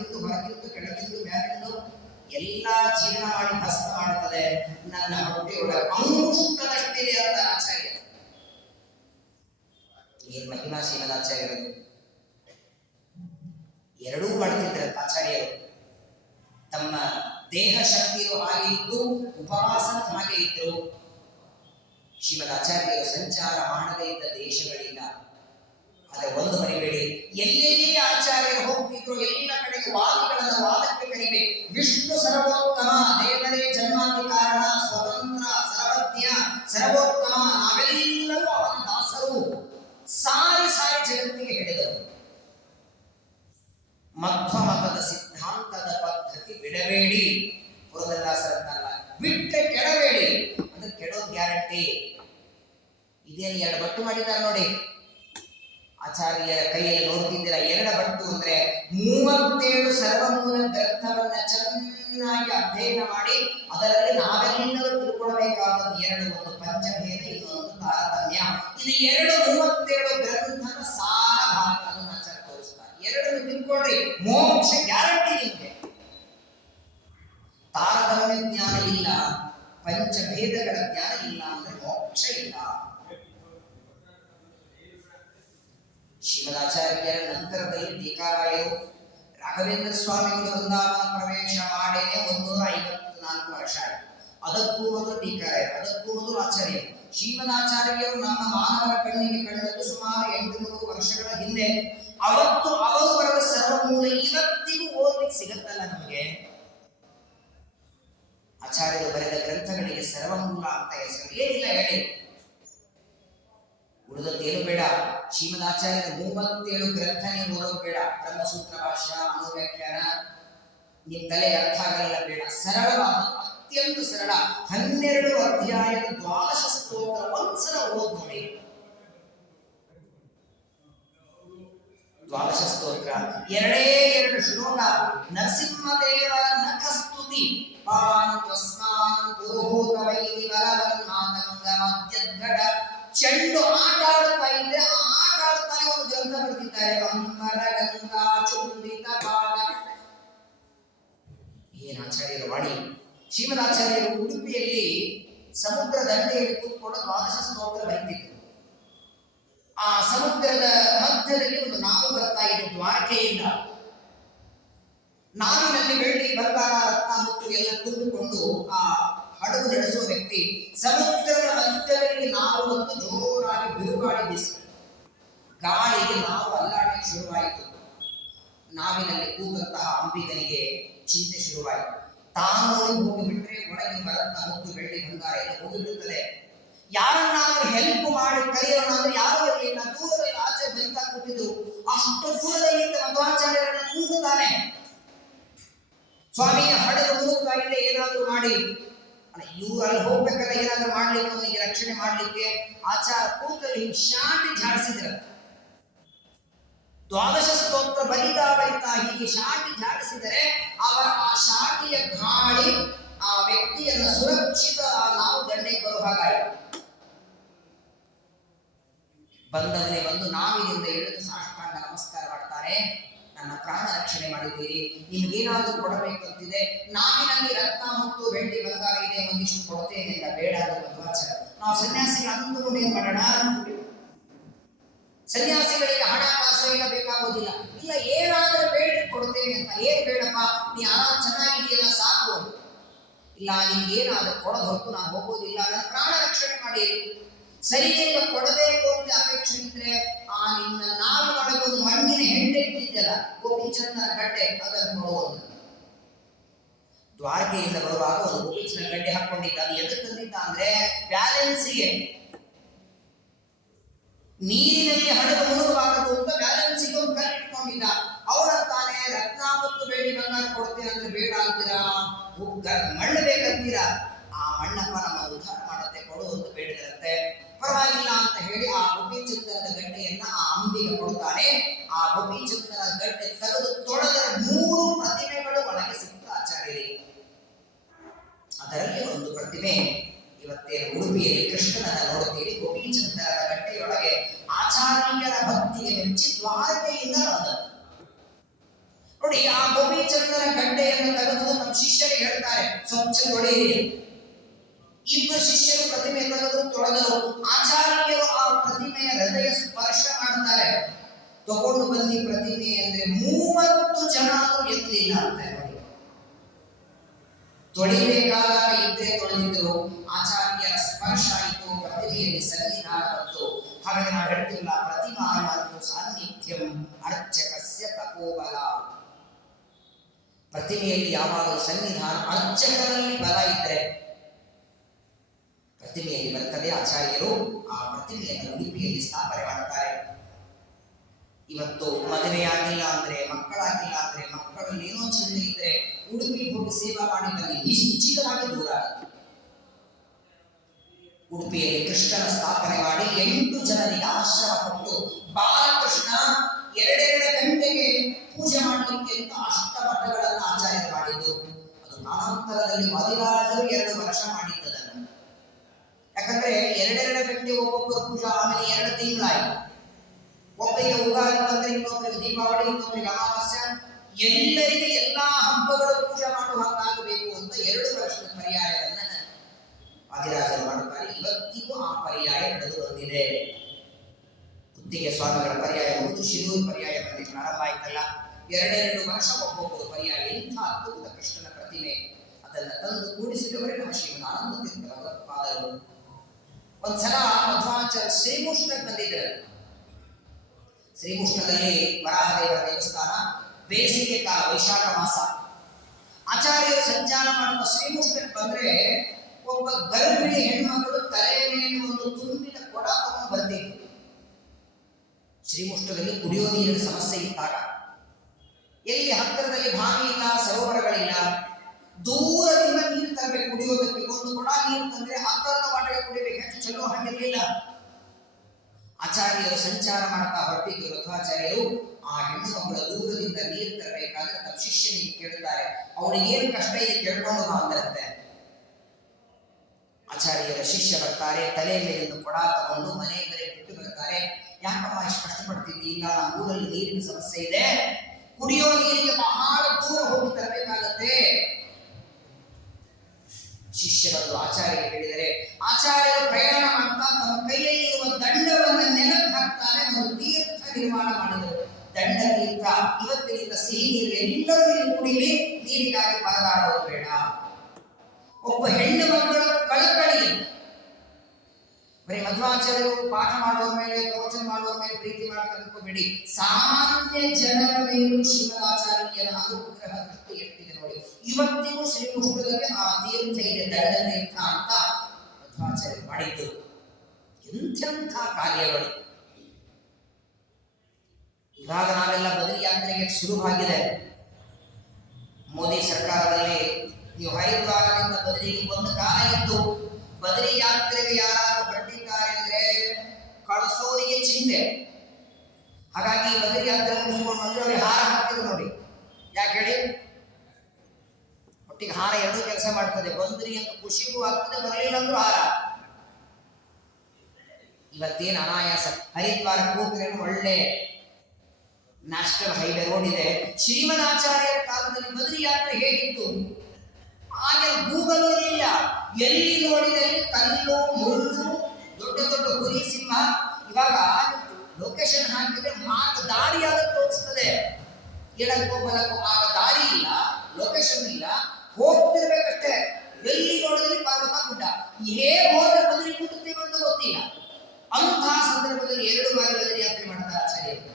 ಒಳಗಿಂದು ಹೊರಗಿಂದು ಕೆಳಗಿಂದು ಮ್ಯಾಲಿಂದು ಎಲ್ಲ ಜೀರ್ಣ ಮಾಡಿ ಭಸ್ಮ ಮಾಡುತ್ತದೆ. ನನ್ನ ಹೊಟ್ಟೆಯೊಳಗೆ ಅಂಗುಷ್ಟದಷ್ಟಿದೆ ಅಂತ ಆಚಾರ್ಯ. ಏನ್ ಮಹಿಮಾ ಶ್ರೀಮದ್ ಆಚಾರ್ಯರು ಎರಡೂ ಮಾಡ್ತಿದ್ರೆ ಆಚಾರ್ಯರು. ತಮ್ಮ ದೇಹ ಶಕ್ತಿಯು ಹಾಗೆ ಇದ್ದು ಉಪವಾಸನೂ ಹಾಗೆ ಇದ್ರು. ಶ್ರೀಮದ್ ಆಚಾರ್ಯರು ಸಂಚಾರ ಮಾಡದೇ ಇದ್ದ ದೇಶಗಳಿಂದ. ಆದರೆ ಒಂದು ಮರಿಬೇಡಿ, ಎಲ್ಲೆಲ್ಲಿ ಆಚಾರ್ಯರು ಹೋಗ್ತಿದ್ರು ಎಲ್ಲ ಕಡೆಗೆ ವಾದಿಗಳನ್ನು ವಾದಕ್ಕೆ ಕರಿಬೇಕು. ವಿಷ್ಣು ಸರ್ವೋತ್ತಮ, ದೇವರೇ ಜನ್ಮಾದಿ ಕಾರಣ, ಸ್ವತಂತ್ರ, ಸರ್ವಜ್ಞ, ಸರ್ವೋತ್ತಮ, ನಾವೆಲ್ಲರೂ ಅವನ ದಾಸರು. ಸಾರಿ ಸಾರಿ ಜಗತ್ತಿಗೆ ಹೇಳಿದರು. ಮಧ್ವ ಮತದ ಸಿದ್ಧಾಂತದ ಪದ್ಧತಿ ಬಿಡಬೇಡಿ. ಪುರಂದರದಾಸರಲ್ಲ, ಬಿಟ್ಟರೆ ಕೆಡಬೇಡಿ. ಅದಕ್ಕೆ ಕೆಡೋದು ಗ್ಯಾರಂಟಿ. ಇದೇನು ಎರಡು ಬಟ್ಟು ಮಾಡಿದ್ದಾರೆ ನೋಡಿ. ಆಚಾರ್ಯರ ಕೈಯಲ್ಲಿ ನೋಡ್ತಿದ್ದೀರಾ, ಎರಡು ಬಟ್ಟು ಅಂದ್ರೆ 37 ಸರ್ವಮೂಲ ಗ್ರಂಥವನ್ನ ಚೆನ್ನಾಗಿ ಅಧ್ಯಯನ ಮಾಡಿ ಅದರಲ್ಲಿ ನಾವೆಲ್ಲರೂ ತಿಳ್ಕೊಳ್ಬೇಕಾದದ್ದು ಎರಡು. ಒಂದು ಪಂಚಭೇದ, ಇನ್ನೊಂದು ತಾರತಮ್ಯ. ಇದು ಎರಡು 37 ಗ್ರಂಥದ ಸಾರ ಭಾಗಗಳನ್ನು ಆಚಾರ್ಯ ತೋರಿಸ್ತಾರೆ. ಎರಡನ್ನು ತಿಳ್ಕೊಂಡ್ರಿ ಮೋಕ್ಷ ಗ್ಯಾರಂಟಿ ನಿಮಗೆ. ತಾರತಮ್ಯ ಜ್ಞಾನ ಇಲ್ಲ, ಪಂಚಭೇದಗಳ ಜ್ಞಾನ ಇಲ್ಲ ಅಂದ್ರೆ ಮೋಕ್ಷ ಇಲ್ಲ. ಶ್ರೀಮದಾಚಾರ್ಯರ ನಂತರದಲ್ಲಿ ಟೀಕಾರಾಯರು ರಾಘವೇಂದ್ರ ಸ್ವಾಮಿಗಳು ವೃಂದಾವನ ಪ್ರವೇಶ ಮಾಡೇನೆ 154 ವರ್ಷ ಆಯಿತು. ಅದಕ್ಕೂ ಮೊದಲು ಟೀಕಾರಾಯರು, ಅದಕ್ಕೂ ಮೊದಲು ಆಚಾರ್ಯರು. ಶ್ರೀಮದಾಚಾರ್ಯರು ನಮ್ಮ ಮಾನವರ ಕಣ್ಣಿಗೆ ಕಂಡದ್ದು ಸುಮಾರು 800 ವರ್ಷಗಳ ಹಿಂದೆ. ಅವತ್ತು ಅವರು ಬರೆದ ಸರ್ವಮೂಲ ಇವತ್ತಿಗೂ ಓದಲಿಕ್ಕೆ ಸಿಗತ್ತಲ್ಲ ನಮಗೆ. ಆಚಾರ್ಯರು ಬರೆದ ಗ್ರಂಥಗಳಿಗೆ ಸರ್ವಮೂಲ ಅಂತ ಹೆಸರು. ಏನಿಲ್ಲ ಹೇಳಿ, ಉಳಿದದ್ದೇನು ಬೇಡ. ಶ್ರೀಮದಾಚಾರ್ಯರ 37 ಗ್ರಂಥ ನೀವು ಓದೋದು ಬೇಡ. ಬ್ರಹ್ಮಸೂತ್ರ ಭಾಷ್ಯ, ಅನುವ್ಯಾಖ್ಯಾನ ನಿಮ್ಮ ತಲೆ ಅರ್ಥ ಆಗಲಿಲ್ಲ, ಬೇಡ. ಸರಳವಾದ, ಅತ್ಯಂತ ಸರಳ 12 ಅಧ್ಯಾಯದ ದ್ವಾದಶ ಸ್ತೋತ್ರ ಒಂದ್ಸಲ ಓದ್ ನೋಡಿ. ದ್ವಾದಶ ಸ್ತೋತ್ರ 2 ಶ್ಲೋಕ. ನರಸಿಂಹದೇವರ ನಖಸ್ತುತಿ ಪಾಂತ್ವಸ್ಮಾನ್ ಪುರೋಹೋತ ವೈರಿ ಬಲವನ್ಮಾತಂಗ ಮಧ್ಯದ್ಘಟ. ಚೆಂಡು ಆಟ ಆಡ್ತಾ ಇದ್ರೆ ಆ ಆಟ ಆಡ್ತಾನೆ ಒಂದು ಗ್ರಂಥ ಬರೆದಿದ್ದಾರೆ, ಅಂಬರ ಗಂಗಾ ಚುಂಬಿತ ಪಾದ. ಏನ್ ಆಚಾರ್ಯರ ವಾಣಿ. ಶ್ರೀಮದಾಚಾರ್ಯರು ಉಡುಪಿಯಲ್ಲಿ ಸಮುದ್ರ ದಂಡೆಯಲ್ಲಿ ಕೂತ್ಕೊಂಡು ದ್ವಾದಶ ಸ್ತೋತ್ರ ಬರೀತಿದ್ರು. ಆ ಸಮುದ್ರದ ಮಧ್ಯದಲ್ಲಿ ಒಂದು ನಾವು ಬರ್ತಾ ಇದೆ ದ್ವಾರಕೆಯಿಂದ. ನಾವಿನಲ್ಲಿ ಬೆಳ್ಳಿ, ಬಂಗಾರ, ರತ್ನ, ಮುತ್ತು ಎಲ್ಲ ತುಂಬಿಕೊಂಡು ಆ ಹಡಗು ನಡೆಸುವ ವ್ಯಕ್ತಿ ಸಮುದ್ರದ ಮಧ್ಯದಲ್ಲಿ ನಾವು ಒಂದು ಜೋರಾಗಿ ಬಿರುಗಾಳಿ ಬೀಸಿತು. ಗಾಳಿಗೆ ನಾವು ಅಲ್ಲಾಡಲಿಕ್ಕೆ ಶುರುವಾಯಿತು. ನಾವಿನಲ್ಲಿ ಕೂತಂತಹ ಅಂಬಿಗನಿಗೆ ಚಿಂತೆ ಶುರುವಾಯಿತು. ತಾನು ಹೋಗಿಬಿಟ್ರೆ ಒಳಗಿನ ರತ್ನ, ಮುತ್ತು, ಬೆಳ್ಳಿ, ಬಂಗಾರ ಎಲ್ಲ ಹೋಗಿಬಿಡುತ್ತದೆ. ಯಾರನ್ನಾದ್ರೂ ಹೆಲ್ಪ್ ಮಾಡಿ ಕರೆಯೋಣಾದ್ರೆ ಯಾರು ಇರಲಿಲ್ಲ. ದೂರದಲ್ಲಿ ಆಚೆ ಬರಿತಾ ಕೂತಿದ್ರು. ಅಷ್ಟು ದೂರದಲ್ಲಿ ಮಧ್ವಾಚಾರ್ಯರನ್ನ ಕೂಗುತ್ತಾನೆ, ಸ್ವಾಮಿಯ ಹಡಗು ಮುಳುಗ್ತಾ ಇದೆ, ಏನಾದ್ರೂ ಮಾಡಿ. ಇವ್ರು ಅಲ್ಲಿ ಹೋಗ್ಬೇಕಾದ್ರೆ ಏನಾದ್ರೂ ಮಾಡ್ಲಿಕ್ಕೆ, ಅವನಿಗೆ ರಕ್ಷಣೆ ಮಾಡ್ಲಿಕ್ಕೆ ಆಚಾರ ಕೂತಲ್ಲಿ ಶಾಟಿ ಝಾಡಿಸಿದ್ರ. ದ್ವಾದಶ ಸ್ತೋತ್ರ ಬರಿತಾ ಬರಿತಾ ಹೀಗೆ ಶಾಟಿ ಝಾಡಿಸಿದರೆ ಅವರ ಆ ಶಾಟಿಯ ಗಾಳಿ ಆ ವ್ಯಕ್ತಿಯನ್ನ ಸುರಕ್ಷಿತ ನಾವು ದಂಡೆಗೆ ಬರೋ ಹಾಗಾಯಿತು. ಬಂದವನೇ ಬಂದು ನಾವಿನಿಂದ ಇಳಿದು ಸಾಷ್ಟಾಂಗ ನಮಸ್ಕಾರ ಮಾಡ್ತಾರೆ. ನನ್ನ ಪ್ರಾಣ ರಕ್ಷಣೆ ಮಾಡಿದ್ದೀರಿ, ನಿಮ್ಗೇನಾದ್ರೂ ಕೊಡಬೇಕು ಅಂತಿದೆ, ನಾವಿನಲ್ಲಿ ರತ್ನ, ಮುತ್ತು, ಬೆಳ್ಳಿ, ಬಂಗಾರ ಇದೆ, ಒಂದಿಷ್ಟು ಕೊಡ್ತೇನೆ ಅಂತ. ಬೇಡ ಅದು ಮಧ್ವಾಚಾರ. ನಾವು ಸನ್ಯಾಸಿಗಳು ಅದನ್ನು ತಗೊಂಡು ಏನ್ ಮಾಡೋಣ? ಸನ್ಯಾಸಿಗಳಿಗೆ ಹಣ ಕಾಸು ಎಲ್ಲ ಬೇಕಾಗೋದಿಲ್ಲ. ಇಲ್ಲ, ಏನಾದ್ರೂ ಬೇಡ ಕೊಡ್ತೇನೆ ಅಂತ. ಏನ್ ಬೇಡಪ್ಪ, ನೀ ಆರಾಮ್ ಚೆನ್ನಾಗಿದೆಯಲ್ಲ ಸಾಕು. ಇಲ್ಲ, ನಿಮ್ಗೇನಾದ್ರೂ ಕೊಡೋದು ಹೊರತು ನಾನು ಹೋಗೋದಿಲ್ಲ, ನನ್ನ ಪ್ರಾಣ ರಕ್ಷಣೆ ಮಾಡಿ. ಸರಿಯಾಗಿ ಕೊಡಬೇಕು ಅಂತ ಅಪೇಕ್ಷೆ ಇದ್ರೆ ಆ ನಿನ್ನ ನಾವಿನೊಳಗೆ ಒಂದು ಮಣ್ಣಿನ ಹೆಂಡೆ ಇಟ್ಟಿದ್ದೆಲ್ಲ, ಗೋಪಿಚಂದನ ಗಡ್ಡೆ, ಅದನ್ನು ಕೊಡುವುದು. ದ್ವಾರಕೆಯಿಂದ ಬರುವಾಗ ಒಂದು ಗೋಪಿಚಂದನ ಗಡ್ಡೆ ಹಾಕೊಂಡಿದ್ದ. ಅದು ಎದಕ್ಕೆ ತಂದಿದ್ದ ಅಂದ್ರೆ ಬ್ಯಾಲೆನ್ಸಿಗೆ. ನೀರಿನಲ್ಲಿ ಹಡಗು ಮುಳುಗಬಾರದು ಅಂತ ಬ್ಯಾಲೆನ್ಸಿಗೆ ಒಂದು ಕಲ್ಲು ಇಟ್ಕೊಂಡಿದ್ದ. ಅವರಂತಾನೆ ರತ್ನ, ಮುತ್ತು, ಬೆಳ್ಳಿ, ಬಂಗಾರ ಕೊಡ್ತೀರಾ ಅಂದ್ರೆ ಬೇಡ ಅಂತೀರಾ, ಮಣ್ಣು ಬೇಕಂತೀರಾ. ಆ ಮಣ್ಣಪ್ಪ ನಮ್ಮ ಉದ್ಧಾರ ಮಾಡುತ್ತೆ, ಕೊಡುವಂತ ಬೇಡದಿರುತ್ತೆ. ಪರವಾಗಿಲ್ಲ ಅಂತ ಹೇಳಿ ಆ ಗೋಪಿಚಂದ್ರನ ಗಡ್ಡೆಯನ್ನ ಆ ಅಂಬಿಗೆ ಕೊಡುತ್ತಾರೆ. ಆ ಗೋಪಿಚಂದ್ರನ ಗಡ್ಡೆ ತೆಗೆದು ತೊಳೆದರೆ 3 ಪ್ರತಿಮೆಗಳು ಒಳಗೆ ಸಿಕ್ಕ ಆಚಾರ್ಯರಿಗೆ. ಅದರಲ್ಲಿ ಒಂದು ಪ್ರತಿಮೆ ಇವತ್ತೇನು ಉಡುಪಿಯಲ್ಲಿ ಕೃಷ್ಣನನ್ನ ನೋಡುತ್ತೀರಿ. ಗೋಪಿಚಂದ್ರನ ಗಡ್ಡೆಯೊಳಗೆ ಆಚಾರ್ಯರ ಭಕ್ತಿಗೆ ಮೆಚ್ಚಿ ದ್ವಾರಕೆಯಿಂದ ಬಂದದ್ದು ನೋಡಿ. ಆ ಗೋಪಿ ಕೈಚಂದನ ಗಡ್ಡೆಯನ್ನು ತೆಗೆದು ನಮ್ಮ ಶಿಷ್ಯರಿಗೆ ಹೇಳ್ತಾರೆ ಸ್ವಚ್ಛ ತೊಳೆಯಿರಿ. ಇಬ್ಬರು ಶಿಷ್ಯರು ಪ್ರತಿಮೆ ತೆಗೆದು ತೊಳೆದರು. ಆಚಾರ್ಯರು ಆ ಪ್ರತಿಮೆಯ ಹೃದಯ ಸ್ಪರ್ಶ ಮಾಡ್ತಾರೆ. ತಗೊಂಡು ಬಂದಿ ಪ್ರತಿಮೆ ಅಂದ್ರೆ 30 ಜನ ಎತ್ತಲಿಲ್ಲ ಅಂತ ನೋಡಿ. ತೊಳಿಬೇಕಾದಾಗ ಇದ್ದೇ ತೊಳೆದಿದ್ರು. ಆಚಾರ್ಯರ ಸ್ಪರ್ಶ ಆಯಿತು, ಪ್ರತಿಮೆಯಲ್ಲಿ ಸನ್ನಿಧಾನ ಬಂತು. ಹಾಗಾಗಿ ನಾವು ಹೇಳ್ತಿಲ್ಲ ಪ್ರತಿಮಾಯಾಂತು ಸಾನ್ನಿಧ್ಯಂ ಅರ್ಚಕಸ್ಯ ತಪೋಬಲ. ಪ್ರತಿಮೆಯಲ್ಲಿ ಯಾವಾಗಲೂ ಸನ್ನಿಧಾನ, ಅರ್ಚಕರಲ್ಲಿ ಬಲ ಇದ್ರೆ ಪ್ರತಿಮೆಯಲ್ಲಿ ಬರ್ತದೆ. ಆಚಾರ್ಯರು ಆ ಪ್ರತಿಮೆಯನ್ನು ಉಡುಪಿಯಲ್ಲಿ ಸ್ಥಾಪನೆ ಮಾಡ್ತಾರೆ. ಇವತ್ತು ಮದುವೆಯಾಗಿಲ್ಲ ಅಂದ್ರೆ, ಮಕ್ಕಳಾಗಿಲ್ಲ ಅಂದ್ರೆ, ಮಕ್ಕಳಲ್ಲಿ ಏನೋ ಚಿಹ್ನೆ ಇದ್ರೆ ಉಡುಪಿಗೆ ಹೋಗಿ ಸೇವಾ ಮಾಡಿದಲ್ಲಿ ನಿಶ್ಚಿತವಾಗಿ ದೂರ ಆಗುತ್ತೆ. ಉಡುಪಿಯಲ್ಲಿ ಕೃಷ್ಣನ ಸ್ಥಾಪನೆ ಮಾಡಿ 8 ಜನರಿಗೆ ಆಶ್ರಮ ಕೊಟ್ಟು ಬಾಲಕೃಷ್ಣ 2 ಗಂಟೆಗೆ ಪೂಜೆ ಮಾಡಲಿಕ್ಕೆ ಅಂತ ಅಷ್ಟಮಠಗಳನ್ನು ಆಚಾರ್ಯ ಮಾಡಿದ್ದು. ಅದು ಕಾಲಾಂತರದಲ್ಲಿ ವಾದಿರಾಜರು 2 ವರ್ಷ ಮಾಡಿದ್ದದನ್ನು. ಯಾಕಂದ್ರೆ 2 ಗಂಟೆ ಒಬ್ಬೊಬ್ಬರು ಪೂಜಾ, ಆಮೇಲೆ 2 ತಿಂಗಳಾಯಿತು. ಒಬ್ಬರಿಗೆ ಉಗಾದಿ ಬಂದ್ರೆ ಇನ್ನೊಬ್ಬರಿಗೆ ದೀಪಾವಳಿ, ಇನ್ನೊಬ್ಬರಿಗೆ ಅಮಾವಾಸ್ಯ, ಎಲ್ಲರಿಗೆ ಎಲ್ಲಾ ಹಬ್ಬಗಳು ಪೂಜೆ ಮಾಡುವ ಹಾಗಾಗಬೇಕು ಅಂತ 2 ವರ್ಷದ ಪರ್ಯಾಯವನ್ನ ವಾದಿರಾಜರು ಮಾಡುತ್ತಾರೆ. ಇವತ್ತಿಗೂ ಆ ಪರ್ಯಾಯ ನಡೆದು ಬಂದಿದೆ. ಗುತ್ತಿಗೆ ಸ್ವಾಮಿಗಳ ಪರ್ಯಾಯ ಮುಗಿದು ಶಿರೂರು ಪರ್ಯಾಯ ಬಂದಿದ್ದು ಪ್ರಾರಂಭ ಆಯ್ತಲ್ಲ. 2 ವರ್ಷ ಒಬ್ಬೊಬ್ಬರು ಪರ್ಯಾಯ. ಇಂಥ ಅದ್ಭುತ ಕೃಷ್ಣನ ಪ್ರತಿಮೆ ಅದನ್ನು ತಂದು ಕೂಡಿಸಿದವರೇ ನಮ್ಮ ಶ್ರೀಮನ್ ಆನಂದ ತೀರ್ಥ ಭಗವತ್ಪಾದರು. ಒಂದ್ಸಲ ಮಧ್ವಾಚಾರ್ಯ ಶ್ರೀಮುಷ್ಣಕ್ಕೆ ಬಂದಿದ್ದರು. ಶ್ರೀಮುಷ್ಣದಲ್ಲಿ ವರಾಹದೇವರ ದೇವಸ್ಥಾನ, ಬೇಸಿಗೆ ಕಾಲ, ವೈಶಾಖ ಮಾಸ. ಆಚಾರ್ಯರು ಸಂಚಾರ ಮಾಡುವ ಶ್ರೀಮುಷ್ಣಕ್ಕೆ ಬಂದ್ರೆ ಒಬ್ಬ ಗರ್ಭಿಣಿ ಹೆಣ್ಮಗಳು ತಲೆ ಮೇಲೆ ಒಂದು ತುಂಬಿದ ಕೊಡ ತಗೊಂಡು ಬರ್ತಿದ್ರು. ಶ್ರೀಮುಷ್ಣದಲ್ಲಿ ಕುಡಿಯೋ ನೀರಿನ ಸಮಸ್ಯೆ ಇದ್ದಾಗ, ಎಲ್ಲಿ ಹತ್ತಿರದಲ್ಲಿ ಬಾವಿ ಇಲ್ಲ, ಸರೋವರಗಳಿಲ್ಲ, ದೂರದಿಂದ ನೀರು ತರಬೇಕು ಕುಡಿಯೋದಕ್ಕೆ. ಒಂದು ಕೊಡ ನೀರು ತಂದ್ರೆ ಹತ್ತರದ ವಾಟಗೆ ಕುಡಿಬೇಕು, ಹೆಚ್ಚು ಚೆಲ್ಲೋ ಹಾಗಿರಲಿಲ್ಲ. ಆಚಾರ್ಯರು ಸಂಚಾರ ಮಾಡ್ತಾ ಹೊರಟಿದ್ರು. ಮಧ್ವಾಚಾರ್ಯರು ಆ ಹೆಣ್ಣು ಮಕ್ಕಳ ದೂರದಿಂದ ನೀರು ತರಬೇಕಾದ್ರೆ ತಮ್ಮ ಶಿಷ್ಯನಿಗೆ ಕೇಳ್ತಾರೆ, ಅವನಿಗೆ ಏನು ಕಷ್ಟ ಇದೆ ಕೇಳ್ಕೊಂಡು ಬಾ ಅಂದಿರುತ್ತೆ. ಆಚಾರ್ಯರ ಶಿಷ್ಯ ಬರ್ತಾರೆ, ತಲೆ ಮೇಲಿಂದ ಕೊಡ ತಗೊಂಡು ಮನೆ ಬಿಟ್ಟು ಬರ್ತಾರೆ. ಯಾಕಮ್ಮ ಇಷ್ಟು ಕಷ್ಟಪಡ್ತಿದ್ದಿ? ಇಲ್ಲ, ನಮ್ಮ ಊರಲ್ಲಿ ನೀರಿನ ಸಮಸ್ಯೆ ಇದೆ, ಕುಡಿಯೋ ನೀರಿಗೆ ಬಹಳ ದೂರ ಹೋಗಿ ತರಬೇಕಾಗತ್ತೆ. ಶಿಷ್ಯರನ್ನು ಆಚಾರ್ಯರಿಗೆ ಹೇಳಿದರೆ, ಆಚಾರ್ಯರು ಪ್ರಯಾಣ ಮಾಡ್ತಾ ತಮ್ಮ ಕೈಯಲ್ಲಿರುವ ದಂಡವನ್ನು ನೆಲಕ್ಕೆ ಹಾಕ್ತಾರೆ. ಒಂದು ತೀರ್ಥ ನಿರ್ಮಾಣ ಮಾಡಿದರು, ದಂಡ ತೀರ್ಥ. ಇವತ್ತಿನಿಂದ ಸಿಹಿ ನೀರು ಎಲ್ಲರೂ ಇಲ್ಲಿ ಕುಡಿಲಿ, ನೀರಿಗಾಗಿ ಪರದಾಡೋದು ಬೇಡ. ಒಬ್ಬ ಹೆಣ್ಣು ಮಕ್ಕಳ ಕಳಕಳಿ. ಬರೀ ಮಧ್ವಾಚಾರ್ಯರು ಪಾಠ ಮಾಡುವ ಮೇಲೆ, ಪ್ರವಚನ ಮಾಡುವ ಮೇಲೆ ಪ್ರೀತಿ ಮಾಡ್ತಾರೆ ಅನ್ಕೋಬೇಡಿ. ಸಾಮಾನ್ಯ ಜನರ ಮೇಲೂ ಶ್ರೀಮದಾಚಾರ್ಯರ ಅನುಗ್ರಹ ದೃಷ್ಟಿ ಎಷ್ಟಿದೆ ನೋಡಿ. ಇವತ್ತಿಗೂ ಶ್ರೀಮುಷ್ಣದಲ್ಲಿ ಆ ತೀರ್ಥ ಇದೆ, ದಂಡ ತೀರ್ಥ ಅಂತ ಮಧ್ವಾಚಾರ್ಯರು ಮಾಡಿದ್ದು. ಎಂಥೆಂಥ ಕಾರ್ಯಗಳು. ಇವಾಗ ನಾವೆಲ್ಲ ಬದರಿ ಯಾತ್ರೆಗೆ ಶುರುವಾಗಿದೆ. ಮೋದಿ ಸರ್ಕಾರದಲ್ಲಿ ನೀವು ಹರಿದ್ವಾರದಿಂದ ಬದರಿಗೆ ಒಂದು ಕಾಲ ಇತ್ತು. ಬದರಿ ಯಾತ್ರೆಗೆ ಯಾರಾದರೂ ಹೊರಟಿದ್ದಾರೆ ಅಂದ್ರೆ ಕಳಿಸೋರಿಗೆ ಚಿಂತೆ. ಹಾಗಾಗಿ ಬದರಿ ಯಾತ್ರೆ ಮುಗಿಸ್ಕೊಂಡು ಬಂದ್ರೆ ಅವ್ರಿಗೆ ಹಾರ ಹಾಕ್ತಿದ್ರು ನೋಡಿ. ಯಾಕೆ ಹೇಳಿ? ಒಟ್ಟಿಗೆ ಹಾರ 2 ಕೆಲಸ ಮಾಡ್ತದೆ. ಬಂದ್ರಿ ಅಂತ ಖುಷಿಗೂ ಆಗ್ತದೆ, ಬರಲಿಲ್ಲ ಅಂದ್ರೂ ಹಾರ. ಇವತ್ತೇನು ಅನಾಯಾಸ. ಹರಿದ್ವಾರ ಕೂತ್ರೆ ಒಳ್ಳೆ ನ್ಯಾಷನಲ್ ಹೈವೇ ರೋಡ್ ಇದೆ. ಶ್ರೀಮದಾಚಾರ್ಯರ ಕಾಲದಲ್ಲಿ ಬದರಿ ಯಾತ್ರೆ ಹೇಗಿತ್ತು? ಆಗ ಗೂಗಲ್ ಇರಲಿಲ್ಲ. ಎಲ್ಲಿ ನೋಡಿದಲ್ಲಿ ಕಲ್ಲು, ಮುಳ್ಳು, ದೊಡ್ಡ ದೊಡ್ಡ ಹುಲಿ, ಸಿಂಹ. ಇವಾಗ ಲೊಕೇಶನ್ ಹಾಕಿದ್ರೆ ಮಾರ್ಗ ದಾರಿಯಾದ ತೋರಿಸ್ತದೆ. ಎಡಕ್ಕೋ ಬಲಕ್ಕೋ ಆಗ ದಾರಿ ಇಲ್ಲ, ಲೊಕೇಶನ್ ಇಲ್ಲ, ಹೋಗ್ತಿರ್ಬೇಕಷ್ಟೇ. ಎಲ್ಲಿ ನೋಡಿದಲ್ಲಿ ಪರ್ವತ, ಗುಡ್ಡ. ಹೇಗೆ ಹೋದ್ರೆ ಬದರಿ ಕೂತೀವಿ ಅಂತ ಗೊತ್ತಿಲ್ಲ. ಅಂತಹ ಸಂದರ್ಭದಲ್ಲಿ 2 ಬಾರಿ ಬದರಿ ಯಾತ್ರೆ ಮಾಡ್ತಾರೆ ಆಚಾರ್ಯರು.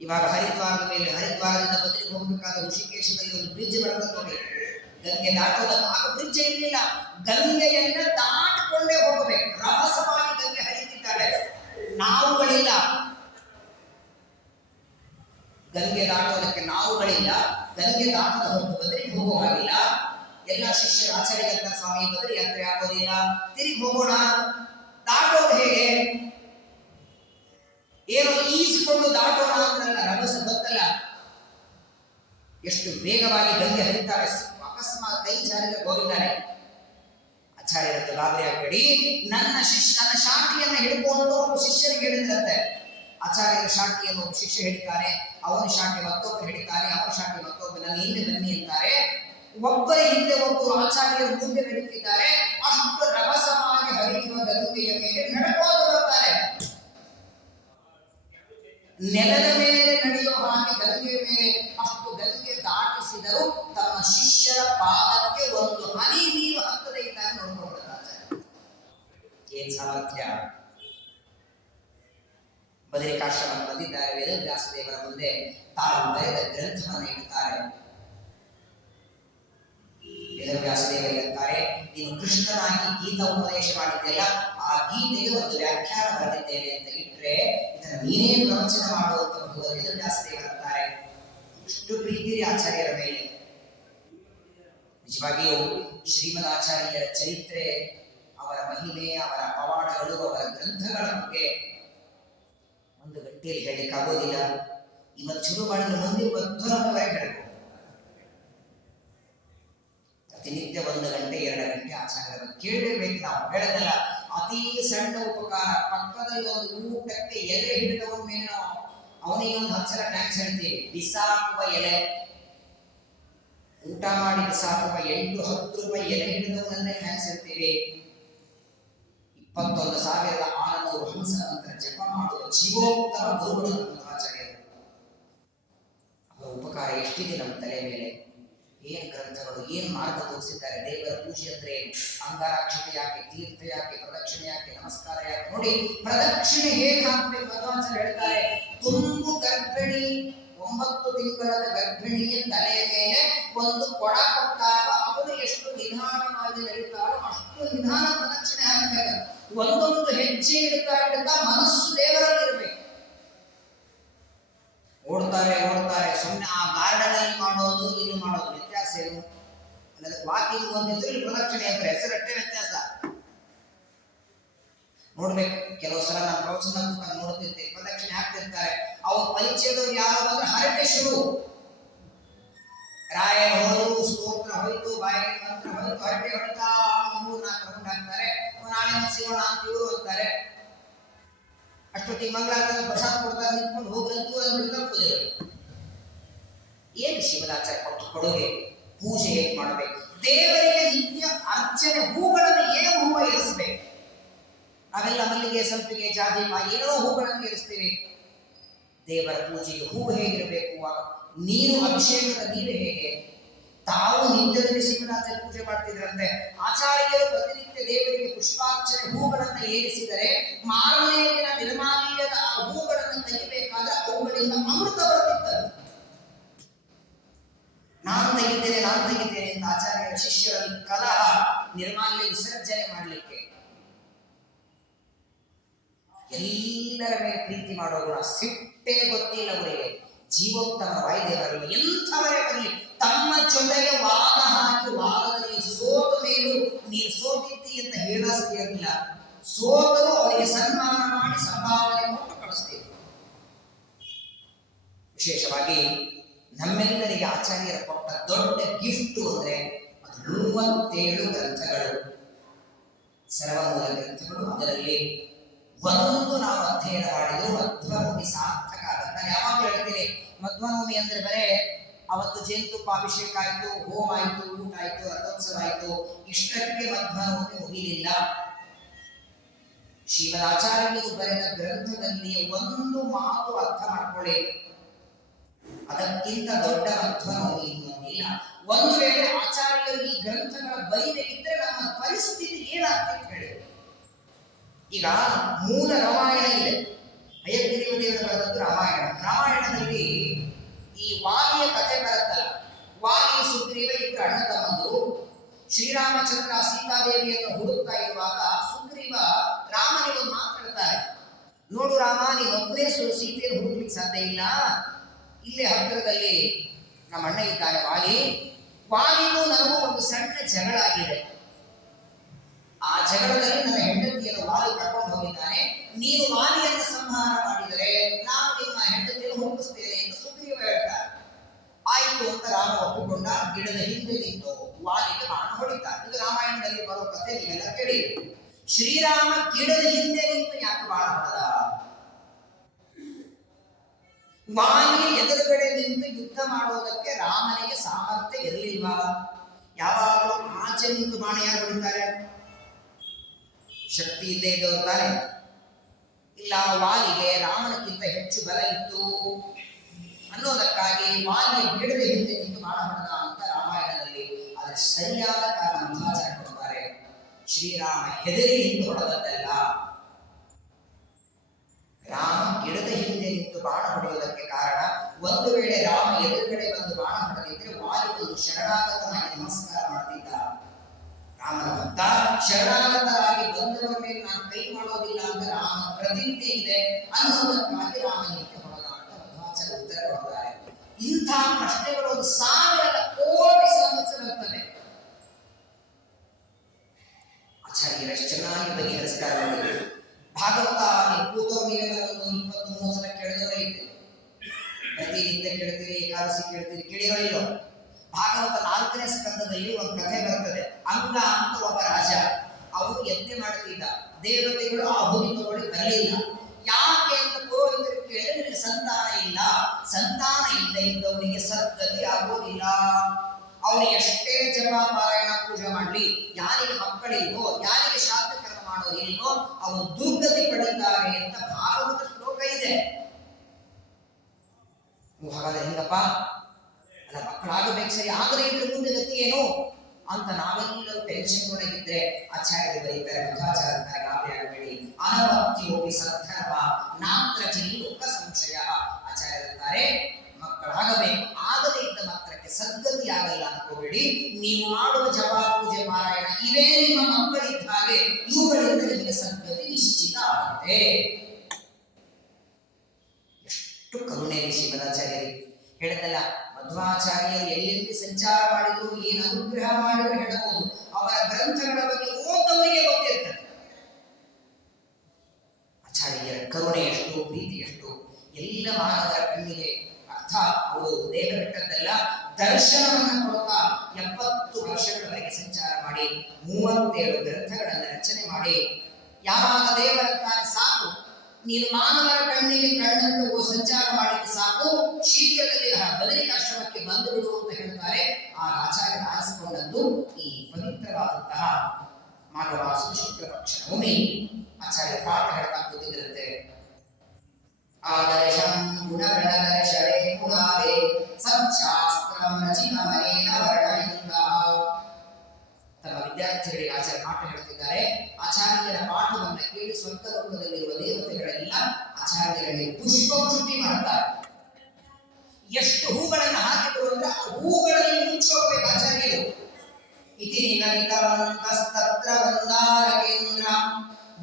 ಇವಾಗ ಹರಿದ್ವಾರದ ಮೇಲೆ, ಹರಿದ್ವಾರದಿಂದ ಬದರಿಗೆ ಹೋಗಬೇಕಾದ ಋಷಿಕೇಶದಲ್ಲಿ ಒಂದು ಬ್ರಿಡ್ಜ್ ಬರ್ತದೆ ನೋಡಿ. ಗಂಗೆ ದಾಟೋದಕ್ಕೆ ಆಗ ಬ್ರಿಡ್ಜ್ ಇರಲಿಲ್ಲ. ಗಂಗೆಯನ್ನ ದಾಟಿಕೊಂಡೇ ಹೋಗಬೇಕು. ರಭಸವಾಗಿ ಗಂಗೆ ಹರಿತಿದ್ದಾರೆ, ನಾವುಗಳಿಲ್ಲ. ಗಂಗೆ ದಾಟೋದಕ್ಕೆ ನಾವುಗಳಿಲ್ಲ. ಗಂಗೆ ದಾಟದ ಹೊರತು ಬದರಿಗೆ ಹೋಗೋ ಹಾಗಿಲ್ಲ. ಎಲ್ಲ ಶಿಷ್ಯರು ಆಚಾರ್ಯರಂತ, ಸ್ವಾಮಿ ಬದರಿ ಯಾತ್ರೆ ಆಗೋದಿಲ್ಲ, ತಿರುಗಿ ಹೋಗೋಣ. ದಾಟೋದು ಹೇಗೆ? ಏನೋ ಈಸ್ಕೊಂಡು ದಾಟೋಣ ಅಂದ್ರಲ್ಲ, ರಭಸ ಗೊತ್ತಲ್ಲ. ಎಷ್ಟು ವೇಗವಾಗಿ ಗಂಗೆ ಹರಿತಾರೆ. ಅಕಸ್ಮಾತ್ ಕೈ ಜಾರಿದ್ರೆ ಹೋಗಿದ್ದಾರೆ. ಆಚಾರ್ಯರದ್ದು ಗಾಬರಿ ಆಗಬೇಡಿ. ನನ್ನ ಶಾಂತಿಯನ್ನು ಹಿಡ್ಕೊಂಡು ಶಿಷ್ಯರಿಗೆ ಹೇಳಿದ್ರಂತೆ, ಆಚಾರ್ಯರ ಶಾಖೆಯನ್ನು ಒಬ್ಬ ಶಿಷ್ಯ ಹಿಡಿತಾನೆ, ಅವನ ಶಾಖೆ ಮತ್ತೊಬ್ಬರು ಹಿಡಿತಾನೆ, ಅವನ ಶಾಖೆ ಮತ್ತೊಬ್ಬರು ನನ್ನ ಹಿಂದೆ ಬನ್ನಿ ಅಂತಾರೆ. ಒಬ್ಬರ ಹಿಂದೆ ಒಬ್ಬರು ಆಚಾರ್ಯರು ಮುಂದೆ ನಡೀತಿದ್ದಾರೆ. ಅಷ್ಟು ರಭಸವಾಗಿ ಹರಿಯುವ ಗಂಗೆಯ ಮೇಲೆ ನಡ್ಕೊಂಡು ಬರ್ತಾರೆ. ನೆಲದ ಮೇಲೆ ನಡೆಯುವ ಹಾಗೆ ಗಂಗೆಯ ಮೇಲೆ ಅಷ್ಟು ಗಂಗೆ ದಾಟಿಸಿದರು ತಮ್ಮ ಶಿಷ್ಯರ ಪಾದಕ್ಕೆ ಒಂದು ಹನಿ ನೀರು ಹತ್ತದೇ ಇದ್ದಾಗ ನೋಡ್ಕೊಂಡು ಬರ್ತಾರೆ. ಏನ್ ಸಾಮರ್ಥ್ಯ! ಬದರಿಕಾಶ್ರಮಕ್ಕೆ ಬಂದಿದ್ದಾರೆ. ವೇದವ್ಯಾಸದೇವರ ಮುಂದೆ ತಾವು ಬರೆದ ಗ್ರಂಥವನ್ನು ಇಡುತ್ತಾರೆ. ವೇದವ್ಯಾಸದೇವರು ಅಂತಾರೆ, ನೀನು ಕೃಷ್ಣನಾಗಿ ಗೀತಾ ಉಪದೇಶ ಮಾಡಿದ್ದೆಲ್ಲ, ಆ ಗೀತೆಗೆ ಒಂದು ವ್ಯಾಖ್ಯಾನ ಬರೆದಿದ್ದೇನೆ ಅಂತ ಇಟ್ರೆ ಇದನ್ನು ನೀನೇ ಪ್ರವಚನ ಮಾಡುವಂತ ವೇದವ್ಯಾಸದೇವರಂತಾರೆ. ಇಷ್ಟು ಪ್ರೀತಿ ಆಚಾರ್ಯರ ಮೇಲೆ. ನಿಜವಾಗಿಯೂ ಶ್ರೀಮದ್ ಆಚಾರ್ಯರ ಚರಿತ್ರೆ, ಅವರ ಮಹಿಮೆ, ಅವರ ಪವಾಡಗಳು, ಅವರ ಗ್ರಂಥಗಳ ಬಗ್ಗೆ ಒಂದು ಗಂಟೆಯಲ್ಲಿ ಹೇಳಲಿಕ್ಕೆ ಆಗೋದಿಲ್ಲ. ಇವತ್ತು ಶುರು ಮಾಡಿದ್ರೆ ಮುಂದೆ ಮಧ್ವರವರೆಗೆ ಹೇಳಬಹುದು. ಪ್ರತಿನಿತ್ಯ 1 ಗಂಟೆ 2 ಗಂಟೆ ಆಚಾರ್ಯರ ಕೇಳಬೇಕು. ನಾವು ಹೇಳದಲ್ಲ, ಅತಿ ಸಣ್ಣ ಉಪಕಾರ. ಪಕ್ಕದಲ್ಲಿ ಒಂದು ಊಟಕ್ಕೆ ಎಲೆ ಹಿಡಿದವನ ಮೇಲೆ ನಾವು ಅವನಿಗೆ ಒಂದು 10 ಸಲ ಟ್ಯಾಂಕ್ಸ್ ಹೇಳ್ತೀವಿ. ಬಿಸಾಕುವ ಎಲೆ, ಊಟ ಮಾಡಿ ಬಿಸಾಕುವ 8-10 ರೂಪಾಯಿ ಎಲೆ ಹಿಡಿದವನನ್ನೇ ಟ್ಯಾಂಕ್ಸ್ ಹೇಳ್ತೀವಿ. 21,600 ಹಂಸ ನಂತರ ಜಪ ಮಾಡುವ ಜೀವೋತ್ತಮ ಗುರುಗಳು ಆಚಾರ್ಯರು. ಅವರ ಉಪಕಾರ ಎಷ್ಟಿದೆ ನಮ್ಮ ತಲೆ ಮೇಲೆ. ಏನು ಗ್ರಂಥಗಳು, ಏನು ಮಾರ್ಗ ತೋರಿಸಿದ್ದಾರೆ. ದೇವರ ಪೂಜೆ ಅಂದ್ರೆ ಏನು, ಅಂಗಾರಾಕ್ಷತೆ ಯಾಕೆ, ತೀರ್ಥ ಯಾಕೆ, ಪ್ರದಕ್ಷಿಣೆ ಯಾಕೆ, ನಮಸ್ಕಾರ ಯಾಕೆ. ನೋಡಿ, ಪ್ರದಕ್ಷಿಣೆ ಹೇಗೆ ಹಾಕಬೇಕು ಭಗವಂತರು ಹೇಳ್ತಾರೆ. ತುಂಬು ಗರ್ಭಿಣಿ, 9 ತಿಂಗಳ ಗರ್ಭಿಣಿಯ ತಲೆಯ ಮೇಲೆ ಒಂದು ಕೊಡ ಕೊಟ್ಟಾಗ ಅವನು ಎಷ್ಟು ನಿಧಾನವಾಗಿ ನಡೀತಾರೋ ಅಷ್ಟು ನಿಧಾನ ಪ್ರದಕ್ಷಿಣೆ ಹಾಕಬೇಕು. ಒಂದೊಂದು ಹೆಜ್ಜೆ ಇಡ್ತಾ ಮನಸ್ಸು ದೇವರಲ್ಲಿ ಇರಬೇಕು. ಓಡ್ತಾರೆ ಸುಮ್ಮನೆ ಆ ಗಾರ್ಡನ್ ಅಲ್ಲಿ ಮಾಡೋದು ಇಲ್ಲಿ ಮಾಡೋದು ವ್ಯತ್ಯಾಸ ಏನು? ಅಲ್ಲದೆ ವಾಕಿಂಗ್ ಒಂದು ಹೆಸರು, ಇಲ್ಲಿ ಪ್ರದಕ್ಷಿಣೆ ಅಂತ ಹೆಸರಟ್ಟೆ ವ್ಯತ್ಯಾಸ. ನೋಡ್ಬೇಕು, ಕೆಲವು ಸಲ ನಾವು ಪ್ರವಚನ ನೋಡ್ತಿರ್ತೀವಿ, ಪ್ರದಕ್ಷಿಣೆ ಹಾಕ್ತಿರ್ತಾರೆ. ಅವ್ರ ಪರಿಚಯದವ್ರು ಯಾರು ಬಂದ್ರೆ ಹರಟೆ ಶುರು. ರಾಯ ಹೋರು, ಸ್ತೋತ್ರ ಹೋಯ್ತು, ಬಾಯಿಗೆ ಮಂತ್ರ ಹೋಯ್ತು, ಹರಟೆ ಹೊಡಿತಾ 3-4 ರೌಂಡ್ ಹಾಕ್ತಾರೆ. ನಾಳೆ ಸಿಗೋಣ ಅಂತ ಇವರು ಅಂತಾರೆ. ಅಷ್ಟೊತ್ತಿಗೆ ಮಂಗಳಾರತಿ ಪ್ರಸಾದ ಕೊಡ್ತಾರೆ, ನಿಂತ್ಕೊಂಡು ಹೋಗ್ರಂತೂ ಬಿಡ್ತಾರೆ. ಏನು ಶಿವನಾಚಾರ್ಯ ಕೊಟ್ಟು ಕೊಡುಗೆ? ಪೂಜೆ ಹೇಗೆ ಮಾಡಬೇಕು? ದೇವರಿಗೆ ನಿತ್ಯ ಅರ್ಚನೆ, ಹೂಗಳನ್ನು ಏನು ಹೂವು ಇರಿಸಬೇಕು? ನಾವೆಲ್ಲ ಮಲ್ಲಿಗೆ, ಸಂಪಿಗೆ, ಜಾಜಿ, ಏನೋ ಹೂಗಳನ್ನು ಇರಿಸ್ತೀವಿ. ದೇವರ ಪೂಜೆಗೆ ಹೂವು ಹೇಗಿರಬೇಕು? ನೀರು, ಅಭಿಷೇಕದ ನೀರು ಹೇಗೆ? ತಾವು ನಿತ್ಯದಲ್ಲಿ ಶಿವನಾಚಾರ್ಯ ಪೂಜೆ ಮಾಡ್ತಿದ್ರಂತೆ. ಆಚಾರ್ಯರು ಪ್ರತಿನಿತ್ಯ ದೇವರಿಗೆ ಪುಷ್ಪಾರ್ಚನೆ ಹೂಗಳನ್ನು ಏರಿಸಿದರೆ ಮಾರನೇ ದಿನ ನಿರ್ಮಾಲ್ಯದ ಆ ಹೂಗಳನ್ನು ತೆಗಿಬೇಕಾದ್ರೆ ಅವುಗಳಿಂದ ಅಮೃತ ಬರುತ್ತಿದ್ದರು. ನಾನು ತೆಗಿದ್ದೇನೆ ಅಂತ ಆಚಾರ್ಯರ ಶಿಷ್ಯರಲ್ಲಿ ಕಲಹ, ನಿರ್ಮಾಲ್ಯ ವಿಸರ್ಜನೆ ಮಾಡಲಿಕ್ಕೆ. ಎಲ್ಲರ ಮೇಲೆ ಪ್ರೀತಿ ಮಾಡೋ ಗುಣ, ಸಿಟ್ಟೇ ಗೊತ್ತಿಲ್ಲ ಅವರಿಗೆ. ಜೀವೋತ್ತಮ ವಾಯುದೇವರಲ್ಲ, ಎಂಥವರೇ ಬರಲಿ ತಮ್ಮ ಜೊತೆಗೆ ವಾದ ಹಾಕಿ ವಾದದಲ್ಲಿ ಸೋತ ಮೇಲೂ ನೀನು ಸೋತಿದ್ದಿ ಅಂತ ಹೇಳಿಲ್ಲ. ಸೋತರು ಅವರಿಗೆ ಸನ್ಮಾನ ಮಾಡಿ ಸಂಭಾವನೆ ಕೊಟ್ಟು ಕಳಿಸ್ತೀವಿ. ವಿಶೇಷವಾಗಿ ನಮ್ಮೆಲ್ಲರಿಗೆ ಆಚಾರ್ಯರ ಕೊಟ್ಟ ದೊಡ್ಡ ಗಿಫ್ಟ್ ಅಂದ್ರೆ ಅದು 37 ಗ್ರಂಥಗಳು, ಸರ್ವಮೂಲ ಗ್ರಂಥಗಳು. ಅದರಲ್ಲಿ ಒಂದು ನಾವು ಅಧ್ಯಯನ ಮಾಡಿದ್ರು ಮಧ್ವನವಮಿ ಸಾರ್ಥಕ ಆಗುತ್ತೆ. ನಾನು ಯಾವಾಗಲೂ ಹೇಳ್ತೀನಿ, ಮಧ್ವನವಮಿ ಅಂದ್ರೆ ಬರೇ ಅವತ್ತು ಜೇನುತುಪ್ಪ ಅಭಿಷೇಕ ಆಯಿತು, ಹೋಮ ಆಯಿತು, ಊಟ ಆಯಿತು, ರಥೋತ್ಸವ ಆಯಿತು, ಇಷ್ಟಕ್ಕೆ ಮಧ್ವನವಮಿ ಮುಗಿಲಿಲ್ಲ. ಶ್ರೀಮದಾಚಾರ್ಯರು ಬರೆದ ಗ್ರಂಥದಲ್ಲಿ ಒಂದು ಮಾತು ಅರ್ಥ ಮಾಡ್ಕೊಳ್ಳಿ, ಅದಕ್ಕಿಂತ ದೊಡ್ಡ ಮಧ್ವನವಮಿ ಇನ್ನೊಂದಿಲ್ಲ. ಒಂದು ವೇಳೆ ಆಚಾರ್ಯರು ಈ ಗ್ರಂಥಗಳ ಬರೀದೇ ಇದ್ರೆ ನಮ್ಮ ಪರಿಸ್ಥಿತಿ ಏನಾಗ್ತಿತ್ತು ಹೇಳಿ. ಈಗ ಮೂಲ ರಾಮಾಯಣ ಇದೆ, ಹಯಗ್ರೀವ ದೇವರು ಬರೆದದ್ದು ರಾಮಾಯಣ. ರಾಮಾಯಣದಲ್ಲಿ ಈ ವಾಲಿಯ ಕಥೆ ಬರುತ್ತಲ್ಲ, ವಾಲಿ ಸುಗ್ರೀವ ಇಬ್ಬರು ಅಣ್ಣ ತಮ್ಮಂದರು. ಶ್ರೀರಾಮಚಂದ್ರ ಸೀತಾದೇವಿಯನ್ನು ಹುಡುಕ್ತಾ ಇರುವಾಗ ಸುಗ್ರೀವ ರಾಮನಿಗೆ ಮಾತಾಡ್ತಾರೆ, ನೋಡು ರಾಮ, ನೀನೊಬ್ಬನೇ ಸೀತೆಯನ್ನು ಹುಡುಕ್ಲಿಕ್ಕೆ ಸಾಧ್ಯ ಇಲ್ಲ. ಇಲ್ಲೇ ಹತ್ತಿರದಲ್ಲಿ ನಮ್ಮ ಅಣ್ಣ ಇದ್ದಾನೆ ವಾಲಿಗೂ ನನಗೂ ಒಂದು ಸಣ್ಣ ಜಗಳ ಆಗಿದೆ. ಆ ಜಗಳದಲ್ಲಿ ನನ್ನ ಹೆಂಡತಿಯನ್ನು ವಾಲಿ ಕರ್ಕೊಂಡು ಹೋಗಿದ್ದಾನೆ. ನೀನು ವಾಲಿಯನ್ನು ಸಂಹಾರ ಮಾಡಿದರೆ ನಾನು ನಿಮ್ಮ ಹೆಂಡತಿಯನ್ನು ಹುಡುಕಿಸ್ತೇನೆ ಎಂದು ಸುಗ್ರೀವ ಹೇಳ್ತಾರೆ. ಆಯಿತು ಅಂತ ರಾಮ ಒಪ್ಪಿಕೊಂಡ. ಗಿಡದ ಹಿಂದೆ ನಿಂತು ವಾಲಿಗೆ ಬಾಣ ಹೊಡಿತಾರೆ. ಇದು ರಾಮಾಯಣದಲ್ಲಿ ಬರೋ ಕಥೆ, ನೀವೆಲ್ಲ ಕೇಳಿ. ಶ್ರೀರಾಮ ಗಿಡದ ಹಿಂದೆ ನಿಂತು ಯಾಕೆ ಬಾಣ ಹೊಡೆದ? ವಾಲಿಯ ಎದುರುಗಡೆ ನಿಂತು ಯುದ್ಧ ಮಾಡೋದಕ್ಕೆ ರಾಮನಿಗೆ ಸಾಮರ್ಥ್ಯ ಇರಲಿಲ್ವಾ? ಯಾವಾಗಲೂ ಆಚೆ ನಿಂತು ಬಾಣ ಯಾರು ಹೊಡಿತಾರೆ? ಶಕ್ತಿ ಇಲ್ಲದೆ ಇದ್ದವರು ತಾನೆ. ಇಲ್ಲ, ವಾಲಿಗೆ ರಾಮನಕ್ಕಿಂತ ಹೆಚ್ಚು ಬಲ ಇತ್ತು ಅನ್ನೋದಕ್ಕಾಗಿ ವಾಲಿಯ ಗಿಡದ ಹಿಂದೆ ನಿಂತು ಬಾಣ ಹೊಡೆದ ಅಂತ ರಾಮಾಯಣದಲ್ಲಿ ಅದರ ಸರಿಯಾದ ಕಾರಣ ಮಧ್ವಾಚಾರ್ಯ ಕೊಡ್ತಾರೆ. ಶ್ರೀರಾಮ ಹೆದರಿ ನಿಂತು ಹೊಡೆದದ್ದಲ್ಲ. ರಾಮ ಗಿಡದ ಹಿಂದೆ ನಿಂತು ಬಾಣ ಹೊಡೆಯುವುದಕ್ಕೆ ಕಾರಣ, ಒಂದು ವೇಳೆ ರಾಮ ಎದುರುಗಡೆ ಬಂದು ಬಾಣ ಹೊಡೆದಿದ್ರೆ ವಾಲಿ ಒಂದು ಶರಣಾಗತನಾಗಿ ನಮಸ್ಕಾರ ಮಾಡ್ತಿದ್ದ. ರಾಮನ ಭಕ್ತ ಶರಣಾಗತರಾಗಿ ಬಂದವರ ಮೇಲೆ ನಾನು ಕೈ ಮಾಡೋದಿಲ್ಲ ಅಂತ ರಾಮನ ಪ್ರತಿಜ್ಞೆ ಇದೆ ಅನ್ನೋದಕ್ಕಾಗಿ ರಾಮನಿಗೆ ಹೊಡೆದ ಅಂತ ಮಧ್ವಾಚಾರ್ಯ ಉತ್ತರ ಕೊಡ್ತಾರೆ. ಇಂಥ ಪ್ರಶ್ನೆಗಳು 1000 ಕೋಟಿ ಸಂವತ್ಸರಗಳೇ ಆಚಾರ್ಯರು ಚೆನ್ನಾಗಿ ಬಗೆಹರಿಸ್ತಾರೆ. ಭಾಗವತ ಕೂತವ್ರ ಮೇಲೆ ಒಂದು 23 ಸಲ ಕೇಳಿದವರೇ ಇದೆ. ಪ್ರತಿನಿತ್ಯ ಕೇಳ್ತೀರಿ, ಏಕಾದಶಿ ಕೇಳ್ತೀರಿ, ಕೇಳಿರೋ ಇಲ್ಲೋ? ಭಾಗವತ 4ನೇ ಸ್ಕಂದದಲ್ಲಿ ಒಂದು ಕಥೆ ಬರ್ತದೆ. ಅಂಗ ಅಂತ ಒಬ್ಬ ರಾಜ, ಅವನು ಯಜ್ಞ ಮಾಡ್ತಿದ್ದ. ದೇವತೆಗಳು ಆಹುತಿ ತಗೊಳ್ಳಿ ಬರಲಿಲ್ಲ. ಯಾಕೆ ಅಂತ ಪುರೋಹಿತರು ಕೇಳಿದ್ರೆ, ನಿನಗೆ ಸಂತಾನ ಇಲ್ಲ, ಸಂತಾನ ಇಲ್ಲದೆ ಇದ್ದವನಿಗೆ ಸದ್ಗತಿ ಆಗೋದಿಲ್ಲ. ಅವನು ಎಷ್ಟೇ ಜಪ ಪಾರಾಯಣ ಪೂಜೆ ಮಾಡಲಿ, ಯಾರಿಗೆ ಮಕ್ಕಳಿಲ್ವೋ, ಯಾರಿಗೆ ಶಾಸ್ತ್ರ ಕರ್ಮ ಮಾಡೋದಿಲ್ವೋ ಅವನು ದುರ್ಗತಿ ಪಡಿತಾರೆ ಅಂತ ಭಾಗವತ ಶ್ಲೋಕ ಇದೆ. ಹಾಗಾದ್ರೆ ಹೆಂಗಪ್ಪ? ಅಲ್ಲ, ಮಕ್ಕಳಾಗಬೇಕು, ಸರಿ, ಆಗದೇ ಇದ್ರೆ ಮುಂದೆ ಗತಿ ಏನು ಅಂತ ನಾವೆಲ್ಲರೂ ಟೆನ್ಷನ್ ಒಳಗಿದ್ರೆ ಆಚಾರ್ಯರು ಬರೀತಾರೆ, ಮಧ್ವಾಚಾರ್ಯ ಗಾಬರಿ ಆಗಬೇಡಿ, ಅನವತ್ಯೋಪಿ ಸದ್ಧರ್ಮ ನಾತ್ರ ಚಿಲ್ಲೋಕ ಸಂಶಯ. ಆಚಾರ್ಯರಿದ್ದಾರೆ, ಮಕ್ಕಳಾಗಬೇಕು, ಆಗದೇ ಇದ್ದ ಮಾತ್ರಕ್ಕೆ ಸದ್ಗತಿ ಆಗಲ್ಲ ಅನ್ಕೋಬೇಡಿ. ನೀವು ಮಾಡುವ ಜಪ ಪೂಜೆ ಪಾರಾಯಣ ಇವೇ ನಿಮ್ಮ ಮಕ್ಕಳಿದ್ದ ಹಾಗೆ, ಇವುಗಳಿಂದ ನಿಮಗೆ ಸದ್ಗತಿ ನಿಶ್ಚಿತ ಆಗುತ್ತೆ. ಎಷ್ಟು ಕರುಣೆ ಶ್ರೀಮದಾಚಾರ್ಯರಿಗೆ ಹೇಳಿದಲ್ಲ. ಮಧ್ವಾಚಾರ್ಯರು ಎಲ್ಲೆಲ್ಲಿ ಸಂಚಾರ ಮಾಡಿದ್ರು, ಏನು ಅನುಗ್ರಹ ಮಾಡಿದ್ರು ಹೇಳಬಹುದು. ಅವರ ಗ್ರಂಥಗಳ ಬಗ್ಗೆ ಓದವರಿಗೆ ಗೊತ್ತಿರ್ತದೆ. ಆಚಾರ್ಯರ ಕರುಣೆ ಎಷ್ಟು, ಪ್ರೀತಿ ಎಷ್ಟು, ಎಲ್ಲ ಮಾನವರ ಕಣ್ಣಿಗೆ ಅರ್ಥ. ಅವರು ದೇಹ ಬಿಟ್ಟದ್ದಲ್ಲ, ದರ್ಶನವನ್ನು ಕೊಡುತ್ತಾ 70 ವರ್ಷಗಳವರೆಗೆ ಸಂಚಾರ ಮಾಡಿ 37 ಗ್ರಂಥಗಳನ್ನು ರಚನೆ ಮಾಡಿ, ಯಾವಾಗ ದೇವರಂತಾನೆ ಸಾಕು, ನೀನು ಮಾನವರ ಕಣ್ಣಿಗೆ ಕಣ್ಣಂತ ಸಂಚಾರ ಮಾಡಿದ್ದು ಸಾಕು, ಶೀಘ್ರದಲ್ಲಿ ಬದರಿಕಾಶ್ರಮಕ್ಕೆ ಬಂದು ಬಿಡು ಅಂತ ಹೇಳ್ತಾರೆ. ಆ ಆಚಾರ್ಯರು ಆರಿಸಿಕೊಂಡದ್ದು ಈ ಪವಿತ್ರವಾದಂತಹ ಮಾಘಮಾಸ ಶುಕ್ಲ ಪಕ್ಷ ನವಮಿ. ಆಚಾರ್ಯ ಪಾಠ ಹೇಳ್ತಾ ಕೂತಿದ್ರಂತೆ. ಆದರ್ಶಂ ಗುಣಗಣದರ್ಶರೇ ಪುನಾರೇ ಸಚ್ಛಾಸ್ತ್ರಂ ರಚಿತಮನೇನ ವರ್ಣಯಿಂದ. ತಮ್ಮ ವಿದ್ಯಾರ್ಥಿಗಳಿಗೆ ಆಚಾರ್ಯ ಪಾಠ ಹೇಳ್ತಿದ್ದಾರೆ. ಆಚಾರ್ಯರ ಪಾಠವನ್ನು ಕೇಳಿ ಸ್ವಂತ ಲೋಕದಲ್ಲಿರುವ ದೇವತೆಗಳೆಲ್ಲ ಆಚಾರ್ಯರಲ್ಲಿ ಪುಷ್ಪವೃಷ್ಟಿ ಮಾಡ್ತಾರೆ. ಎಷ್ಟು ಹೂಗಳನ್ನು ಹಾಕಿದ್ರು ಅಂದ್ರೆ ಆ ಹೂಗಳಲ್ಲಿ ಮುಚ್ಚೋಗ್ಬೇಕು ಆಚಾರ್ಯರು. ಇತಿ ನಿಗದಿತವಂತಸ್ತತ್ರ ವಂದಾರಕೇಂದ್ರ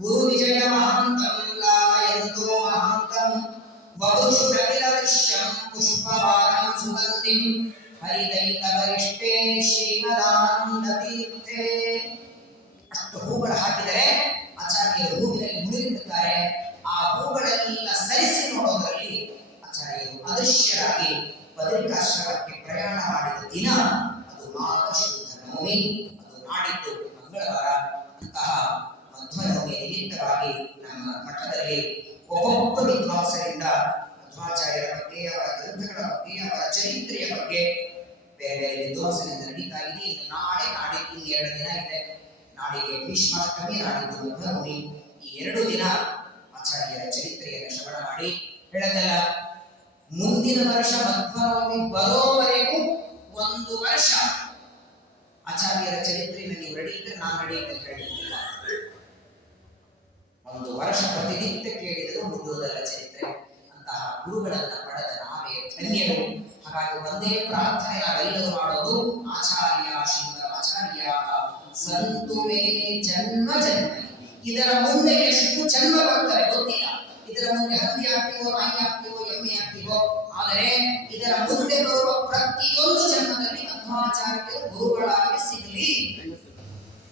ಗುರು ವಿಜಯ ಮಹಾಂತಂ ಲಾಯಂತೋ ಮಹಾಂತಂ ವಧುಷು ರವಿರದೃಶ್ಯಂ ಪುಷ್ಪವಾರಂ ಸುಗಂಧಿಂ ಹರಿದೈತ ವರಿಷ್ಠೇ ಶ್ರೀಮದಾನಂದ ತೀರ್ಥೇ. ಅಷ್ಟು ಹೂಗಳು ಹಾಕಿದರೆ ಆಚಾರ್ಯರು ಹೂವಿನಲ್ಲಿ ಮುಳುಗಿರುತ್ತಾರೆ. ಆ ಹೂಗಳೆಲ್ಲ ಸರಿಸಿ ನೋಡೋದರಲ್ಲಿ ಆಚಾರ್ಯರು ಅದೃಶ್ಯರಾಗಿ ಬದರಿಕಾಶ್ರಮಕ್ಕೆ ಪ್ರಯಾಣ ಮಾಡಿದ ದಿನ ಅದು ಮಾಘ ಶುದ್ಧ ನವಮಿ. ಅದು ನಾಡಿದ್ದು ಮಂಗಳವಾರ. ಅಂತಹ ಮಧ್ವನವಮಿ ನಿಮಿತ್ತವಾಗಿ ನಮ್ಮ ಮಠದಲ್ಲಿ ಒಬ್ಬೊಬ್ಬ ವಿದ್ವಾಂಸರಿಂದ ಮಧ್ವಾಚಾರ್ಯರ ಬಗ್ಗೆ, ಅವರ ಗ್ರಂಥಗಳ ಬಗ್ಗೆ, ಅವರ ಚರಿತ್ರೆಯ ಬಗ್ಗೆ ಬೇರೆ ಬೇರೆ ವಿದ್ವಾಂಸರಿಂದ ನಡೀತಾ ಇದೆ. ಇನ್ನು ನಾಳೆ, ನಾಡಿದ್ದು 2 ದಿನ ಇದೆ. ನಾಡಿಗೆ ಭೀಷ್ಮಾಷ್ಟಮಿ, ನಾಡಿದ್ದು ಮಧ್ವನವಮಿ. ಈ 2 ದಿನ ಆಚಾರ್ಯರ ಚರಿತ್ರೆಯನ್ನು ಶ್ರವಣ ಮಾಡಿ ಹೇಳದಲ್ಲ. ಮುಂದಿನ ವರ್ಷ ಮಧ್ವನವಮಿ ಬರೋವರೆಗೂ 1 ವರ್ಷ ಆಚಾರ್ಯರ ಚರಿತ್ರೆಯನ್ನು ನೀವು ರೆಡಿ ಇದ್ರೆ ನಾನು ರೆಡಿ ಅಂತ ಹೇಳಿಲ್ಲ. 1 ವರ್ಷ ಪ್ರತಿನಿತ್ಯ ಕೇಳಿದರೂ ಮುಗಿಯುವುದಲ್ಲ ಚರಿತ್ರೆ. ಅಂತಹ ಗುರುಗಳನ್ನ ಪಡೆದ ನಾವೇ ಧನ್ಯರು. ಹಾಗಾಗಿ ಒಂದೇ ಪ್ರಾರ್ಥನೆ ನಾವೆಲ್ಲರೂ ಮಾಡೋದು, ಆಚಾರ್ಯ ಶ್ರೀಮದ್ ಆಚಾರ್ಯ ಸಂತುಮೇ ಜನ್ಮ ಜನ್ಮ. ಇದರ ಮುಂದೆ ಎಷ್ಟು ಜನ್ಮ ಬರ್ತವೆ ಗೊತ್ತಿಲ್ಲ. ಇದರ ಮುಂದೆ ಹಂದಿ ಆಗ್ತೀವೋ, ನಾಯಿ ಆಗ್ತೀವೋ, ಎಮ್ಮೆ ಆಗ್ತೀವೋ, ಆದರೆ ಇದರ ಮುಂದೆ ಬರುವ ಪ್ರತಿಯೊಂದು ಜನ್ಮದಲ್ಲಿ ಮಧ್ವಾಚಾರ್ಯರು ಗುರುಗಳಾಗಿ ಸಿಗಲಿ,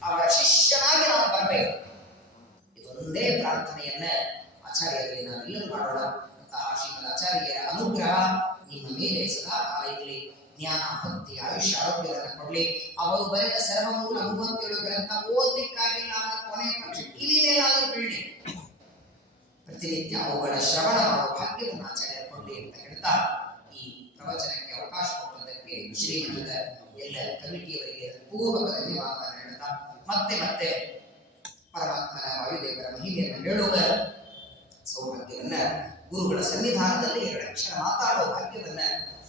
ಅವರ ಶಿಷ್ಯನಾಗಿ ನಾವು ಬರಬೇಕು. ಇದೊಂದೇ ಪ್ರಾರ್ಥನೆಯನ್ನ ಆಚಾರ್ಯರಲ್ಲಿ ನಾವೆಲ್ಲರೂ ಮಾಡೋಣ. ಅಂತಹ ಶ್ರೀಮದ್ ಆಚಾರ್ಯರ ಅನುಗ್ರಹ ನಿಮ್ಮ ಮೇಲೆ ಸದಾ ಕಾಲ ಇರಲಿ. ಜ್ಞಾನ, ಭಕ್ತಿ, ಆಯುಷ್ಯ, ಆರೋಗ್ಯಗಳನ್ನು ಕೊಡಲಿ. ಅವರು ಬರೆದ ಸರ್ವಮೂಲ 37 ಗ್ರಂಥ ಓದಲಿಕ್ಕಾಗಿಲ್ಲ ಅನ್ನೋ ಕೊನೆ ಪಕ್ಷ ಕಿವಿ ಮೇಲಾದರೂ ಬೀಳಿ. ಪ್ರತಿನಿತ್ಯ ಅವುಗಳ ಶ್ರವಣ ಮಾಡುವ ಭಾಗ್ಯವನ್ನು ಆಚಾರ್ಯರು ಮಾಡಿಕೊಳ್ಳಿ ಅಂತ ಹೇಳ್ತಾ ಈ ಪ್ರವಚನಕ್ಕೆ ಅವಕಾಶ ಕೊಟ್ಟದಕ್ಕೆ ಶ್ರೀಮಠದ ಎಲ್ಲ ಕಮಿಟಿಯವರಿಗೆ ಪೂರ್ವಕ ಧನ್ಯವಾದವನ್ನು ಹೇಳ್ತಾ ಮತ್ತೆ ಮತ್ತೆ ಪರಮಾತ್ಮನ ವಾಯುದೇವರ ಮಹಿಮೆಯನ್ನು ಹೇಳುವ ಸೌಭಾಗ್ಯವನ್ನ ಗುರುಗಳ ಸನ್ನಿಧಾನದಲ್ಲಿ 2 ಅಕ್ಷರ ಮಾತಾಡುವ ಭಾಗ್ಯವನ್ನ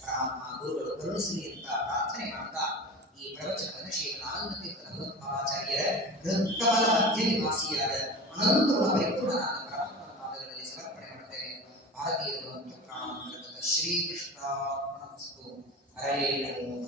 ಪರಮಾತ್ಮ ಗುರುಗಳು ಕರುಣಿಸಲಿ ಅಂತ ಪ್ರಾರ್ಥನೆ ಮಾಡ್ತಾ ಈ ಪ್ರವಚನವನ್ನು ಶ್ರೀಮದ್ ಆನಂದ ತೀರ್ಥರ ಭಗವತ್ಪಾದಾಚಾರ್ಯರ ಹೃತ್ಕಮಲ ಮಧ್ಯ ನಿವಾಸಿಯಾದ ಅನಂತ ಗುಣ ಪರಿಪೂರ್ಣನಾದ ಪರಮಾತ್ಮನ ಪಾದಗಳಲ್ಲಿ ಸಮರ್ಪಣೆ ಮಾಡುತ್ತೇನೆ. ಭಾರತೀಯ ಪ್ರಾಣ ಶ್ರೀಕೃಷ್ಣ ಹರೇ ನಮೋ.